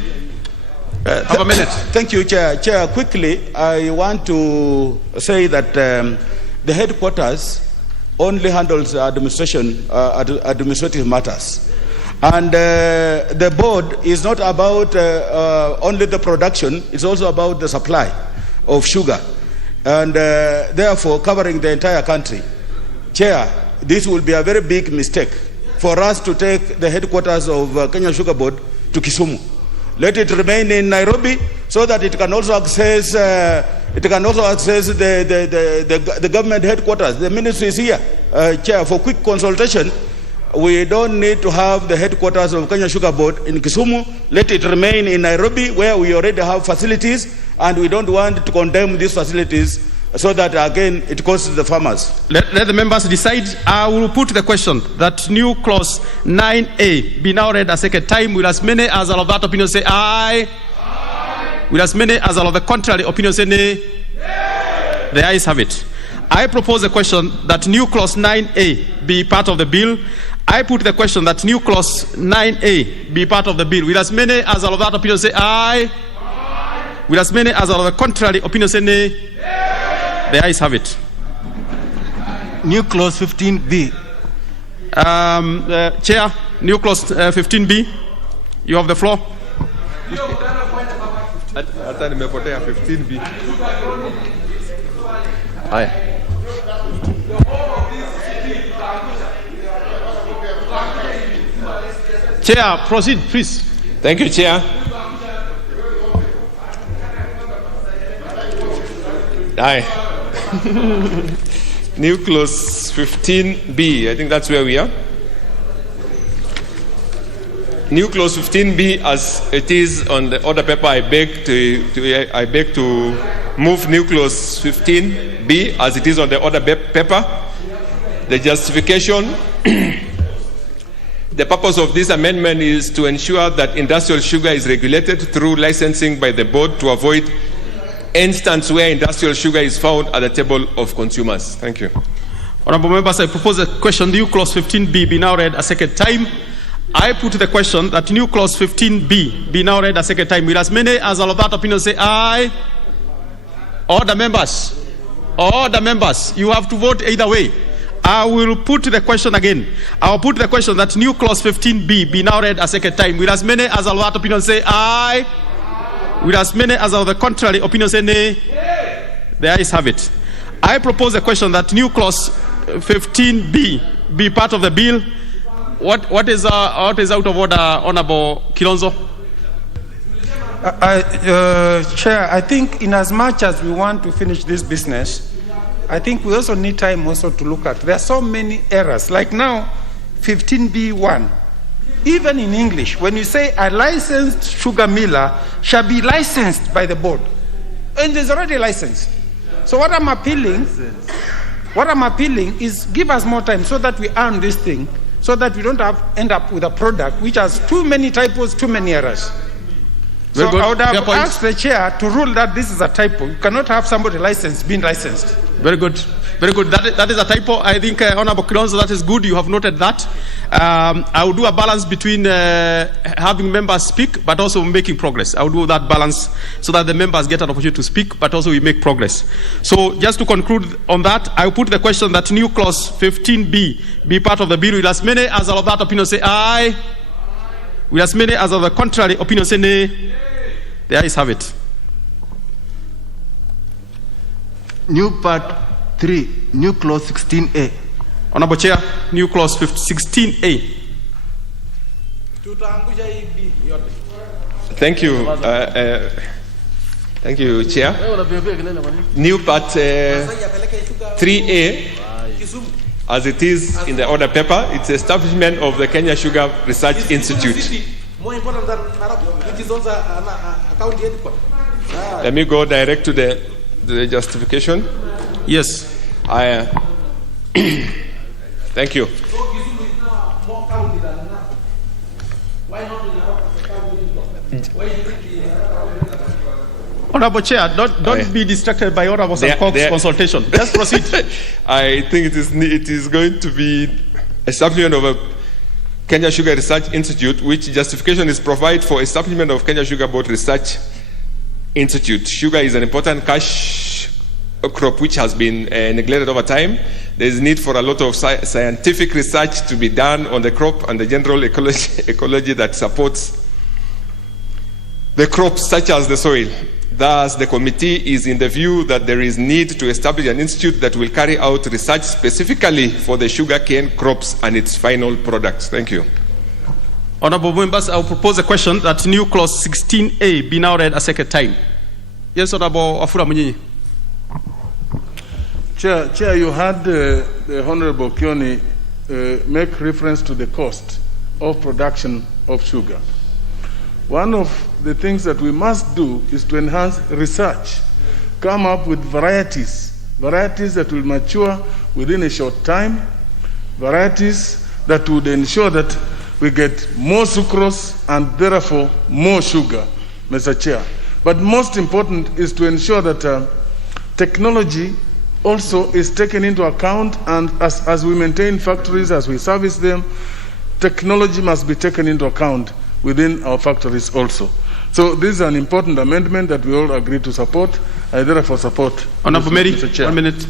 have a minute. Thank you, Chair. Chair, quickly, I want to say that the headquarters only handles administrative matters. And the board is not about only the production, it's also about the supply of sugar. And therefore, covering the entire country. Chair, this will be a very big mistake for us to take the headquarters of Kenya Sugar Board to Kisumu. Let it remain in Nairobi so that it can also access the government headquarters. The ministry is here, Chair, for quick consultation. We don't need to have the headquarters of Kenya Sugar Board in Kisumu. Let it remain in Nairobi, where we already have facilities, and we don't want to condemn these facilities so that again it costs the farmers. Let the members decide. I will put the question that new clause 9A be now read a second time. Will as many as all of that opinion say aye? Aye. Will as many as all of the contrary opinion say nay? Nay. The ayes have it. I propose the question that new clause 9A be part of the bill. I put the question that new clause 9A be part of the bill. Will as many as all of that opinion say aye? Aye. Will as many as all of the contrary opinion say nay? Nay. The ayes have it. New clause 15B. Chair, new clause 15B. You have the floor. Hata nimepotea 15B. Haya. Chair, proceed, please. Thank you, Chair. Aye. New clause 15B, I think that's where we are. New clause 15B, as it is on the order paper, I beg to move new clause 15B as it is on the order paper. The justification. The purpose of this amendment is to ensure that industrial sugar is regulated through licensing by the board to avoid instance where industrial sugar is found at the table of consumers. Thank you. Honorable members, I propose a question, new clause 15B be now read a second time. I put the question that new clause 15B be now read a second time. Will as many as all of that opinion say aye? All the members, you have to vote either way. I will put the question again. I will put the question that new clause 15B be now read a second time. Will as many as all of that opinion say aye? Will as many as of the contrary opinion say nay? The ayes have it. I propose a question that new clause 15B be part of the bill. What is out of order, Honorable Kilonzo? Chair, I think in as much as we want to finish this business, I think we also need time also to look at. There are so many errors. Like now, 15B1, even in English, when you say a licensed sugar miller shall be licensed by the board, and there's already a license. So what I'm appealing is give us more time so that we earn this thing, so that we don't end up with a product which has too many typos, too many errors. So I would have asked the chair to rule that this is a typo. You cannot have somebody being licensed. Very good. Very good. That is a typo. I think, Honorable Kilonzo, that is good. You have noted that. I will do a balance between having members speak, but also making progress. I will do that balance so that the members get an opportunity to speak, but also we make progress. So just to conclude on that, I will put the question that new clause 15B be part of the bill. Will as many as of that opinion say aye? Will as many as of the contrary opinion say nay? The ayes have it. New part 3, new clause 16A. Honorable Chair, new clause 16A. Thank you. Thank you, Chair. New part 3A, as it is in the order paper, it's establishment of the Kenya Sugar Research Institute. More important than Nairobi, which is also an county headquarters. Let me go direct to the justification. Yes. Thank you. Honorable Chair, don't be distracted by Honorable Sankok's consultation. Just proceed. I think it is going to be establishment of a Kenya Sugar Research Institute, which justification is provide for establishment of Kenya Sugar Board Research Institute. Sugar is an important cash crop which has been neglected over time. There is need for a lot of scientific research to be done on the crop and the general ecology that supports the crops such as the soil. Thus, the committee is in the view that there is need to establish an institute that will carry out research specifically for the sugarcane crops and its final products. Thank you. Honorable members, I will propose a question that new clause 16A be now read a second time. Yes, Honorable Afura Munyinyi. Chair, you had the Honorable Kioni make reference to the cost of production of sugar. One of the things that we must do is to enhance research, come up with varieties that will mature within a short time, varieties that would ensure that we get more sucrose and therefore more sugar, Mr. Chair. But most important is to ensure that technology also is taken into account, and as we maintain factories, as we service them, technology must be taken into account within our factories also. So this is an important amendment that we all agree to support. I therefore support. Honorable Mary, 1 minute.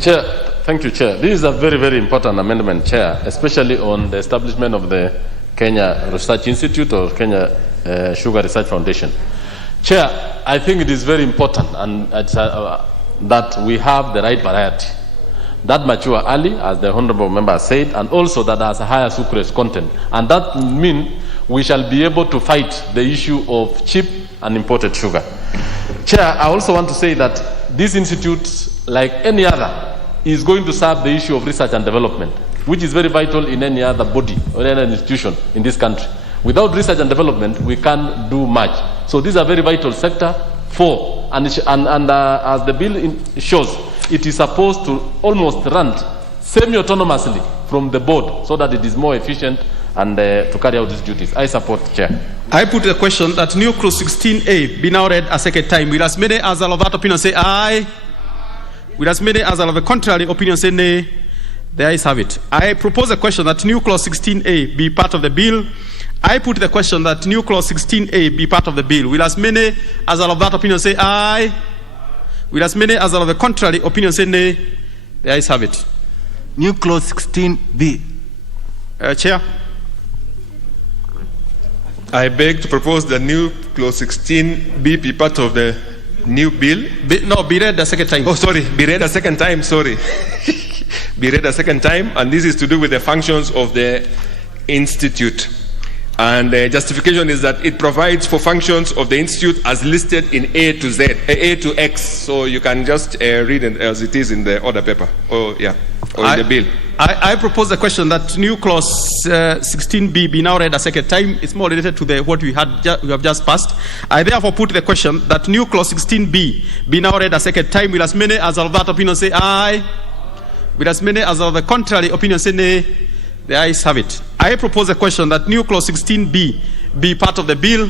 Chair, thank you, Chair. This is a very, very important amendment, Chair, especially on the establishment of the Kenya Research Institute or Kenya Sugar Research Foundation. Chair, I think it is very important and that we have the right variety that mature early, as the honorable member said, and also that has a higher sucrose content. And that means we shall be able to fight the issue of cheap and imported sugar. Chair, I also want to say that this institute, like any other, is going to serve the issue of research and development, which is very vital in any other body or any other institution in this country. Without research and development, we can't do much. So this is a very vital sector for, and as the bill shows, it is supposed to almost run semi-autonomously from the board so that it is more efficient and to carry out these duties. I support, Chair. I put the question that new clause 16A be now read a second time. Will as many as all of that opinion say aye? Will as many as all of the contrary opinion say nay? The ayes have it. I propose a question that new clause 16A be part of the bill. I put the question that new clause 16A be part of the bill. Will as many as all of that opinion say aye? Will as many as all of the contrary opinion say nay? The ayes have it. New clause 16B. Chair. I beg to propose the new clause 16B be part of the new bill. Be read the second time. Oh, sorry. Be read a second time. Sorry. Be read a second time. And this is to do with the functions of the institute. And the justification is that it provides for functions of the institute as listed in A to Z, A to X. So you can just read it as it is in the order paper, or in the bill. I propose the question that new clause 16B be now read a second time. It's more related to what we have just passed. I therefore put the question that new clause 16B be now read a second time. Will as many as of that opinion say aye? Will as many as of the contrary opinion say nay? The ayes have it. I propose the question that new clause 16B be part of the bill.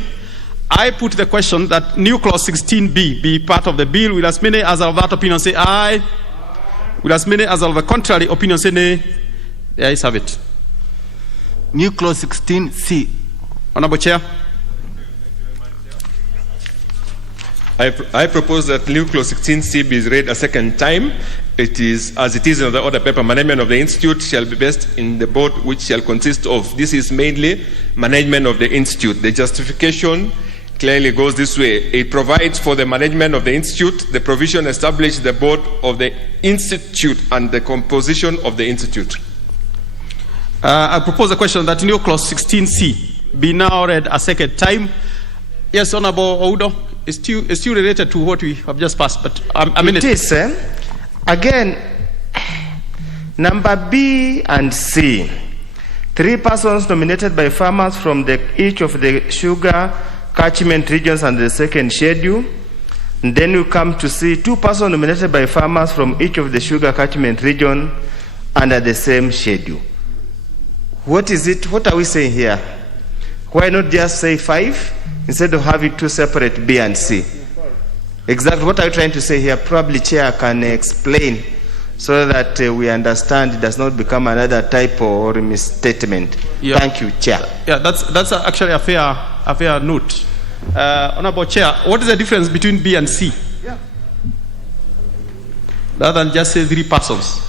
I put the question that new clause 16B be part of the bill. Will as many as of that opinion say aye? Will as many as of the contrary opinion say nay? The ayes have it. New clause 16C. Honorable Chair. I propose that new clause 16C be read a second time. It is, as it is in the order paper, management of the institute shall be based in the board which shall consist of. This is mainly management of the institute. The justification clearly goes this way. It provides for the management of the institute. The provision establishes the board of the institute and the composition of the institute. I propose a question that new clause 16C be now read a second time. Yes, Honorable Oudo, it's still related to what we have just passed, but a minute. It is, again, number B and C. 3 persons nominated by farmers from each of the sugar catchment regions under the second schedule. And then we come to C, 2 persons nominated by farmers from each of the sugar catchment region under the same schedule. What is it? What are we saying here? Why not just say 5 instead of having 2 separate B and C? Exactly what are you trying to say here? Probably Chair can explain so that we understand it does not become another typo or misstatement. Yeah. Thank you, Chair. Yeah, that's actually a fair note. Honorable Chair, what is the difference between B and C? Yeah. Rather than just say 3 persons.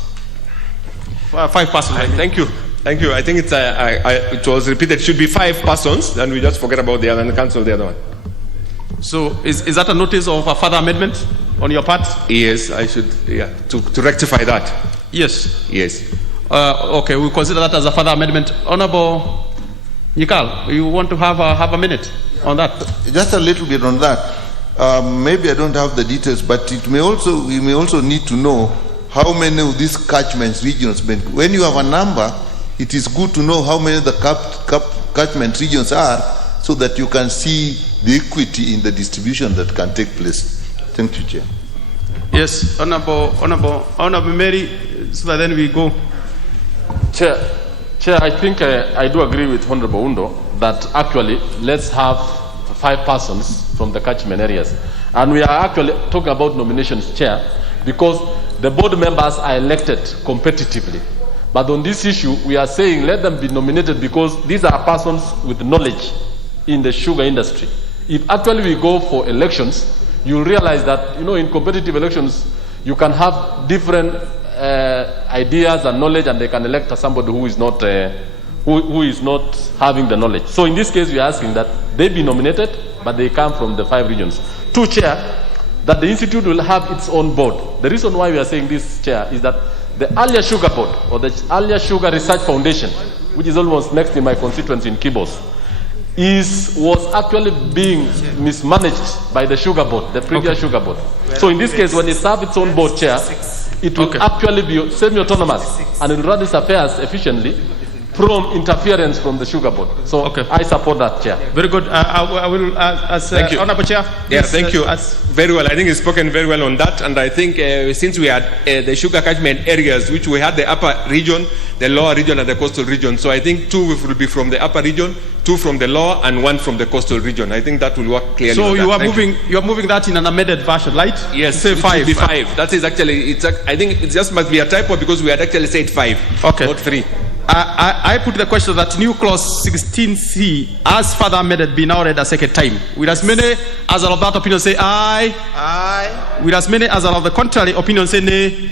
5 persons. Thank you. Thank you. I think it was repeated. It should be 5 persons, and we just forget about the other and cancel the other one. So is that a notice of a further amendment on your part? Yes, I should, yeah, to rectify that. Yes. Yes. Okay, we'll consider that as a further amendment. Honorable Nikal, you want to have a minute on that? Just a little bit on that. Maybe I don't have the details, but we may also need to know how many of these catchment regions. When you have a number, it is good to know how many of the catchment regions are, so that you can see the equity in the distribution that can take place. Thank you, Chair. Yes, Honorable Mary, so that then we go. Chair, I think I do agree with Honorable Undo that actually let's have 5 persons from the catchment areas. And we are actually talking about nominations, Chair, because the board members are elected competitively. But on this issue, we are saying let them be nominated because these are persons with knowledge in the sugar industry. If actually we go for elections, you'll realize that, in competitive elections, you can have different ideas and knowledge, and they can elect somebody who is not having the knowledge. So in this case, we are asking that they be nominated, but they come from the 5 regions. 2, Chair, that the institute will have its own board. The reason why we are saying this, Chair, is that the earlier sugar board, or the earlier sugar research foundation, which is almost next in my constituency in Kibos, was actually being mismanaged by the sugar board, the previous sugar board. So in this case, when it serves its own board, Chair, it will actually be semi-autonomous and it will run its affairs efficiently from interference from the sugar board. So I support that, Chair. Very good. I will, thank you. Honorable Chair. Yeah, thank you. Very well. I think it's spoken very well on that. And I think since we had the sugar catchment areas, which we had the upper region, the lower region, and the coastal region. So I think 2 will be from the upper region, 2 from the lower, and 1 from the coastal region. I think that will work clearly. So you are moving that in an amended version, right? Yes. Say 5. Be 5. That is actually. I think it just must be a typo because we had actually said 5, not 3. I put the question that new clause 16C, as further amended, be now read a second time. Will as many as are of that opinion say aye? Aye. Will as many as are of the contrary opinion say nay?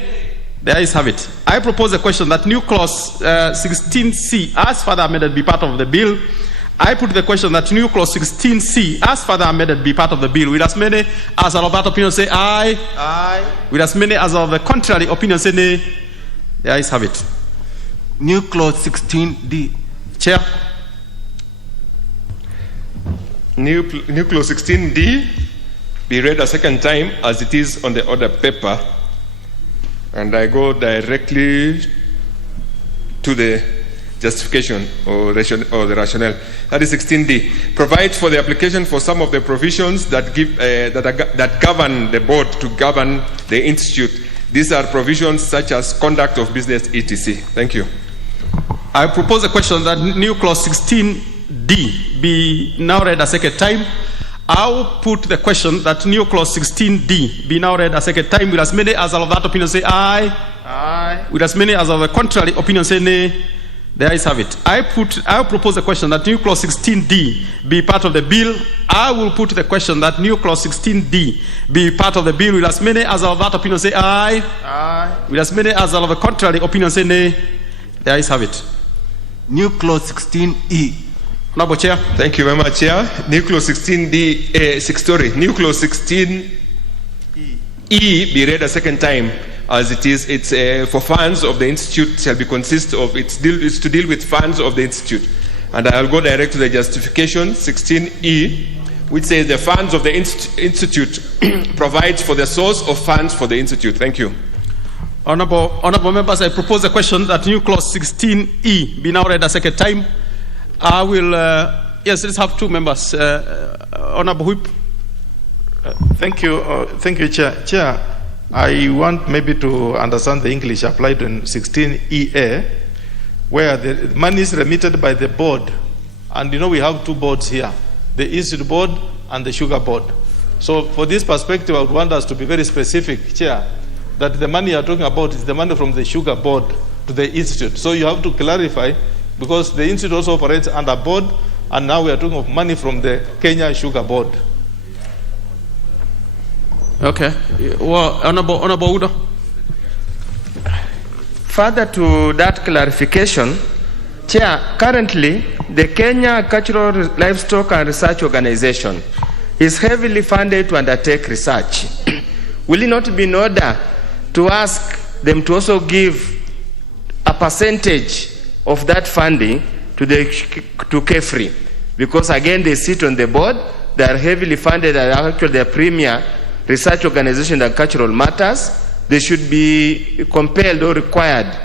The ayes have it. I propose the question that new clause 16C, as further amended, be part of the bill. I put the question that new clause 16C, as further amended, be part of the bill. Will as many as are of that opinion say aye? Aye. Will as many as are of the contrary opinion say nay? The ayes have it. New clause 16D. Chair. New clause 16D be read a second time as it is on the order paper. And I go directly to the justification or the rationale. That is 16D. Provides for the application for some of the provisions that govern the board to govern the institute. These are provisions such as conduct of business, etc. Thank you. I propose a question that new clause 16D be now read a second time. I'll put the question that new clause 16D be now read a second time. Will as many as of that opinion say aye? Aye. Will as many as of the contrary opinion say nay? The ayes have it. I'll propose a question that new clause 16D be part of the bill. I will put the question that new clause 16D be part of the bill. Will as many as of that opinion say aye? Aye. Will as many as of the contrary opinion say nay? The ayes have it. New clause 16E. Honorable Chair. Thank you very much, Chair. New clause 16D, New clause 16E be read a second time as it is. It's for funds of the institute shall be consist of, it's to deal with funds of the institute. And I'll go direct to the justification, 16E, which says the funds of the institute provides for the source of funds for the institute. Thank you. Honorable members, I propose a question that new clause 16E be now read a second time. I will, yes, let's have two members. Honorable Whip. Thank you, Chair. Chair, I want maybe to understand the English applied in 16EA, where the money is remitted by the board. And you know we have two boards here, the Institute Board and the Sugar Board. So for this perspective, I would want us to be very specific, Chair, that the money you're talking about is the money from the Sugar Board to the Institute. So you have to clarify, because the Institute also operates under board, and now we are talking of money from the Kenya Sugar Board. Okay. Well, Honorable Udo. Further to that clarification, Chair, currently the Kenya Cultural Livestock and Research Organization is heavily funded to undertake research. Will it not be in order to ask them to also give a percentage of that funding to KEFRI? Because again, they sit on the board, they are heavily funded, and actually the premier research organization in cultural matters. They should be compelled or required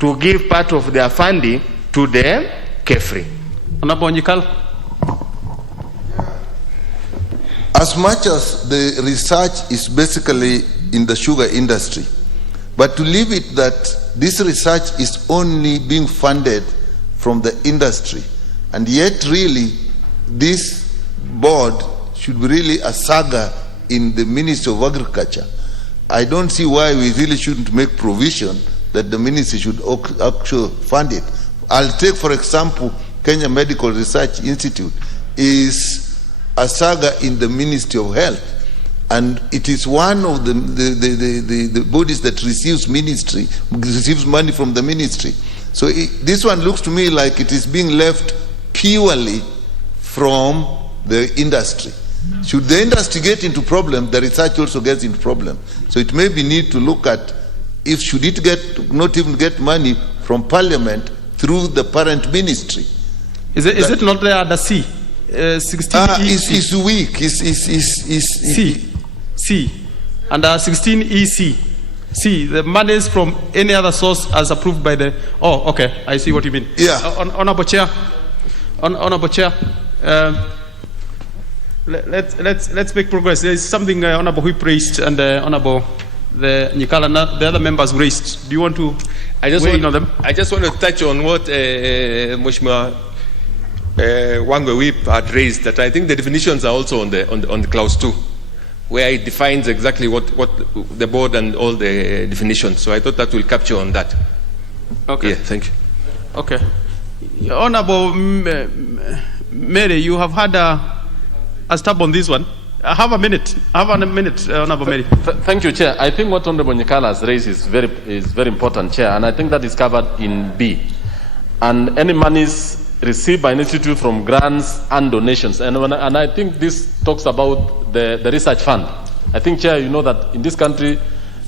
to give part of their funding to the KEFRI. Honorable Nyikal. As much as the research is basically in the sugar industry, but to leave it that this research is only being funded from the industry, and yet really this board should be really a saga in the Ministry of Agriculture. I don't see why we really shouldn't make provision that the ministry should actually fund it. I'll take, for example, Kenya Medical Research Institute is a saga in the Ministry of Health, and it is one of the bodies that receives money from the ministry. So this one looks to me like it is being left purely from the industry. Should the industry get into problem, the research also gets into problem. So it may be need to look at if should it not even get money from Parliament through the parent ministry. Is it not there under C? 16E. It's weak. C. Under 16EC. C. The money is from any other source as approved by the. Oh, okay. I see what you mean. Yeah. Honorable Chair. Honorable Chair. Let's make progress. There is something Honorable Whip raised and Honorable Nyikal and the other members raised. Do you want to weigh in on them? I just want to touch on what Mheshimiwa Wangwe Whip had raised, that I think the definitions are also on the clause 2, where it defines exactly what the board and all the definitions. So I thought that will capture on that. Okay. Yeah, thank you. Okay. Honorable Mary, you have had a stab on this one. Have a minute, Honorable Mary. Thank you, Chair. I think what Honorable Nyikal has raised is very important, Chair, and I think that is covered in B. And any monies received by an institute from grants and donations, and I think this talks about the research fund. I think, Chair, you know that in this country,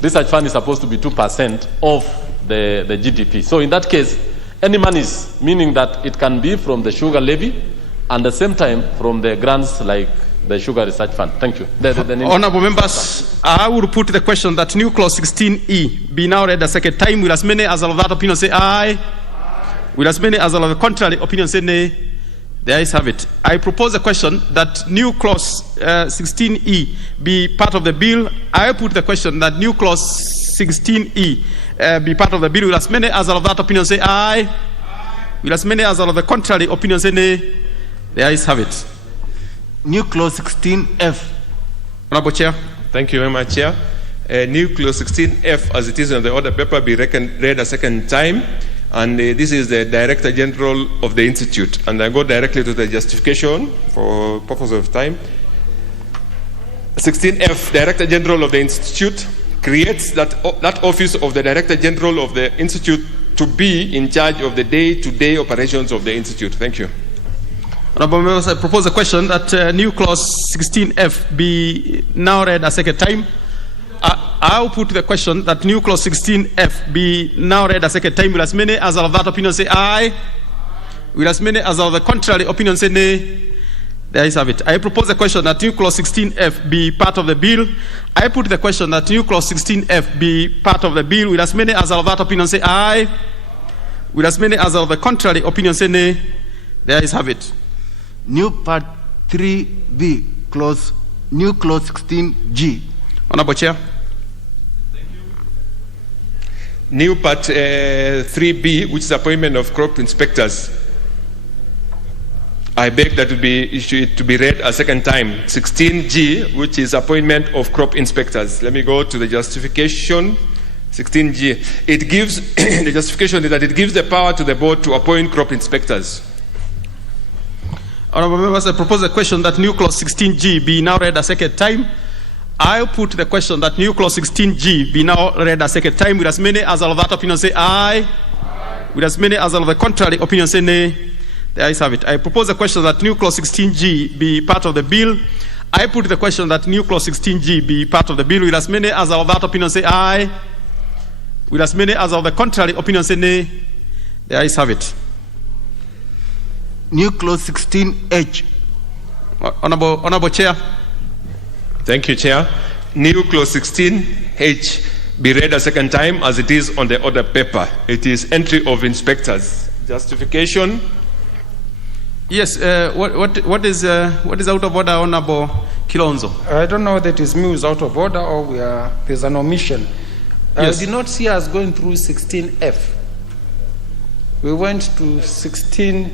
research fund is supposed to be 2% of the GDP. So in that case, any monies, meaning that it can be from the sugar levy, and at the same time from the grants like the Sugar Research Fund. Thank you. Honorable members, I will put the question that new clause 16E be now read a second time. Will as many as of that opinion say aye? Will as many as are of the contrary opinion say nay? The ayes have it. I propose a question that new clause 16E be part of the bill. I put the question that new clause 16E be part of the bill. Will as many as are of that opinion say aye? Will as many as are of the contrary opinion say nay? The ayes have it. New clause 16F. Honorable Chair. Thank you very much, Chair. New clause 16F, as it is on the order paper, be read a second time. And this is the Director General of the Institute. And I go directly to the justification for purpose of time. 16F, Director General of the Institute, creates that office of the Director General of the Institute to be in charge of the day-to-day operations of the Institute. Thank you. Honorable members, I propose a question that new clause 16F be now read a second time. I'll put the question that new clause 16F be now read a second time. Will as many as are of that opinion say aye? Will as many as are of the contrary opinion say nay? The ayes have it. I propose a question that new clause 16F be part of the bill. I put the question that new clause 16F be part of the bill. Will as many as are of that opinion say aye? Will as many as are of the contrary opinion say nay? The ayes have it. New part 3B, new clause 16G. Honorable Chair. New part 3B, which is appointment of crop inspectors. I beg that it to be read a second time. 16G, which is appointment of crop inspectors. Let me go to the justification. 16G. It gives, the justification is that it gives the power to the board to appoint crop inspectors. Honorable members, I propose a question that new clause 16G be now read a second time. I'll put the question that new clause 16G be now read a second time. With as many as are of that opinion say aye. With as many as are of the contrary opinion say nay. The ayes have it. I propose a question that new clause 16G be part of the bill. I put the question that new clause 16G be part of the bill. With as many as are of that opinion say aye. With as many as are of the contrary opinion say nay. The ayes have it. New clause 16H. Honorable Chair. Thank you, Chair. New clause 16H be read a second time as it is on the order paper. It is entry of inspectors. Justification. Yes. What is out of order, Honorable Kilonzo? I don't know that is me out of order or there's an omission. Yes. I did not see us going through 16F. We went to 16G.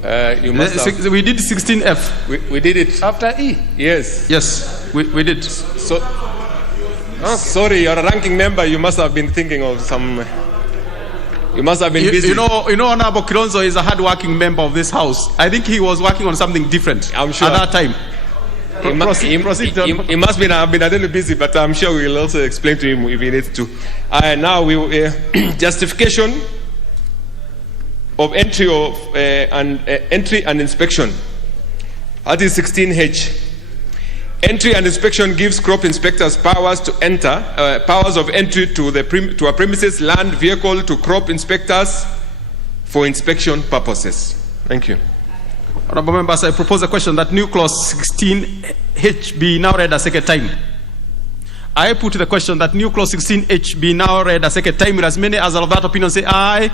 We did 16F. We did it after E. Yes. Yes, we did. So, okay. Sorry, you're a ranking member. You must have been thinking of some. You must have been busy. You know, Honorable Kilonzo is a hard-working member of this house. I think he was working on something different. I'm sure at that time. He must have been a little busy, but I'm sure we will also explain to him if he needs to. Now we justification of entry and inspection. That is 16H. Entry and inspection gives crop inspectors powers to enter, powers of entry to a premises, land, vehicle to crop inspectors for inspection purposes. Thank you. Honorable members, I propose a question that new clause 16H be now read a second time. I put the question that new clause 16H be now read a second time. With as many as are of that opinion say aye.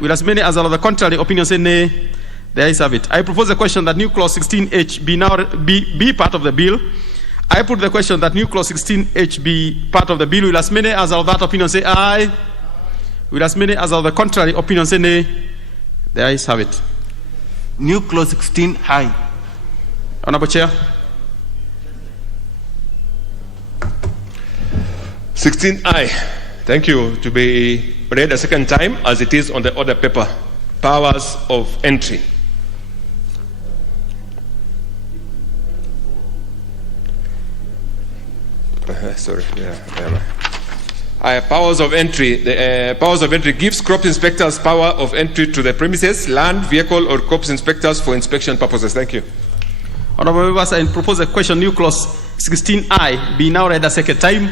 With as many as are of the contrary opinion say nay. The ayes have it. I propose a question that new clause 16H be now be part of the bill. I put the question that new clause 16H be part of the bill. With as many as are of that opinion say aye. With as many as are of the contrary opinion say nay. The ayes have it. New clause 16I. Honorable Chair. 16I. Thank you. To be read a second time as it is on the order paper. Powers of entry. Sorry. Powers of entry. The powers of entry gives crop inspectors power of entry to the premises, land, vehicle, or crop inspectors for inspection purposes. Thank you. Honorable members, I propose a question, new clause 16I be now read a second time.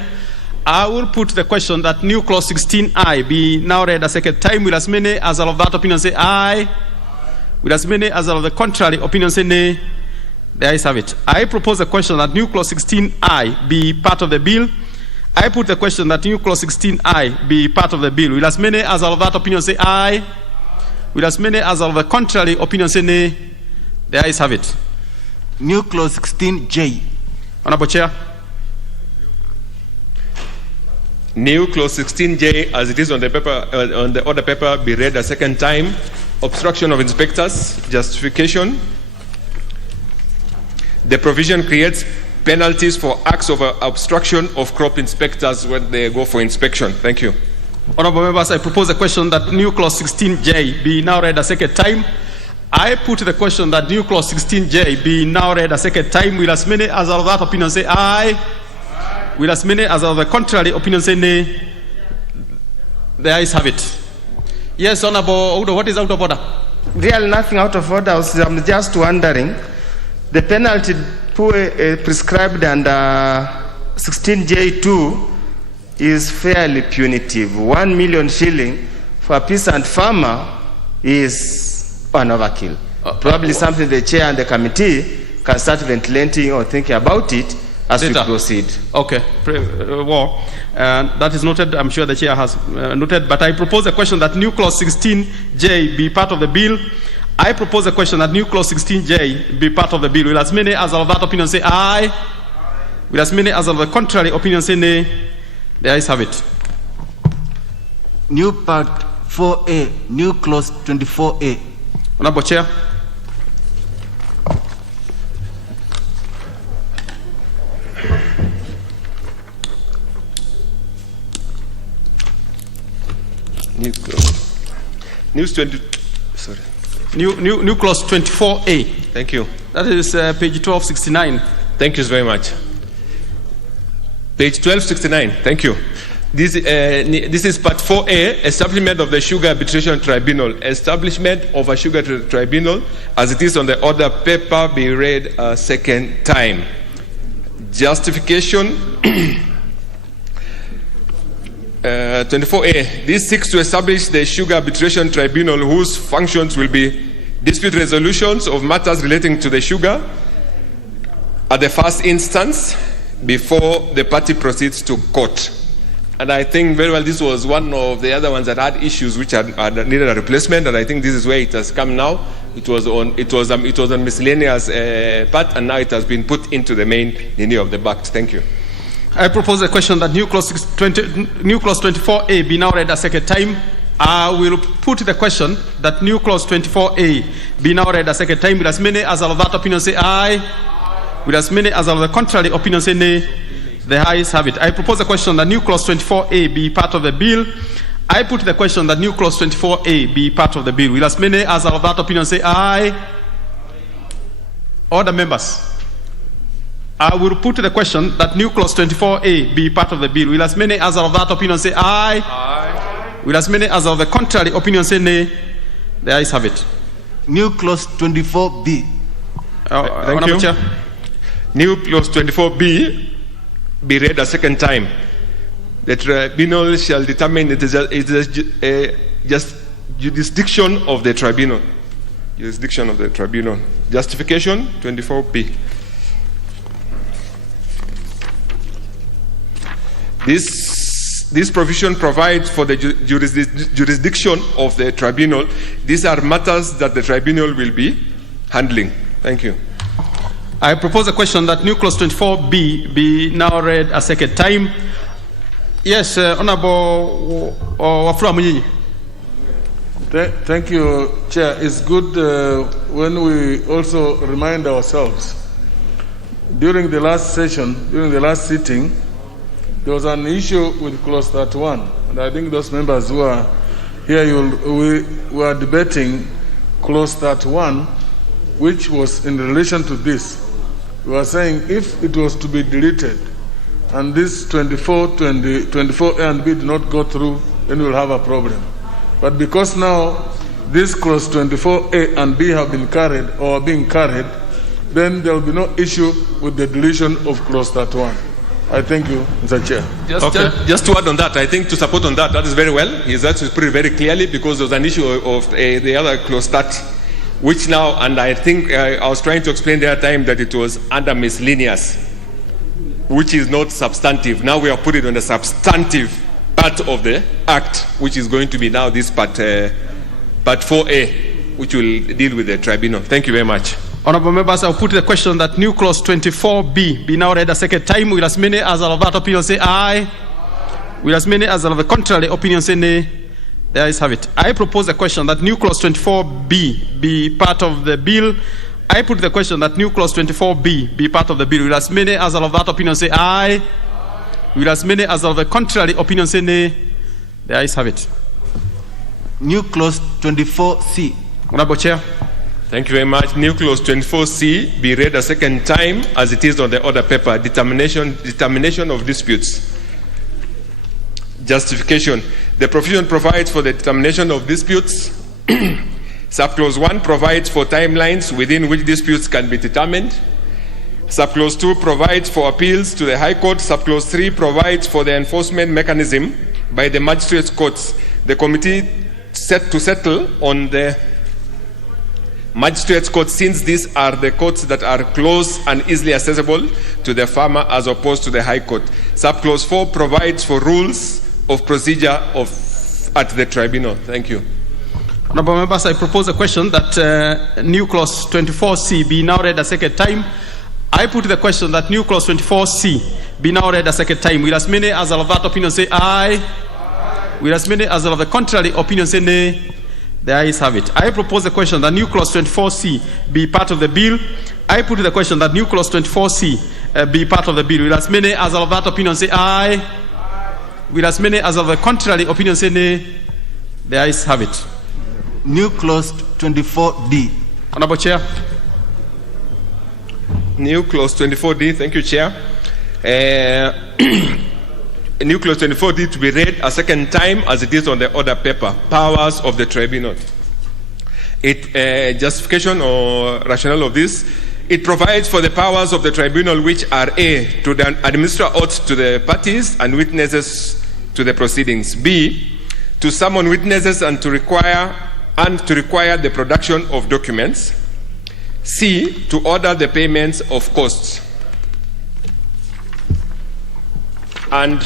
I will put the question that new clause 16I be now read a second time. With as many as are of that opinion say aye. With as many as are of the contrary opinion say nay. The ayes have it. I propose a question that new clause 16I be part of the bill. I put the question that new clause 16I be part of the bill. Will as many as are of that opinion say aye? Will as many as are of the contrary opinion say nay? The ayes have it. New clause 16J. Honorable Chair. New clause 16J, as it is on the paper, on the order paper, be read a second time. Obstruction of inspectors, justification. The provision creates penalties for acts of obstruction of crop inspectors when they go for inspection. Thank you. Honorable members, I propose a question that new clause 16J be now read a second time. I put the question that new clause 16J be now read a second time. Will as many as are of that opinion say aye? Will as many as are of the contrary opinion say nay? The ayes have it. Yes, Honorable Udo, what is out of order? Really nothing out of order. I'm just wondering, the penalty prescribed under 16J2 is fairly punitive. 1 million shilling for a peasant farmer is an overkill. Probably something the chair and the committee can start ventilating or thinking about it as we proceed. Okay. That is noted. I'm sure the chair has noted. But I propose a question that new clause 16J be part of the bill. I propose a question that new clause 16J be part of the bill. Will as many as are of that opinion say aye? Will as many as are of the contrary opinion say nay? The ayes have it. New part 4A, new clause 24A. Honorable Chair. New clause. New clause 24A. Thank you. That is page 1269. Thank you very much. Page 1269. Thank you. This is part 4A, a supplement of the Sugar Arbitration Tribunal. Establishment of a Sugar Tribunal, as it is on the order paper, be read a second time. Justification. 24A. This seeks to establish the Sugar Arbitration Tribunal, whose functions will be dispute resolutions of matters relating to the sugar at the first instance before the party proceeds to court. And I think very well this was one of the other ones that had issues which had needed a replacement, and I think this is where it has come now. It was on miscellaneous part, and now it has been put into the main linear of the Act. Thank you. I propose a question that new clause 24A be now read a second time. I will put the question that new clause 24A be now read a second time. Will as many as are of that opinion say aye? Will as many as are of the contrary opinion say nay? The ayes have it. I propose a question that new clause 24A be part of the bill. I put the question that new clause 24A be part of the bill. Will as many as are of that opinion say aye? Order members. I will put the question that new clause 24A be part of the bill. Will as many as are of that opinion say aye? Aye. Will as many as are of the contrary opinion say nay? The ayes have it. New clause 24B. Thank you. Chair. New clause 24B be read a second time. The tribunal shall determine it is just jurisdiction of the tribunal. Jurisdiction of the tribunal. Justification 24B. This provision provides for the jurisdiction of the tribunal. These are matters that the tribunal will be handling. Thank you. I propose a question that new clause 24B be now read a second time. Yes, Honorable Wafula Munyinyi. Thank you, Chair. It's good when we also remind ourselves. During the last session, during the last sitting, there was an issue with clause 31, and I think those members who are here, we were debating clause 31, which was in relation to this. We were saying if it was to be deleted, and this 24A and B did not go through, then we'll have a problem. But because now this clause 24A and B have been carried or being carried, then there will be no issue with the deletion of clause 31. I thank you, Mr. Chair. Just to add on that, I think to support on that, that is very well. He's actually put it very clearly because there was an issue of the other clause 30, which now, and I think I was trying to explain the other time that it was under miscellaneous. which is not substantive. Now we have put it on the substantive part of the Act, which is going to be now this part 4A, which will deal with the tribunal. Thank you very much. Honorable members, I'll put the question that new clause 24B be now read a second time. Will as many as are of that opinion say aye? Will as many as are of the contrary opinion say nay? The ayes have it. I propose the question that new clause 24B be part of the bill. I put the question that new clause 24B be part of the bill. Will as many as are of that opinion say aye? Will as many as are of the contrary opinion say nay? The ayes have it. New clause 24C. Honorable Chair. Thank you very much. New clause 24C be read a second time as it is on the order paper. Determination of disputes. Justification. The provision provides for the determination of disputes. Subclause 1 provides for timelines within which disputes can be determined. Subclause 2 provides for appeals to the High Court. Subclause 3 provides for the enforcement mechanism by the magistrates' courts. The committee set to settle on the magistrates' courts, since these are the courts that are close and easily accessible to the farmer as opposed to the High Court. Subclause 4 provides for rules of procedure at the tribunal. Thank you. Honorable members, I propose a question that new clause 24C be now read a second time. I put the question that new clause 24C be now read a second time. Will as many as are of that opinion say aye? Will as many as are of the contrary opinion say nay? The ayes have it. I propose the question that new clause 24C be part of the bill. I put the question that new clause 24C be part of the bill. Will as many as are of that opinion say aye? Will as many as of the contrary opinion say nay? The ayes have it. New clause 24D. Honorable Chair. New clause 24D. Thank you, Chair. New clause 24D to be read a second time as it is on the order paper. Powers of the tribunal. Justification or rationale of this. It provides for the powers of the tribunal, which are A, to administer oaths to the parties and witnesses to the proceedings. B, to summon witnesses and to require the production of documents. C, to order the payments of costs. And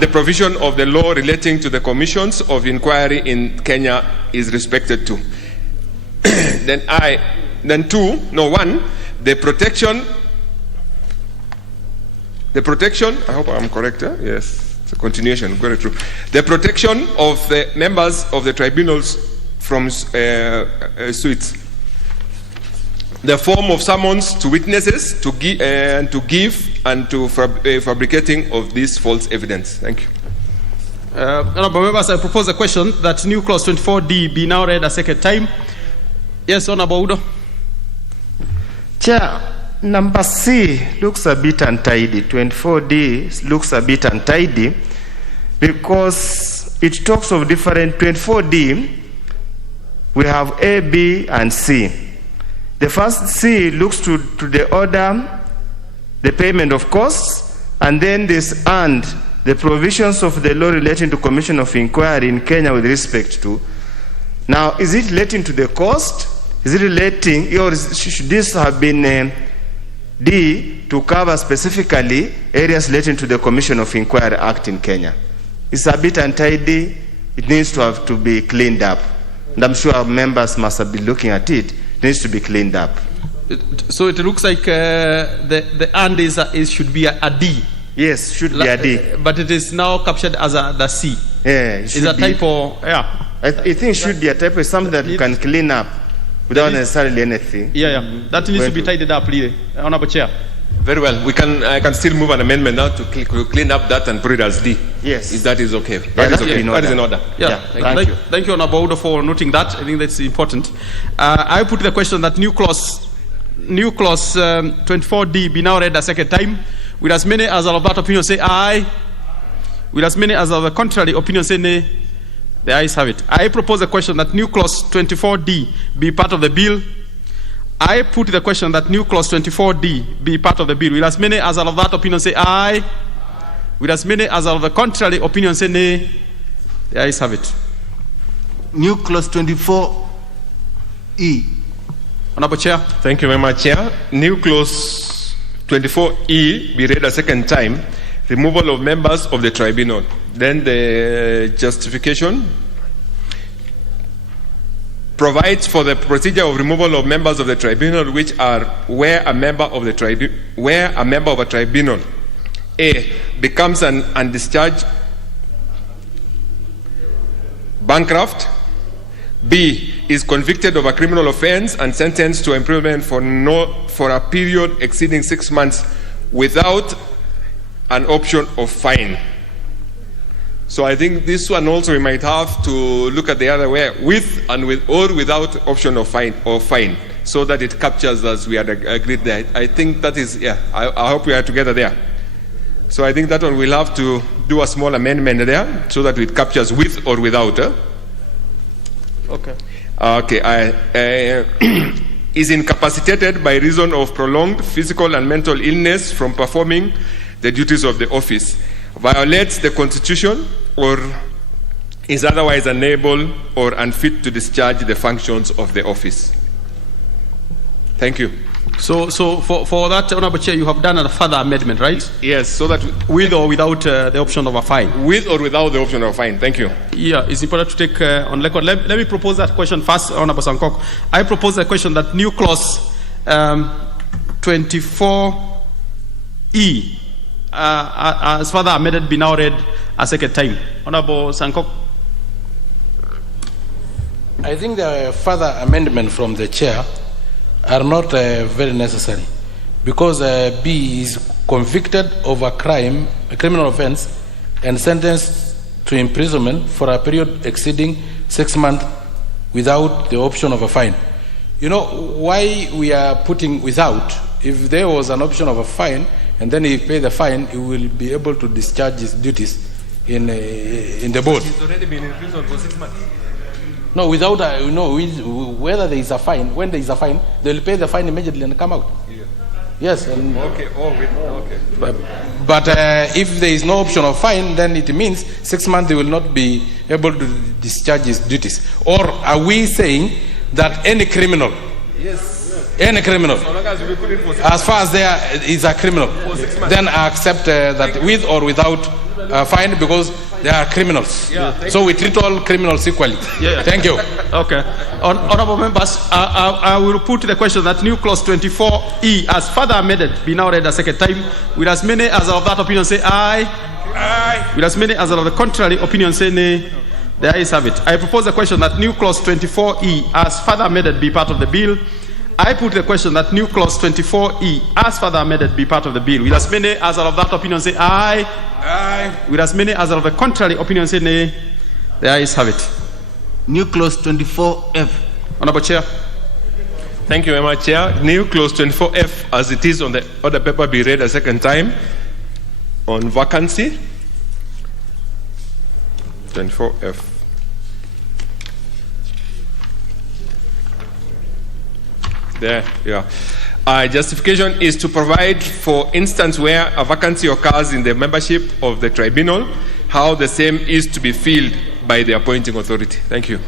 the provision of the law relating to the commissions of inquiry in Kenya is respected to. One, the protection, I hope I'm correct, yes, it's a continuation, very true. The protection of the members of the tribunals from suits. The form of summons to witnesses to give and to fabricating of this false evidence. Thank you. Honorable members, I propose a question that new clause 24D be now read a second time. Yes, Honorable Udo. Chair, number C looks a bit untidy. 24D looks a bit untidy because it talks of different 24D. We have A, B, and C. The first C looks to the order, the payment of costs, and then this and the provisions of the law relating to commission of inquiry in Kenya with respect to. Now, is it relating to the cost? Is it relating, or should this have been D to cover specifically areas relating to the Commission of Inquiry Act in Kenya? It's a bit untidy. It needs to have to be cleaned up. And I'm sure our members must have been looking at it. It needs to be cleaned up. So it looks like the and is should be a D. Yes, should be a D. But it is now captured as the C. Yeah, is a typo. Yeah. I think it should be a typo. It's something that you can clean up without necessarily anything. Yeah. That needs to be tidied up, really. Honorable Chair. Very well. I can still move an amendment now to clean up that and put it as D. Yes. If that is okay. That is okay. That is in order. Yeah. Thank you. Thank you, Honorable Udo, for noting that. I think that's important. I put the question that new clause 24D be now read a second time. Will as many as are of that opinion say aye? Will as many as are of the contrary opinion say nay? The ayes have it. I propose a question that new clause 24D be part of the bill. I put the question that new clause 24D be part of the bill. Will as many as are of that opinion say aye? Will as many as are of the contrary opinion say nay? The ayes have it. New clause 24E. Honorable Chair. Thank you very much, Chair. New clause 24E be read a second time, removal of members of the tribunal. Then the justification provides for the procedure of removal of members of the tribunal which are where a member of a tribunal A becomes an undischarged bankrupt, B is convicted of a criminal offense and sentenced to imprisonment for a period exceeding 6 months without an option of fine. So I think this one also we might have to look at the other way, with or without option of fine, so that it captures as we had agreed there. I think that is, I hope we are together there. So I think that one we'll have to do a small amendment there so that it captures with or without. Okay. Is incapacitated by reason of prolonged physical and mental illness from performing the duties of the office, violates the Constitution, or is otherwise unable or unfit to discharge the functions of the office. Thank you. So for that, Honorable Chair, you have done a further amendment, right? Yes, so that with or without the option of a fine. With or without the option of a fine. Thank you. Yeah, it's important to take on record. Let me propose that question first, Honorable Sankok. I propose a question that new clause 24E, as further amended, be now read a second time. Honorable Sankok. I think the further amendment from the chair are not very necessary, because B is convicted of a crime, a criminal offense, and sentenced to imprisonment for a period exceeding 6 months without the option of a fine. You know why we are putting without? If there was an option of a fine, and then he pay the fine, he will be able to discharge his duties in the board. He's already been in prison for 6 months. No, without whether there is a fine, when there is a fine, they will pay the fine immediately and come out. Yeah. Yes. And okay. But if there is no option of fine, then it means 6 months they will not be able to discharge his duties. Or are we saying that any criminal? Yes. Any criminal, So long as we put it for 6 as far as there is a criminal, then I accept that with or without fine, because they are criminals. Yeah, so we treat all criminals equally. Yeah. Thank you. Okay. Honorable members, I will put the question that new clause 24E, as further amended, be now read a second time. Will as many as of that opinion say aye? Aye. Will as many as of the contrary opinion say nay? The ayes have it. I propose the question that new clause 24E, as further amended, be part of the bill. I put the question that new clause 24E, as further amended, be part of the bill. Will as many as of that opinion say aye? Aye. Will as many as of the contrary opinion say nay? The ayes have it. New clause 24F. Honorable Chair. Thank you very much, Chair. New clause 24F, as it is on the order paper, be read a second time on vacancy. 24F. There, yeah. Justification is to provide for instance where a vacancy occurs in the membership of the tribunal, how the same is to be filled by the appointing authority. Thank you.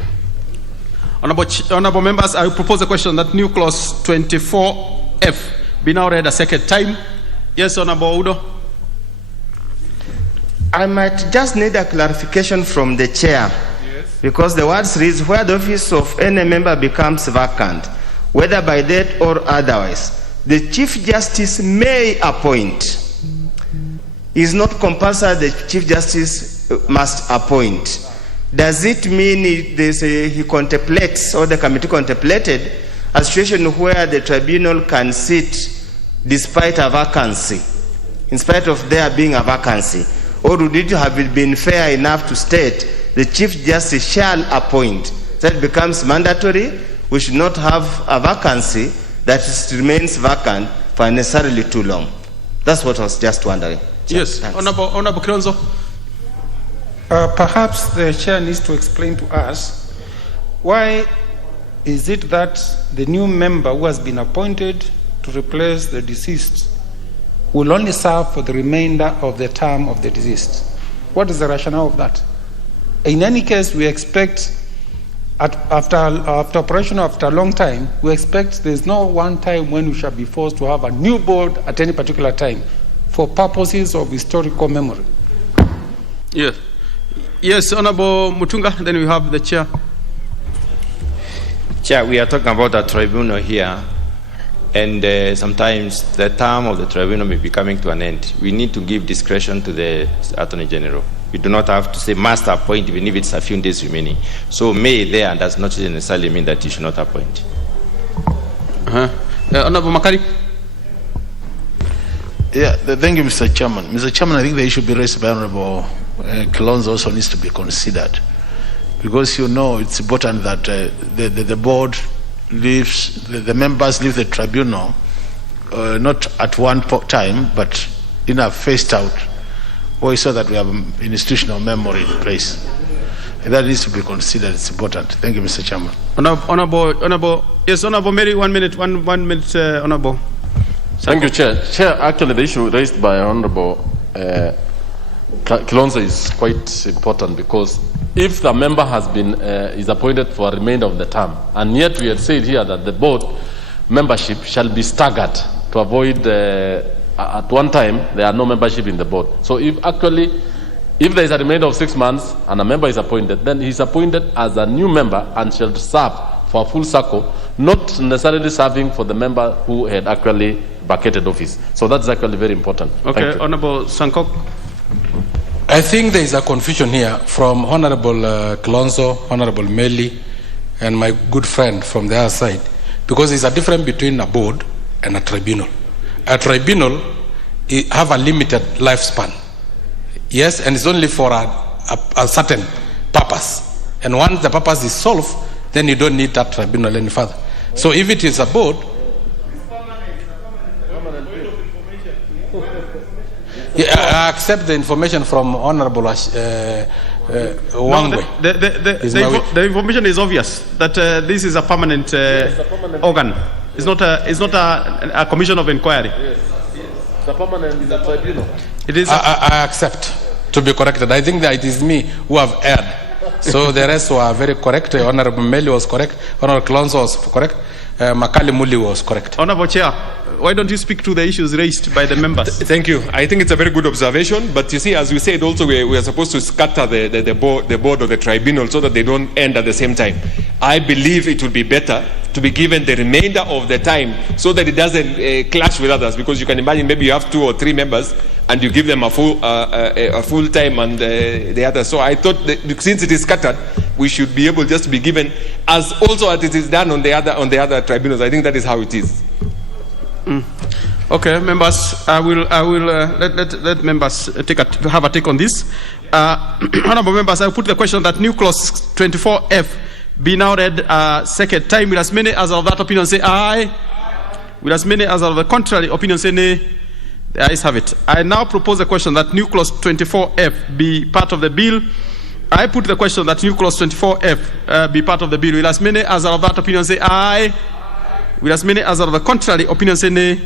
Honorable members, I will propose a question that new clause 24F be now read a second time. Yes, Honorable Udo. I might just need a clarification from the chair. Yes. Because the words reads, where the office of any member becomes vacant, whether by death or otherwise, the Chief Justice may appoint. Is not compulsory the Chief Justice must appoint. Does it mean he contemplates, or the committee contemplated, a situation where the tribunal can sit despite a vacancy, in spite of there being a vacancy? Or would it have been fair enough to state the Chief Justice shall appoint? That becomes mandatory. We should not have a vacancy that remains vacant for necessarily too long. That's what I was just wondering. Yes, Thanks. Honorable Kilonzo. Perhaps the chair needs to explain to us why is it that the new member who has been appointed to replace the deceased will only serve for the remainder of the term of the deceased? What is the rationale of that? In any case, we expect after operation after a long time, we expect there's no one time when we shall be forced to have a new board at any particular time for purposes of historical memory. Yes. Yes, Honorable Mutunga, then we have the chair. Chair, we are talking about a tribunal here, and sometimes the term of the tribunal may be coming to an end. We need to give discretion to the Attorney General. We do not have to say must appoint even if it's a few days remaining. So may there does not necessarily mean that you should not appoint. Honorable Makari. Yeah, thank you, Mr. Chairman. Mr. Chairman, I think the issue be raised by Honorable Kilonzo also needs to be considered, because you know it's important that the board leaves, the members leave the tribunal not at one time, but in a phased out way, so that we have institutional memory in place. And that needs to be considered. It's important. Thank you, Mr. Chairman. Honorable, yes, Honorable Mary, 1 minute, one minute, Honorable. Thank you, Chair. Chair, actually the issue raised by Honorable Kilonzo is quite important, because if the member has been is appointed for a remainder of the term, and yet we had said here that the board membership shall be staggered to avoid at one time there are no membership in the board. So if there is a remainder of 6 months and a member is appointed, then he is appointed as a new member and shall serve for a full cycle, not necessarily serving for the member who had actually vacated office. So that's actually very important. Okay, Honorable Sankok. I think there is a confusion here from Honorable Kilonzo, Honorable Meli, and my good friend from the other side, because there's a difference between a board and a tribunal. A tribunal have a limited lifespan, yes, and it's only for a certain purpose. And once the purpose is solved, then you don't need that tribunal any further. So if it is a board, I accept the information from Honorable Wangwe. No, the information is obvious that this is a permanent organ. It's not a commission of inquiry. Yes. It's a permanent tribunal. It is. I accept to be corrected. I think that it is me who have erred. So the rest were very correct. Honorable Meli was correct. Honorable Kilonzo was correct. Makali Muli was correct. Honorable Chair, why don't you speak to the issues raised by the members? Thank you. I think it's a very good observation. But you see, as we said, also we are supposed to scatter the board of the tribunal so that they don't end at the same time. I believe it would be better to be given the remainder of the time so that it doesn't clash with others. Because you can imagine maybe you have 2 or 3 members and you give them a full time and the others. So I thought that since it is scattered, we should be able just to be given as also as it is done on the other tribunals. I think that is how it is. Okay, members, I will let members have a take on this. Honorable members, I will put the question that new clause 24F be now read second time. Will as many as of that opinion say aye? Will as many as of the contrary opinion say nay? The ayes have it. I now propose the question that new clause 24F be part of the bill. I put the question that new clause 24F be part of the bill. Will as many as of that opinion say aye? Will as many as of the contrary opinion say nay?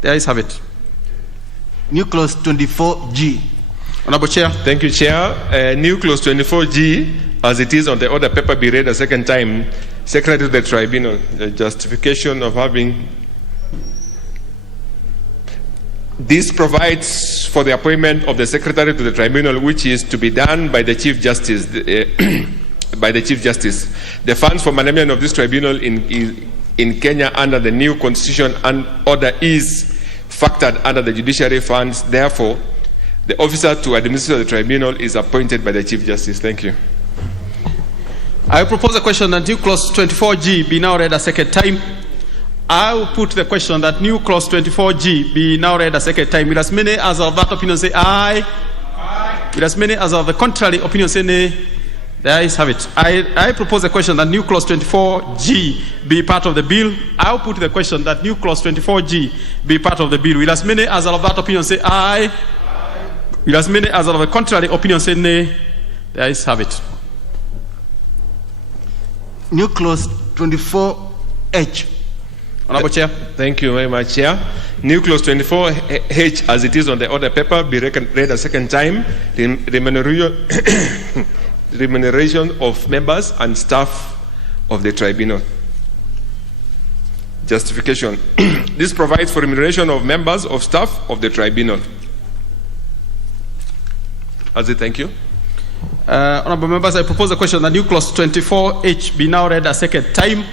The ayes have it. New clause 24G. Honorable Chair. Thank you, Chair. New clause 24G, as it is on the order paper, be read a second time. Secretary to the tribunal, the justification of having. This provides for the appointment of the secretary to the tribunal, which is to be done by the Chief Justice. By the Chief Justice. The funds for management of this tribunal in Kenya under the new constitution and order is factored under the judiciary funds. Therefore, the officer to administer the tribunal is appointed by the Chief Justice. Thank you. I propose a question that new clause 24G be now read a second time. I will put the question that new clause 24G be now read a second time. Will as many as of that opinion say aye? Aye. Will as many as of the contrary opinion say nay? The ayes have it. I propose a question that new clause 24G be part of the bill. I will put the question that new clause 24G be part of the bill. Will as many as of that opinion say aye? Aye. Will as many as of the contrary opinion say nay? The ayes have it. New clause 24H. Honorable Chair. Thank you very much, Chair. New clause 24H, as it is on the order paper, be read a second time. Remuneration of members and staff of the tribunal. Justification. This provides for remuneration of members of staff of the tribunal. As it, thank you. Honorable members, I propose a question that new clause 24H be now read a second time.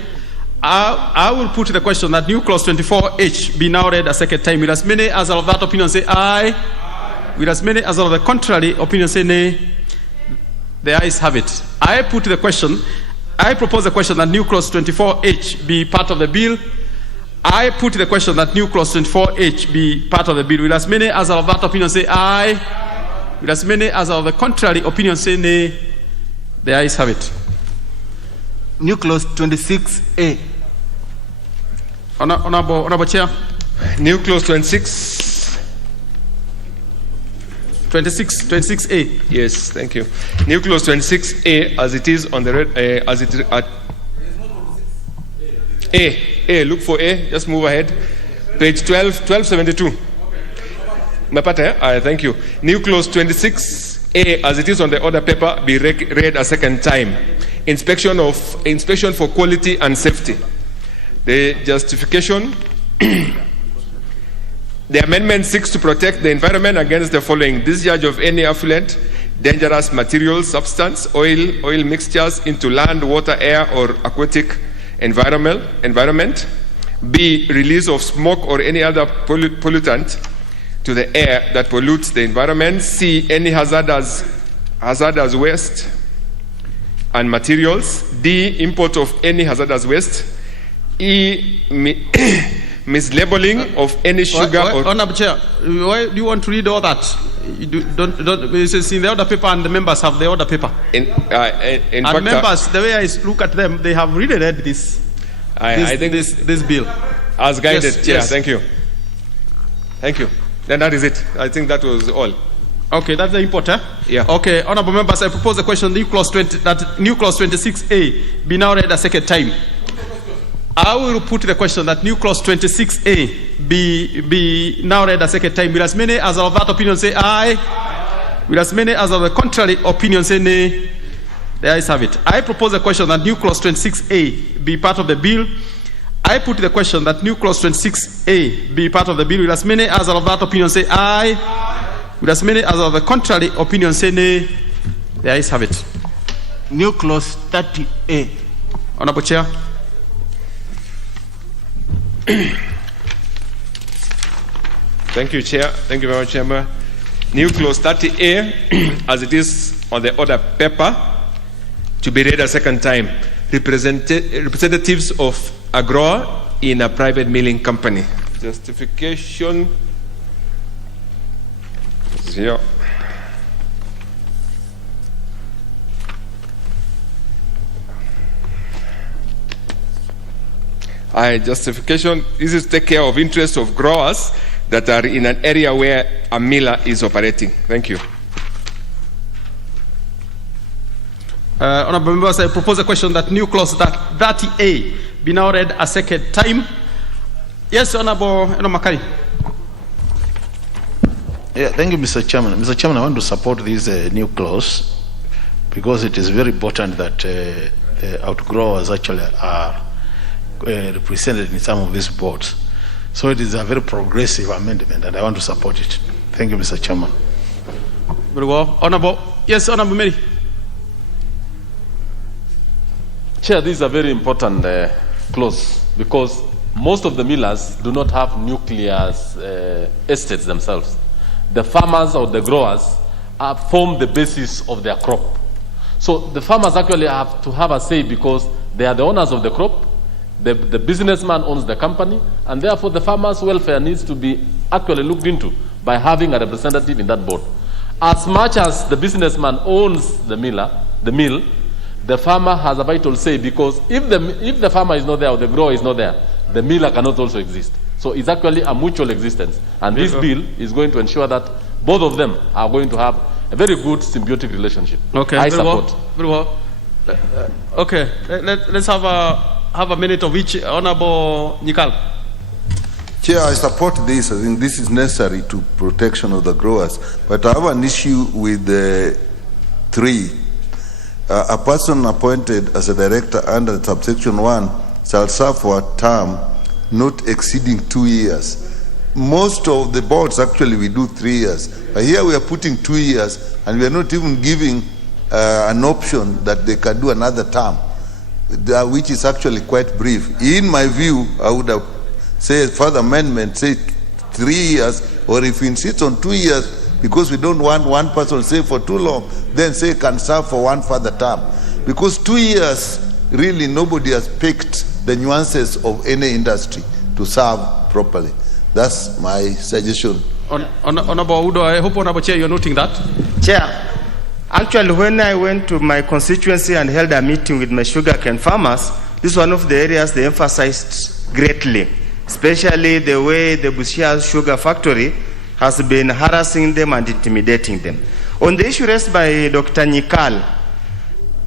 I will put the question that new clause 24H be now read a second time. With as many as are of that opinion say aye. With as many as are of the contrary opinion say nay. The ayes have it. I propose the question that new clause 24H be part of the bill. I put the question that new clause 24H be part of the bill. With as many as are of that opinion say aye. With as many as are of the contrary opinion say nay. The ayes have it. New clause 26A. Honorable Chair. New clause 26A. Yes, thank you. New clause 26A, as it is on the red, as it at A. Look for A. Just move ahead. Page 1272. Mapate, thank you. New clause 26A, as it is on the order paper, be read a second time. Inspection for quality and safety. The justification. The amendment seeks to protect the environment against the following: discharge of any effluent, dangerous materials, substance, oil mixtures into land, water, air, or aquatic environment. B, release of smoke or any other pollutant to the air that pollutes the environment. C, any hazardous waste and materials. D, import of any hazardous waste. E, mislabeling of any sugar or... Honorable Chair, why do you want to read all that? It's in the order paper, and the members have the order paper. In and fact, members, the way I look at them, they have really read this bill. As guided, yes, Chair. yes. Thank you. Thank you. Then that is it. I think that was all. Okay, that's the import, eh? Yeah. Okay, honorable members, I propose the question that new clause 26A be now read a second time. I will put the question that new clause 26A be now read a second time. Will as many as are of that opinion say aye? Will as many as are of the contrary opinion say nay? The ayes have it. I propose the question that new clause 26A be part of the bill. I put the question that new clause 26A be part of the bill. Will as many as are of that opinion say aye? Will as many as are of the contrary opinion say nay? The ayes have it. New clause 30A. Honorable Chair. Thank you, Chair. Thank you very much, Chairman. New clause 30A, as it is on the order paper, to be read a second time. Representatives of a grower in a private milling company. Justification. Here. Justification. This is to take care of interests of growers that are in an area where a miller is operating. Thank you. Honorable members, I propose a question that new clause 30A be now read a second time. Yes, Honorable Makari. Yeah, thank you, Mr. Chairman. Mr. Chairman, I want to support this new clause because it is very important that the outgrowers actually are represented in some of these boards. So it is a very progressive amendment, and I want to support it. Thank you, Mr. Chairman. Very well. Honorable. Yes, Honorable Mary. Chair, this is a very important clause because most of the millers do not have nuclear estates themselves. The farmers or the growers form the basis of their crop. So the farmers actually have to have a say because they are the owners of the crop. The businessman owns the company, and therefore the farmer's welfare needs to be actually looked into by having a representative in that board. As much as the businessman owns the mill, the farmer has a vital say because if the farmer is not there or the grower is not there, the miller cannot also exist. So it's actually a mutual existence. And this bill is going to ensure that both of them are going to have a very good symbiotic relationship. Okay, I support. Very well. Okay, let's have a minute of each. Honorable Nikal. Chair, I support this. I think this is necessary to protection of the growers. But I have an issue with the 3. A person appointed as a director under subsection 1 shall serve for a term not exceeding 2 years. Most of the boards actually we do 3 years. But here we are putting 2 years and we are not even giving an option that they can do another term, which is actually quite brief. In my view, I would have said further amendment, say 3 years, or if we insist on 2 years, because we don't want one person to say for too long, then say can serve for one further term. Because 2 years, really nobody has picked the nuances of any industry to serve properly. That's my suggestion. Honorable Udo, I hope Honorable Chair, you're noting that. Chair, actually when I went to my constituency and held a meeting with my sugarcane farmers, this is one of the areas they emphasized greatly, especially the way the Busia sugar factory has been harassing them and intimidating them. On the issue raised by Dr. Nikal,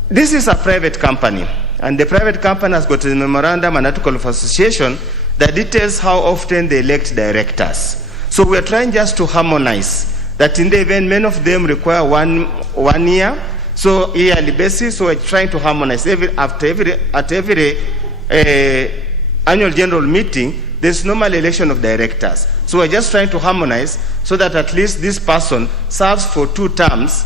this is a private company, and the private company has got a memorandum and article of association that details how often they elect directors. So we are trying just to harmonize that in the event many of them require one year, so yearly basis, so we're trying to harmonize at every annual general meeting. There's normal election of directors. So we're just trying to harmonize so that at least this person serves for 2 terms,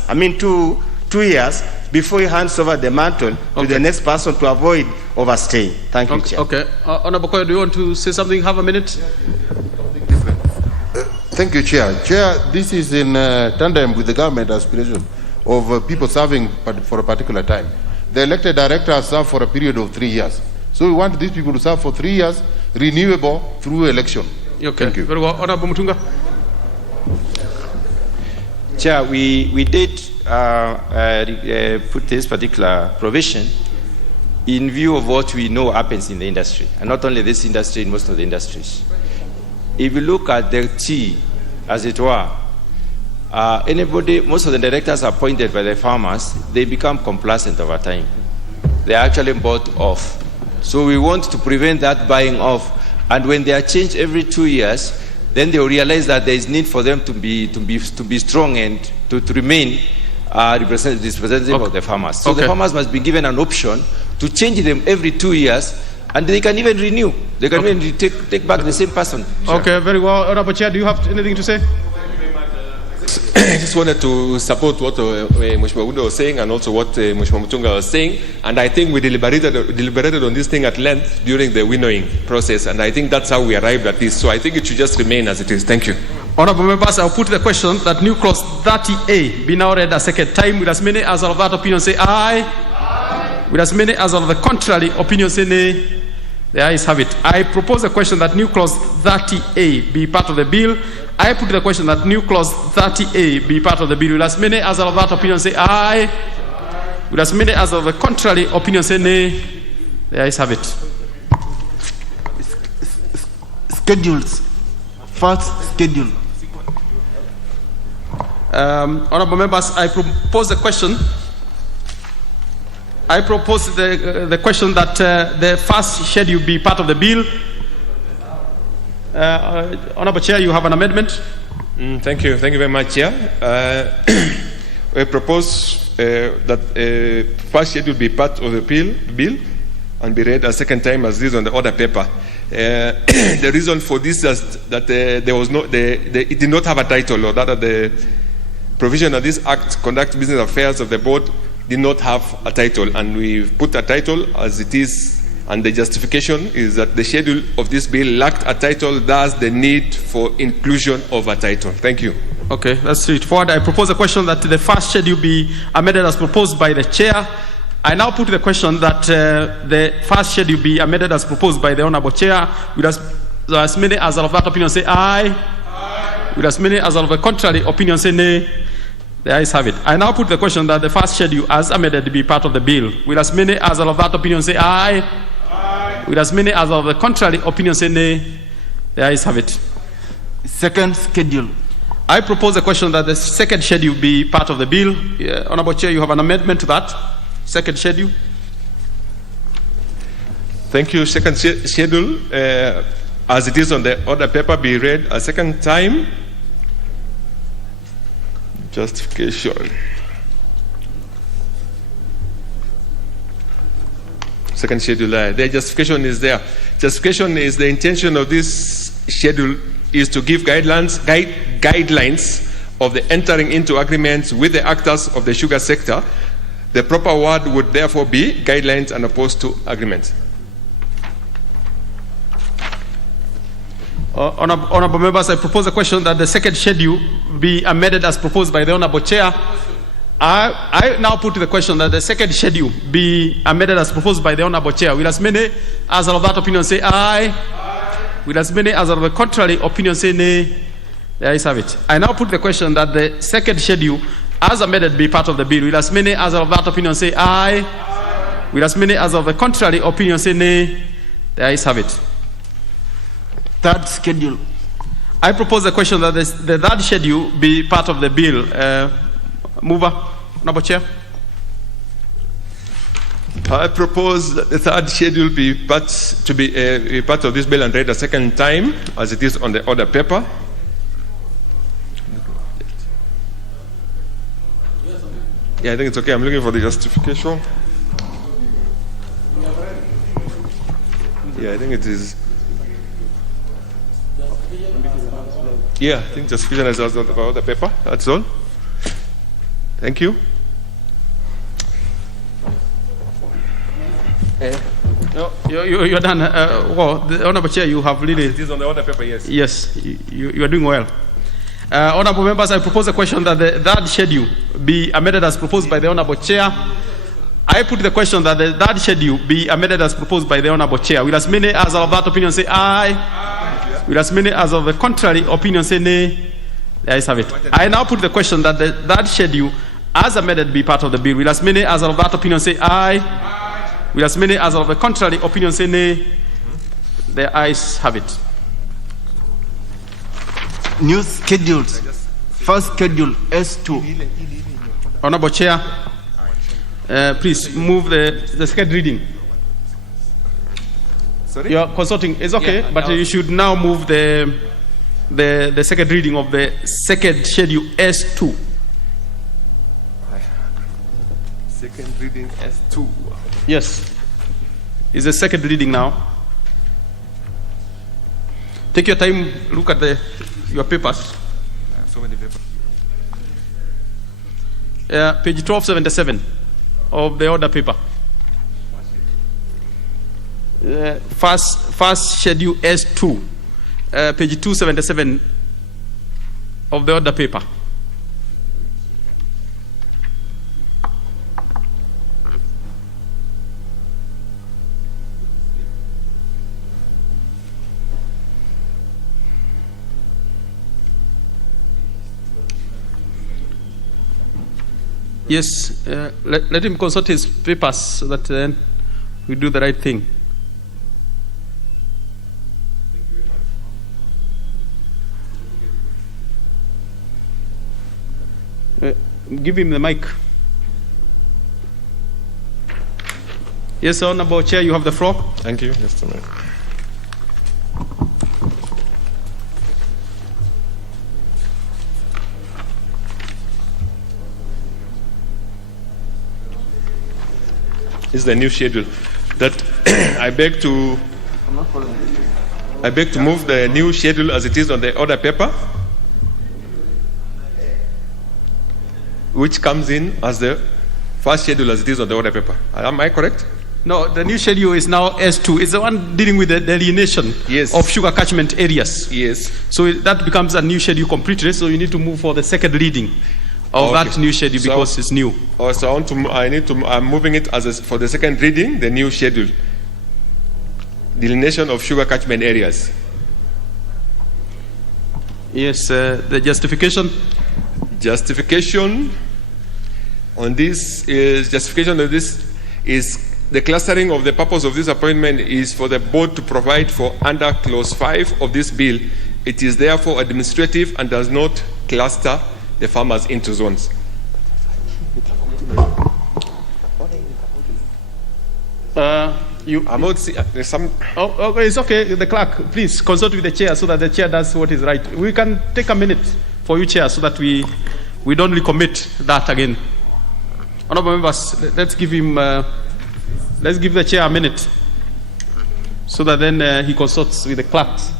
two years, before he hands over the mantle to the next person to avoid overstaying. Thank you, Chair. Okay. Honorable Koyo, do you want to say something? Have a minute. Thank you, Chair. Chair, this is in tandem with the government aspiration of people serving for a particular time. The elected directors serve for a period of 3 years. So we want these people to serve for 3 years, renewable through election. Okay. Thank you. Very well. Honorable Mutunga. Chair, we did put this particular provision in view of what we know happens in the industry, and not only this industry, in most of the industries. If you look at the tea, as it were, most of the directors appointed by the farmers, they become complacent over time. They are actually bought off. So we want to prevent that buying off. And when they are changed every 2 years, then they will realize that there is need for them to be strong and to remain representative of the farmers. So the farmers must be given an option to change them every 2 years, and they can even renew. They can even take back the same person. Sure. Okay, very well. Honorable Chair, do you have anything to say? I just wanted to support what Mheshimiwa Udo was saying and also what Mheshimiwa Mutunga was saying. And I think we deliberated on this thing at length during the winnowing process. And I think that's how we arrived at this. So I think it should just remain as it is. Thank you. Honorable members, I'll put the question that new clause 30A be now read a second time. With as many as of that opinion say aye. Aye. With as many as of the contrary opinion say nay. The ayes have it. I propose the question that new clause 30A be part of the bill. I put the question that new clause 30A be part of the bill. With as many as of that opinion say aye. With as many as of the contrary opinion say nay. The ayes have it. Schedules. First schedule. Honorable members, I propose the question. I propose the question that the first schedule be part of the bill. Honorable Chair, you have an amendment. Thank you very much, Chair. We propose that first schedule be part of the bill and be read a second time as this on the order paper. The reason for this is that there was it did not have a title, or that the provision of this Act, Conduct Business Affairs of the Board, did not have a title, and we put a title as it is, and the justification is that the schedule of this bill lacked a title, thus the need for inclusion of a title. Thank you. Okay, that's straightforward. I propose a question that the first schedule be amended as proposed by the Chair. I now put the question that the first schedule be amended as proposed by the Honourable Chair. With as many as of that opinion say aye. Aye. With as many as of the contrary opinion say nay. The ayes have it. I now put the question that the first schedule as amended be part of the bill. With as many as of that opinion say aye. Aye. With as many as of the contrary opinion say nay. The ayes have it. Second schedule. I propose the question that the second schedule be part of the bill. Honourable Chair, you have an amendment to that. Second schedule. Thank you. Second schedule, as it is on the order paper, be read a second time. Justification. second schedule. The justification is there. Justification is the intention of this schedule is to give guidelines of the entering into agreements with the actors of the sugar sector. The proper word would therefore be guidelines and opposed to agreements. Honorable members, I propose a question that the second schedule be amended as proposed by the Honorable Chair. I now put the question that the second schedule be amended as proposed by the Honorable Chair. Will as many as of that opinion say aye? Will as many as of the contrary opinion say nay? The ayes have it. I now put the question that the second schedule as amended be part of the bill. Will as many as of that opinion say aye? Will as many as of the contrary opinion say nay? The ayes have it. Third schedule. I propose the question that the third schedule be part of the bill. Mover, Honorable Chair. I propose that the third schedule be part of this bill and read a second time as it is on the order paper. Yeah, I think it's okay. I'm looking for the justification. Yeah, I think it is. Yeah, I think justification is on the order paper. That's all. Thank you. You're done. Well, the Honorable Chair, you have really. It is on the order paper, yes. Yes, you are doing well. Honorable members, I propose a question that the third schedule be amended as proposed by the Honorable Chair. I put the question that the third schedule be amended as proposed by the Honorable Chair. Will as many as of that opinion say aye? Will as many as of the contrary opinion say nay? The ayes have it. I now put the question that the third schedule as amended be part of the bill. Will as many as of that opinion say aye? Will as many as of the contrary opinion say nay? The ayes have it. New schedules. First schedule S2. Honorable Chair, please move the second reading. Sorry? You're consulting. It's okay, Yeah, but you should now move the second reading of the second schedule S2. Second reading S2. Yes. It's the second reading now. Take your time, look at your papers. So many papers. Page 1277 of the order paper. First schedule S2, page 277 of the order paper. Yes, let him consult his papers so that then we do the right thing. Give him the mic. Yes, Honorable Chair, you have the floor. Thank you. Just a minute. This is the new schedule that I beg to move the new schedule as it is on the order paper, which comes in as the first schedule as it is on the order paper. Am I correct? No, the new schedule is now S2. It's the one dealing with the delineation of sugar catchment areas. Yes. So that becomes a new schedule completely. So you need to move for the second reading of that new schedule because it's new. So I'm moving it for the second reading, the new schedule. Delineation of sugar catchment areas. Yes, the justification. Justification on this is the clustering of the purpose of this appointment is for the board to provide for under clause 5 of this bill. It is therefore administrative and does not cluster the farmers into zones. It's okay. The clerk, please consult with the chair so that the chair does what is right. We can take a minute for you, chair, so that we don't recommit that again. Honorable members, let's give him let's give the chair a minute so that then he consults with the clerks.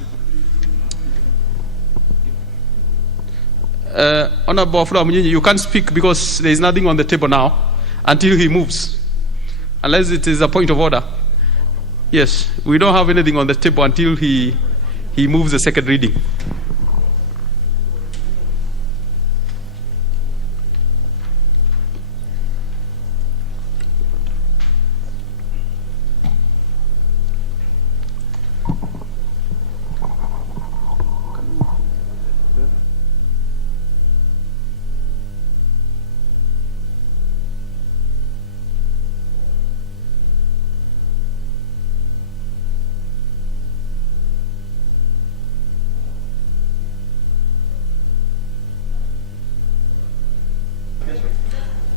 Honorable Afro Amunyi, you can't speak because there is nothing on the table now until he moves, unless it is a point of order. Yes, we don't have anything on the table until he moves the second reading.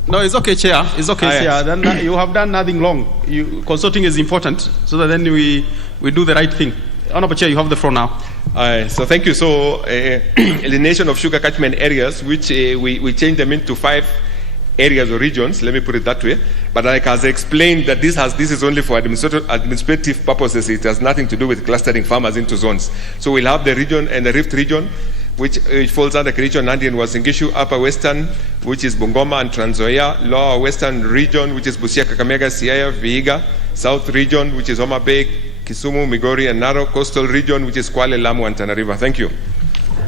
No, it's okay, Chair. It's okay, Chair. Then you have done nothing wrong. Consulting is important, so that then we do the right thing. Honorable Chair, you have the floor now. So thank you. So elimination of sugar catchment areas, which we change them into 5 areas or regions. Let me put it that way. But like as I explained, that this is only for administrative purposes. It has nothing to do with clustering farmers into zones. So we'll have the region and the Rift region, which falls under Kericho, Nandi, and Uasin Gishu, Upper Western, which is Bungoma and Trans Nzoia, Lower Western region, which is Busia, Kakamega, Siaya, Vihiga, South region, which is Homa Bay, Kisumu, Migori, and Narok, Coastal region, which is Kwale, Lamu, and Tana River. Thank you.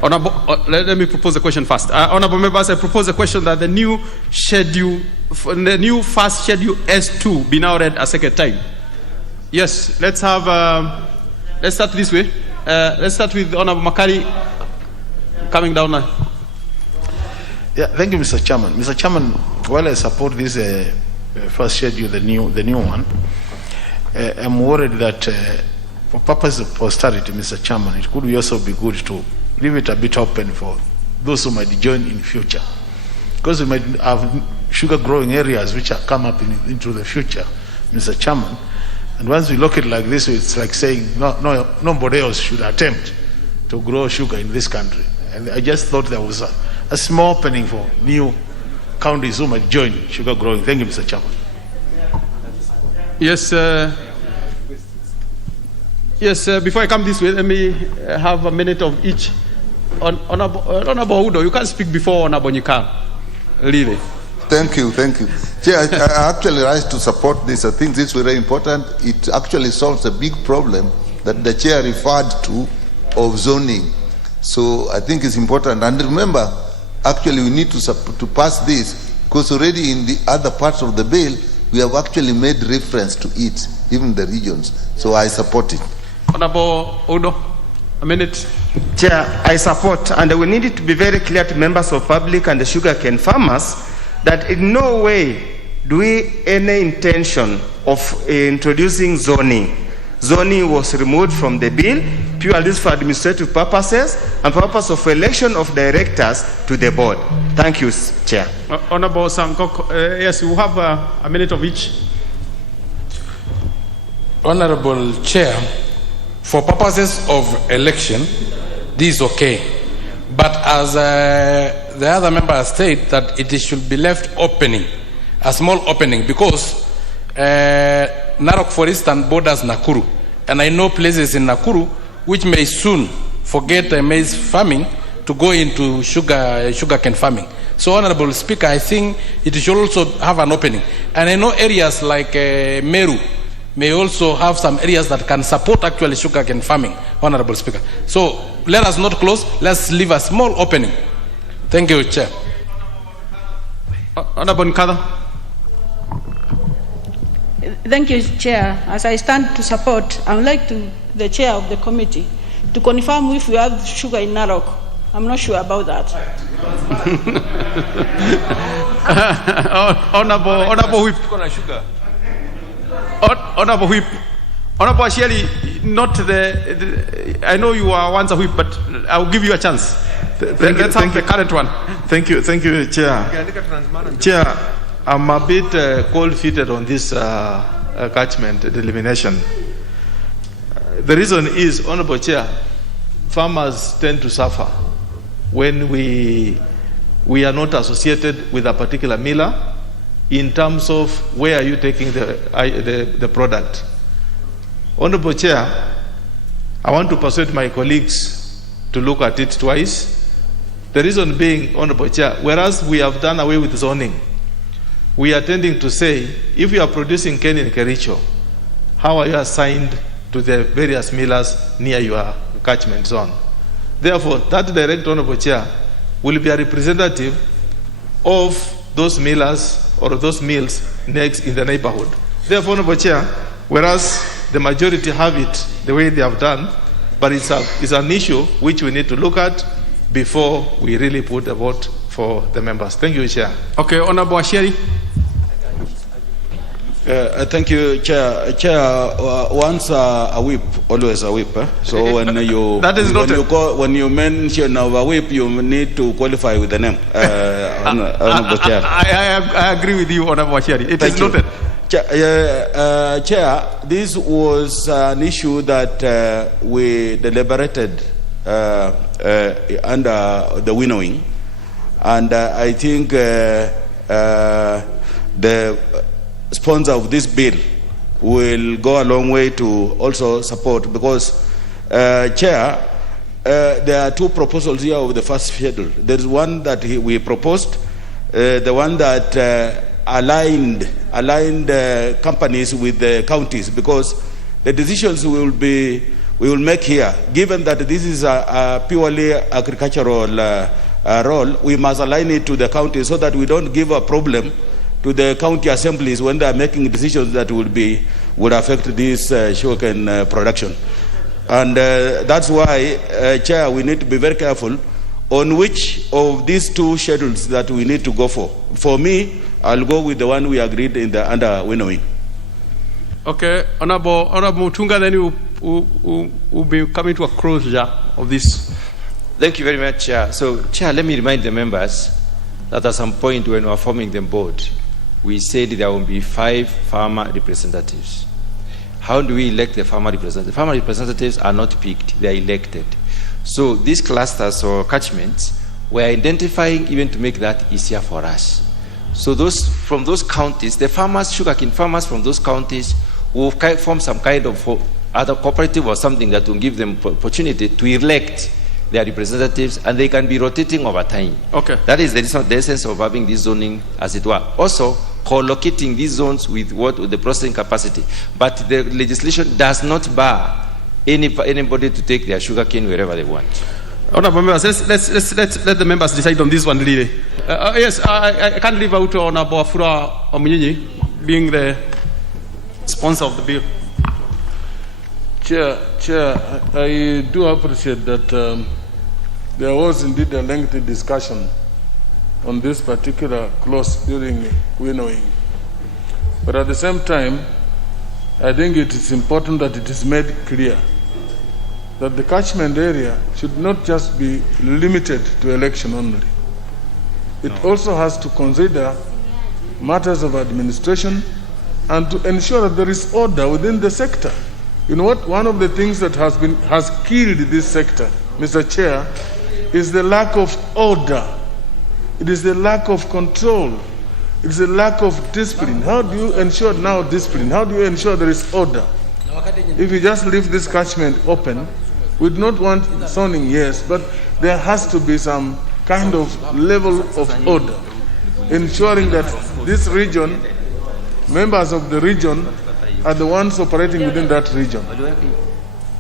Honorable, let me propose a question first. Honorable members, I propose a question that the new schedule, the new first schedule S2 be now read a second time. Yes, let's have, let's start this way. Let's start with Honorable Makari. Coming down now. Yeah, thank you, Mr. Chairman. Mr. Chairman, while I support this first schedule, the new one, I'm worried that for purpose of posterity, Mr. Chairman, it could also be good to leave it a bit open for those who might join in future, because we might have sugar growing areas which are come up into the future, Mr. Chairman. And once we look at it like this, it's like saying nobody else should attempt to grow sugar in this country. And I just thought there was a small opening for new counties who might join sugar growing. Thank you, Mr. Chairman. Yes, before I come this way, let me have a minute of each. Honorable Udo, you can't speak before Honorable Nyika. Really. Thank you. Chair, I actually rise to support this. I think this is very important. It actually solves a big problem that the chair referred to of zoning. So I think it's important. And remember, actually we need to pass this, because already in the other parts of the bill, we have actually made reference to it, even the regions. So I support it. Honorable Udo, a minute. Chair, I support, and we need it to be very clear to members of public and the sugarcane farmers that in no way do we any intention of introducing zoning. Zoning was removed from the bill purely for administrative purposes and purpose of election of directors to the board. Thank you, Chair. Honorable Sankok, yes, you have a minute of each. Honorable Chair, for purposes of election, this is okay. But as the other member has stated, that it should be left opening, a small opening, because Narok, for instance, borders Nakuru. And I know places in Nakuru which may soon forget maize farming to go into sugarcane farming. So, Honorable Speaker, I think it should also have an opening. And I know areas like Meru may also have some areas that can support actually sugarcane farming, Honorable Speaker. So, let us not close, let's leave a small opening. Thank you, Chair. Honorable Nkada. Thank you, Chair. As I stand to support, I would like the Chair of the committee to confirm if we have sugar in Narok. I'm not sure about that. Honorable Whip. Honorable Whip. Honorable Asheli, not I know you are once a whip, but I'll give you a chance. Let's have the current one. Thank you, Chair. Chair, I'm a bit cold-feeted on this catchment elimination. The reason is, Honorable Chair, farmers tend to suffer when we are not associated with a particular miller, in terms of where are you taking the product. Honorable Chair, I want to persuade my colleagues to look at it twice. The reason being, Honorable Chair, whereas we have done away with zoning, we are tending to say, if you are producing cane in Kericho, how are you assigned to the various millers near your catchment zone? Therefore, that direct, Honorable Chair, will be a representative of those millers or those mills next in the neighborhood. Therefore, Honorable Chair, whereas the majority have it the way they have done, but it's an issue which we need to look at before we really put a vote for the members. Thank you, Chair. Okay, Honorable Asheri. Thank you, Chair. Chair, once a whip, always a whip. So when you that is when you mention of a whip, you need to qualify with the name. Honorable Chair. I agree with you, Honorable Asheri. It is noted. Chair, this was an issue that we deliberated under the winnowing, and I think the sponsor of this bill will go a long way to also support, because Chair, there are two proposals here of the first schedule. There is one that we proposed, the one that aligned companies with the counties, because the decisions we will make here, given that this is a purely agricultural role, we must align it to the counties so that we don't give a problem to the county assemblies when they are making decisions that would affect this sugarcane production. And that's why, Chair, we need to be very careful on which of these two schedules that we need to go for. For me, I'll go with the one we agreed in the under winnowing. Okay, Honorable Mutunga, then we'll be coming to a closure of this. Thank you very much, Chair. So, Chair, let me remind the members that at some point when we were forming the board, we said there will be 5 farmer representatives. How do we elect the farmer representatives? Farmer representatives are not picked, they are elected. So these clusters or catchments, we are identifying even to make that easier for us. So those from those counties, the farmers, sugarcane farmers from those counties will form some kind of other cooperative or something that will give them opportunity to elect their representatives, and they can be rotating over time. Okay. That is the essence of having this zoning, as it were. Also, co-locating these zones with the processing capacity. But the legislation does not bar anybody to take their sugarcane wherever they want. Honorable members, let's let the members decide on this one, really. Yes, I can't leave out Honorable Afura Omunyinyi being the sponsor of the bill. Chair, I do appreciate that there was indeed a lengthy discussion on this particular clause during winnowing. But at the same time, I think it is important that it is made clear that the catchment area should not just be limited to election only. It also has to consider matters of administration and to ensure that there is order within the sector. You know what? One of the things that has killed this sector, Mr. Chair, is the lack of order. It is the lack of control. It is the lack of discipline. How do you ensure now discipline? How do you ensure there is order? If you just leave this catchment open, we do not want zoning, yes, but there has to be some kind of level of order, ensuring that this region, members of the region, are the ones operating within that region,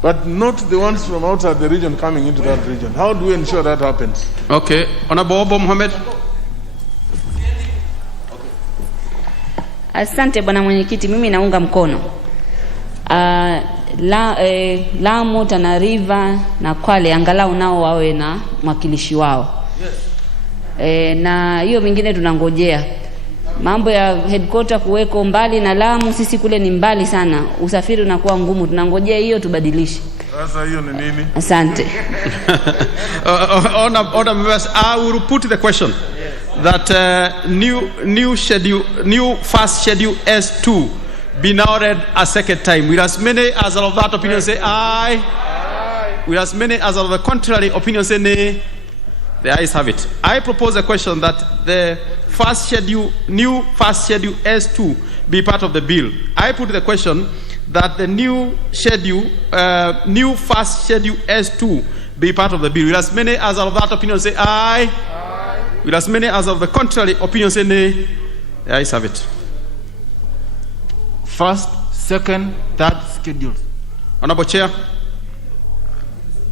but not the ones from outside the region coming into that region. How do we ensure that happens? Okay, Honorable Obo Mohamed. Asante bwana mwenyekiti, mimi naunga mkono. Lamu, Tana River na Kwale angalau nao wawe na mwakilishi wao. Na hiyo mingine tunangojea. Mambo ya headquarter kuweko mbali na Lamu, sisi kule ni mbali sana. Usafiri unakuwa ngumu, tunangojea hiyo tubadilishe. Sasa hiyo ni nini? Asante. Order members, I will put the question that new first schedule S2 be now read a second time. Will as many as of that opinion say aye? Will as many as of the contrary opinion say nay? The ayes have it. I propose a question that the first schedule, new first schedule S2 be part of the bill. I put the question that the new schedule, new first schedule S2 be part of the bill. Will as many as of that opinion say aye? Aye. Will as many as of the contrary opinion say nay? The ayes have it. First, second, third schedules. Honorable Chair.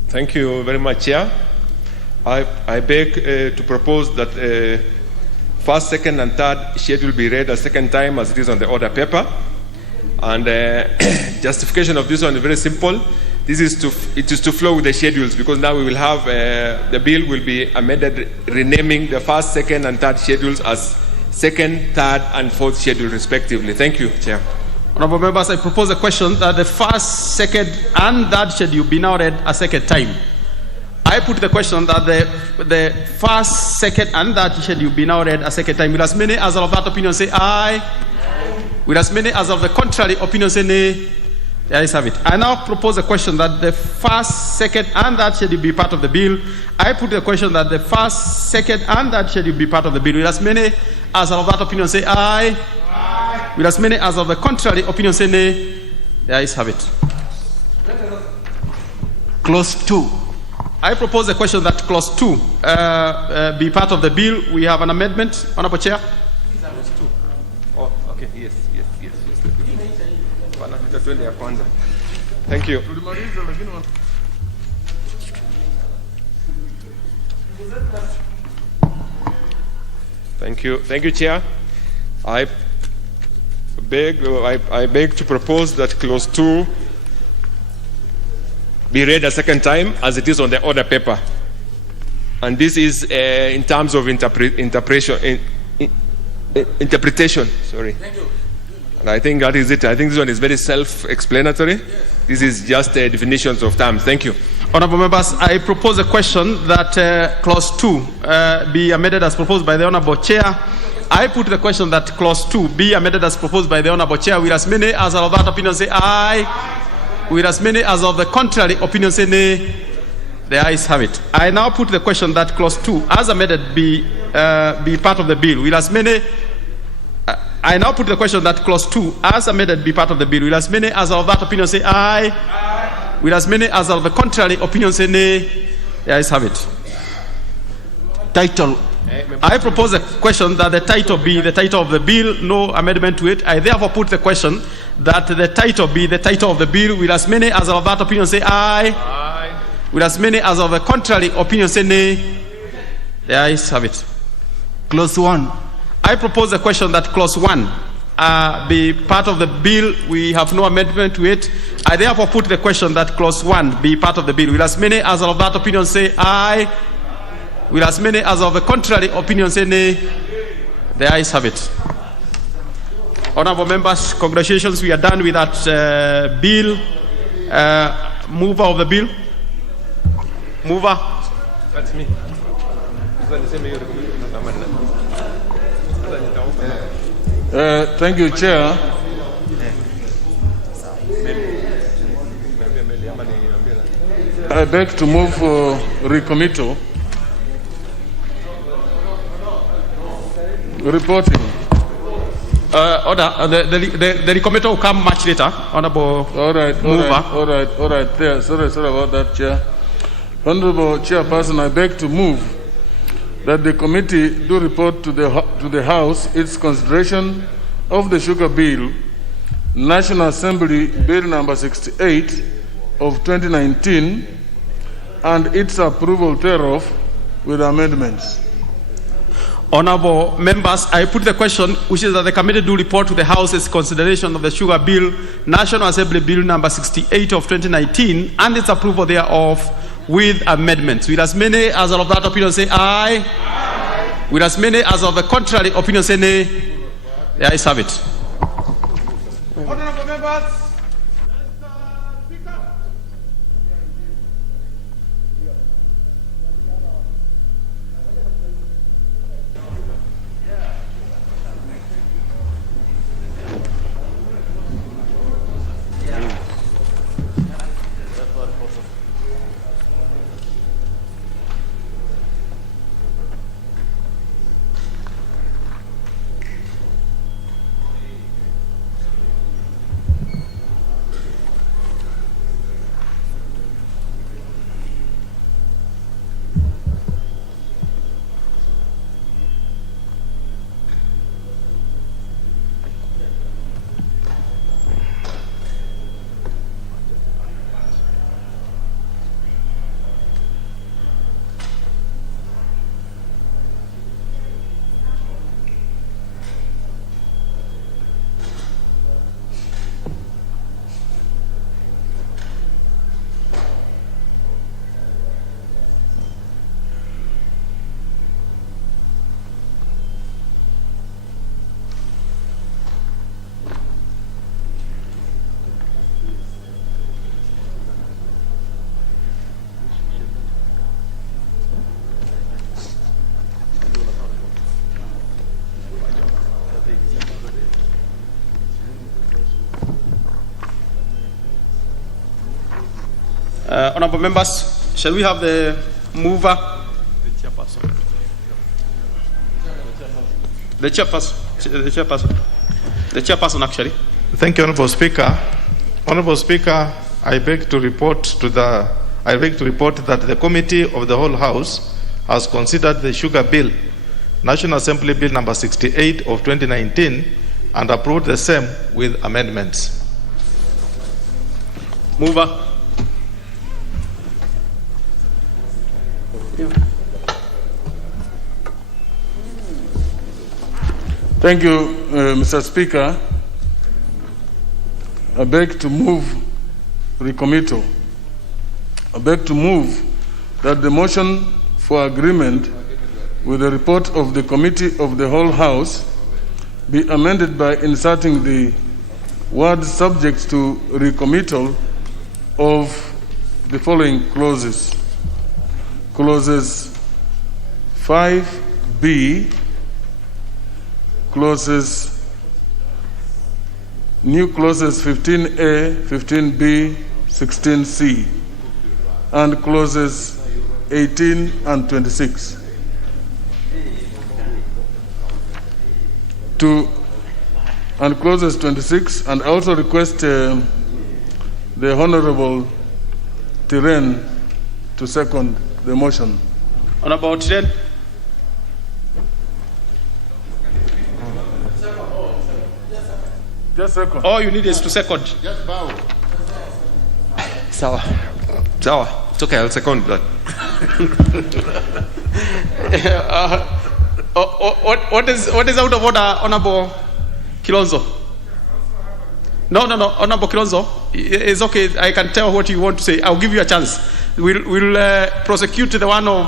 Thank you very much, Chair. I beg to propose that first, second, and third schedule be read a second time as it is on the order paper. And justification of this one is very simple. It is to flow with the schedules, because now we will have the bill will be amended, renaming the first, second, and third schedules as second, third, and fourth schedule respectively. Thank you, Chair. Honorable members, I propose a question that the first, second, and third schedule be now read a second time. I put the question that the first, second, and third schedule be now read a second time. Will as many as of that opinion say aye? Will as many as of the contrary opinion say nay? The ayes have it. I now propose a question that the first, second, and third schedule be part of the bill. I put the question that the first, second, and third schedule be part of the bill. Will as many as of that opinion say aye? Aye. Will as many as of the contrary opinion say nay? The ayes have it. Clause 2. I propose a question that clause 2 be part of the bill. We have an amendment, Honorable Chair. Oh, okay. Yes. Thank you. Thank you, Chair. I beg to propose that clause 2 be read a second time as it is on the order paper. And this is in terms of interpretation. Sorry. Thank you. And I think that is it. I think this one is very self-explanatory. Yes. This is just definitions of terms. Thank you. Honorable members, I propose a question that clause 2 be amended as proposed by the Honorable Chair. I put the question that clause 2 be amended as proposed by the Honorable Chair. Will as many as of that opinion say aye? Aye. Will as many as of the contrary opinion say nay? The ayes have it. I now put the question that clause 2 as amended be part of the bill. Will as many I now put the question that clause 2 as amended be part of the bill. Will as many as of that opinion say aye? Aye. Will as many as of the contrary opinion say nay? The ayes have it. Title. I propose a question that the title be the title of the bill, no amendment to it. I therefore put the question that the title be the title of the bill. Will as many as of that opinion say aye? Aye. Will as many as of the contrary opinion say nay? The ayes have it. Clause 1. I propose a question that clause 1 be part of the bill. We have no amendment to it. I therefore put the question that clause 1 be part of the bill. Will as many as of that opinion say aye? Will as many as of the contrary opinion say nay? The ayes have it. Honorable members, congratulations. We are done with that bill. Mover of the bill. Mover. That's me. Thank you, Chair. I beg to move for recommittal. Reporting. Order. The recommittal will come much later. Honorable Mover. All right. There. Sorry about that, Chair. Honorable Chairperson, I beg to move that the committee do report to the House its consideration of the Sugar Bill, National Assembly Bill number 68 of 2019, and its approval thereof with amendments. Honorable members, I put the question, which is that the committee do report to the House its consideration of the Sugar Bill, National Assembly Bill number 68 of 2019, and its approval thereof with amendments. Will as many as of that opinion say aye? Aye. Will as many as of the contrary opinion say nay? The ayes have it. Honorable members. Honorable members, shall we have the mover? The chairperson, actually. Thank you, Honorable Speaker. Honorable Speaker, I beg to report that the Committee of the Whole House has considered the Sugar Bill, National Assembly Bill number 68 of 2019, and approved the same with amendments. Mover. Thank you, Mr. Speaker. I beg to move recommittal. I beg to move that the motion for agreement with the report of the Committee of the Whole House be amended by inserting the word subject to recommittal of the following clauses. Clauses 5B, new clauses 15A, 15B, 16C, and clauses 18 and 26. And clauses 26, and I also request the Honorable Tiren to second the motion. Honorable Tiren. Just second. All you need is to second. Just bow. Sawa. It's okay, I'll second that. What is out of order, Honorable Kilonzo? No, Honorable Kilonzo. It's okay, I can tell what you want to say. I'll give you a chance. We'll prosecute the one of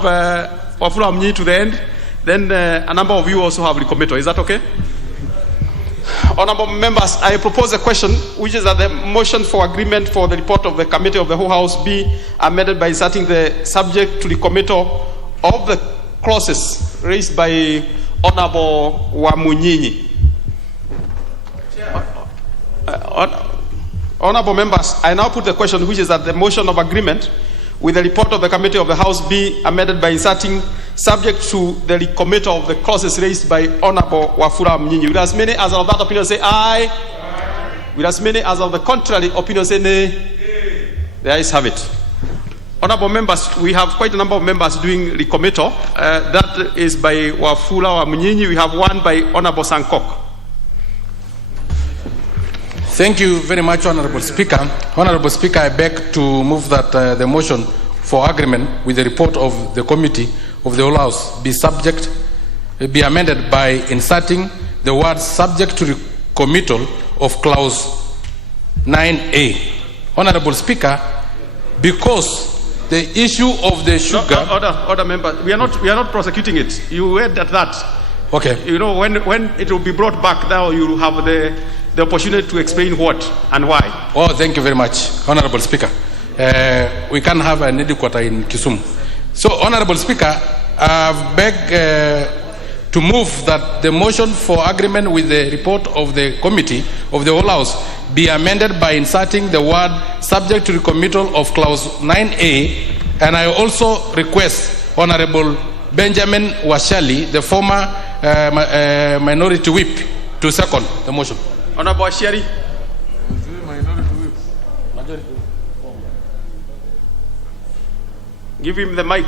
Wafula Mnyi to the end. Then a number of you also have recommittal. Is that okay? Honorable members, I propose a question, which is that the motion for agreement for the report of the Committee of the Whole House be amended by inserting the subject to the committal of the clauses raised by Honorable Wamunyinyi. Honorable members, I now put the question, which is that the motion of agreement with the report of the Committee of the House be amended by inserting subject to the recommittal of the clauses raised by Honorable Wafula Mnyinyi. Will as many as of that opinion say aye? Aye. Will as many as of the contrary opinion say nay? Nay. The ayes have it. Honorable members, we have quite a number of members doing recommittal. That is by Wafula Mnyinyi. We have one by Honorable Sankok. Thank you very much, Honorable Speaker. Honorable Speaker, I beg to move that the motion for agreement with the report of the Committee of the Whole House be amended by inserting the word subject to committal of clause 9A. Honorable Speaker, because the issue of the sugar... Order, member. We are not prosecuting it. You read that. Okay. You know, when it will be brought back, now you will have the opportunity to explain what and why. Oh, thank you very much, Honorable Speaker. We can have an headquarter in Kisumu. So, Honorable Speaker, I beg to move that the motion for agreement with the report of the Committee of the Whole House be amended by inserting the word subject to the committal of clause 9A, and I also request Honorable Benjamin Washali, the former minority whip, to second the motion. Honorable Washali. Give him the mic.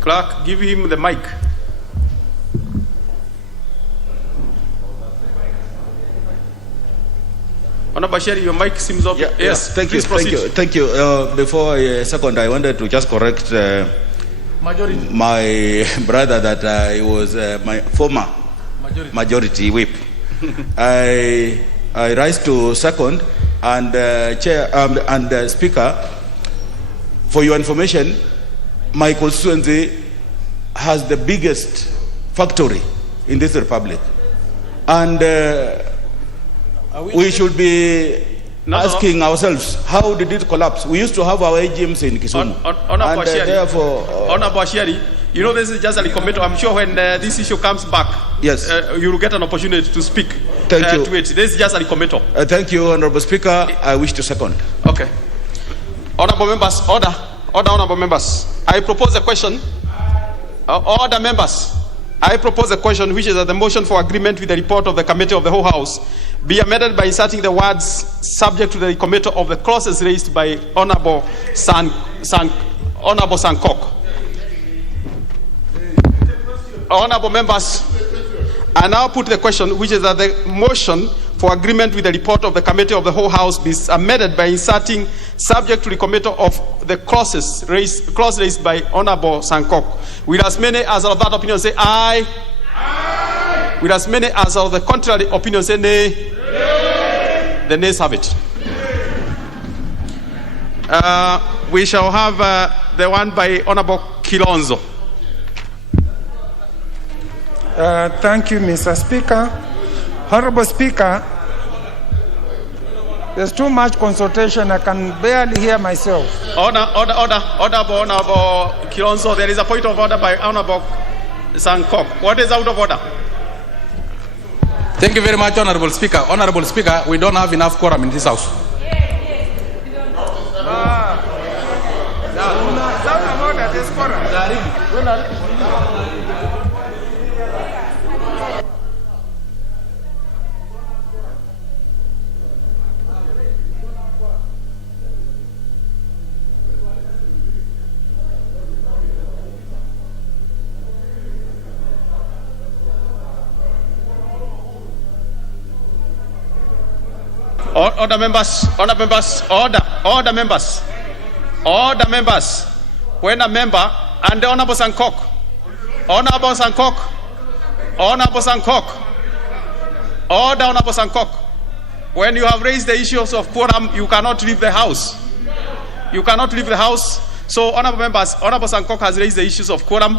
Clerk, give him the mic. Honorable Bashir, your mic seems off. Yes, thank you. Thank you. Before I second, I wanted to just correct my brother that he was my former majority whip. I rise to second, and Chair and Speaker, for your information, my constituency has the biggest factory in this republic, and we should be asking ourselves, how did it collapse? We used to have our AGMs in Kisumu. Honorable Bashir, you know, this is just a comment. I'm sure when this issue comes back, yes, you will get an opportunity to speak. Thank you. To it. This is just a recommittal. Thank you, Honorable Speaker. I wish to second. Okay. Honorable members, order. Order, honorable members. I propose a question. Order, members. I propose a question which is that the motion for agreement with the report of the Committee of the whole House be amended by inserting the words subject to the committal of the clauses raised by Honorable Sankok. Honorable members, I now put the question which is that the motion for agreement with the report of the Committee of the whole House be amended by inserting subject to the committal of the clause raised by Honorable Sankok. Will as many as are of that opinion say aye? Aye. Will as many as are of the contrary opinion say nay? Nay. The nays have it. We shall have the one by Honorable Kilonzo. Thank you, Mr. Speaker. Honorable Speaker, there's too much consultation. I can barely hear myself. Honorable Kilonzo, there is a point of order by Honorable Sankok. What is out of order? Thank you very much, Honorable Speaker. Honorable Speaker, we don't have enough quorum in this House. Order, members. Order, members. Order, members. Order, members. When a member and the Honorable Sankok. Honorable Sankok. Honorable Sankok. Order, Honorable Sankok. When you have raised the issues of quorum, you cannot leave the House. You cannot leave the House. So, honorable members, Honorable Sankok has raised the issues of quorum.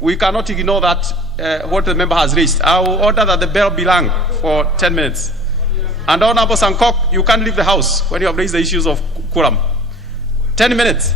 We cannot ignore that, what the member has raised. I will order that the bell be rung for 10 minutes. And Honorable Sankok, you can't leave the House when you have raised the issues of quorum. 10 minutes.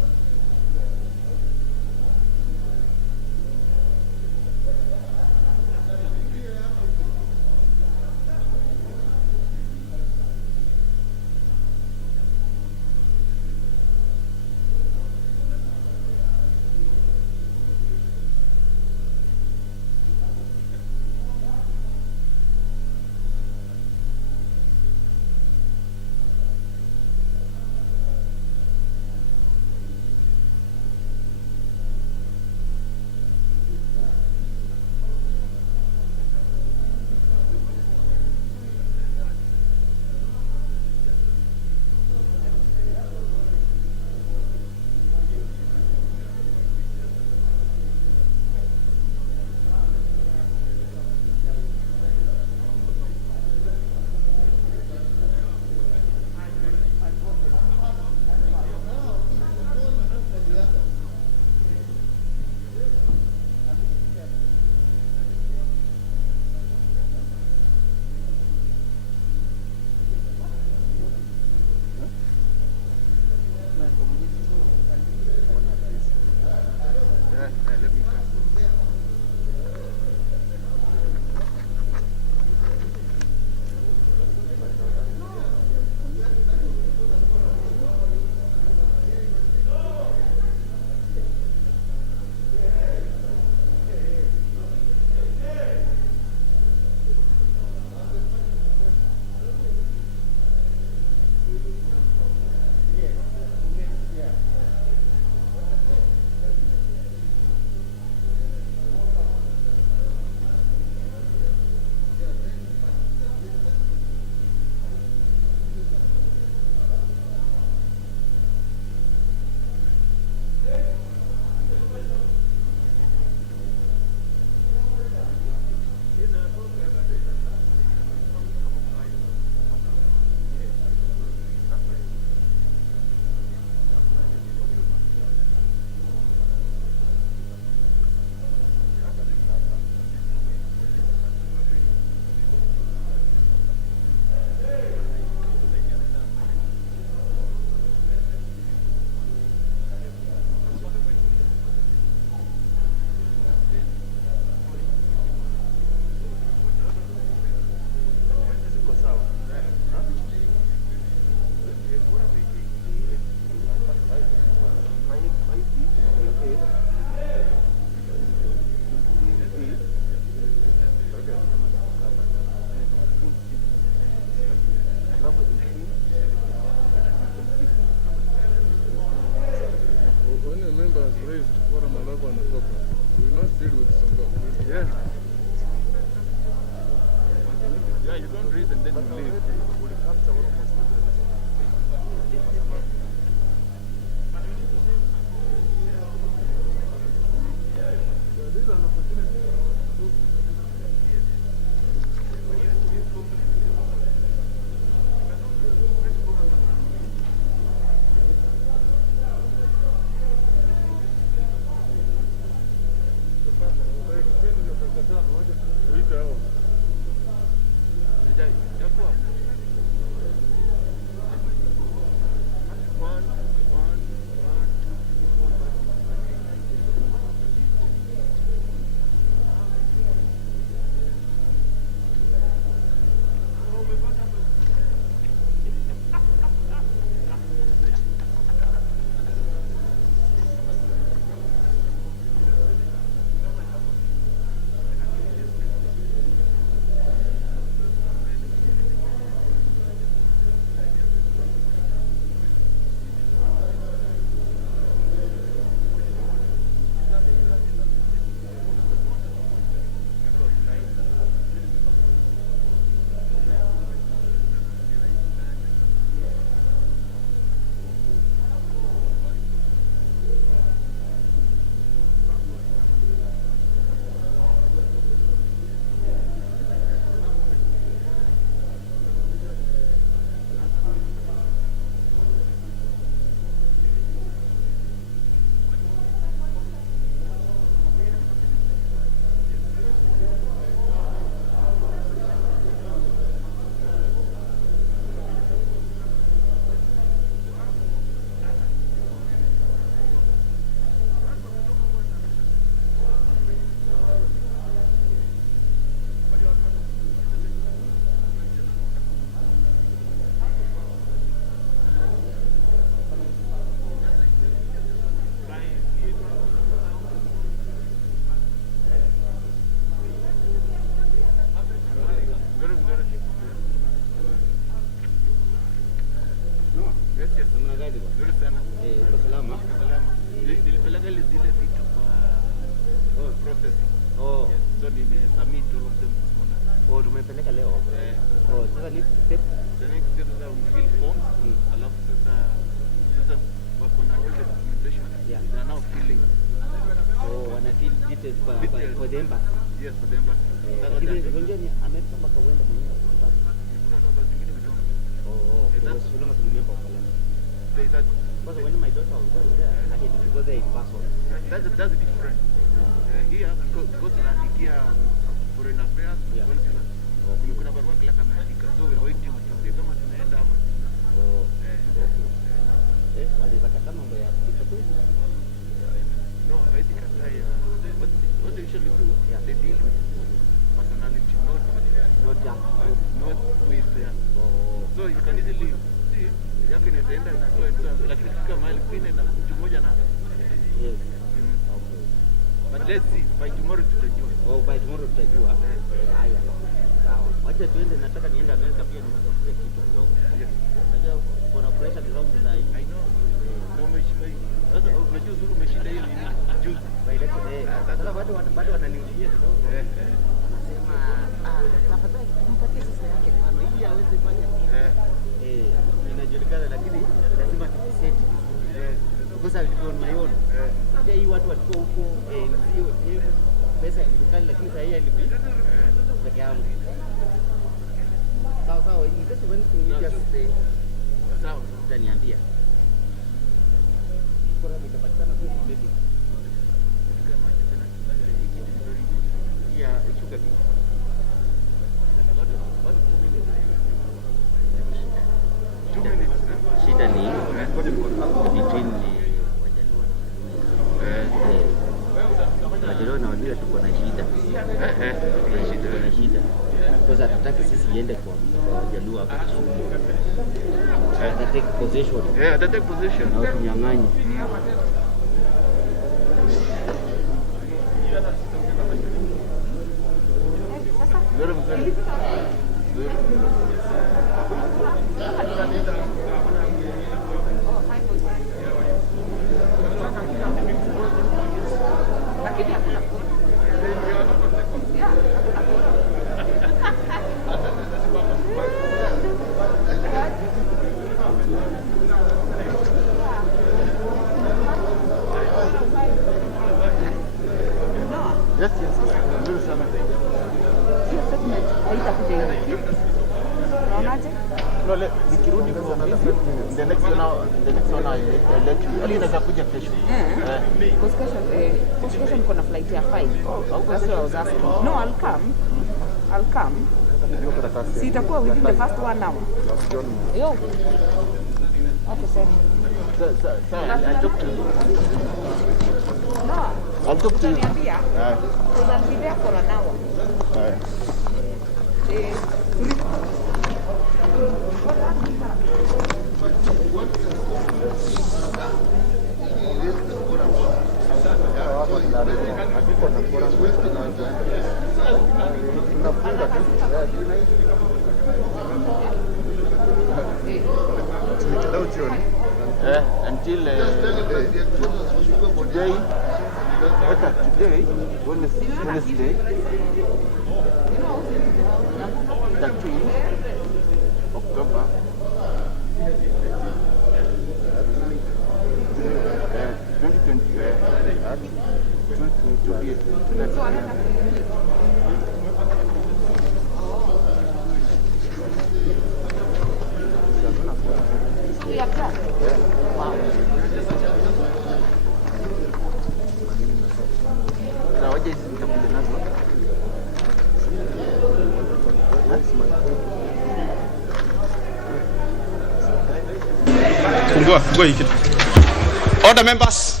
Order, members.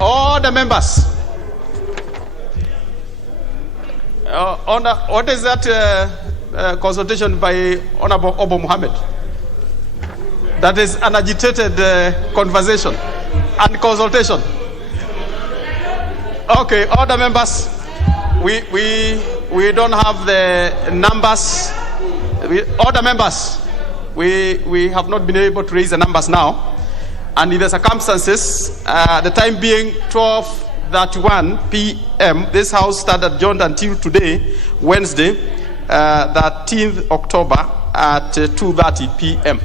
Order, members. What is that consultation by Honorable Obo Mohammed? That is an agitated conversation and consultation. Okay, order, members. We don't have the numbers. Order, members. we have not been able to raise the numbers now. And in the circumstances, the time being 12:31 p.m., this House started adjourned until today, Wednesday, 13th October at 2:30 p.m.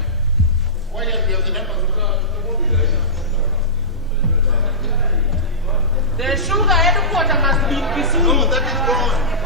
The sugar headquarters must be Kisumu. No, that is gone.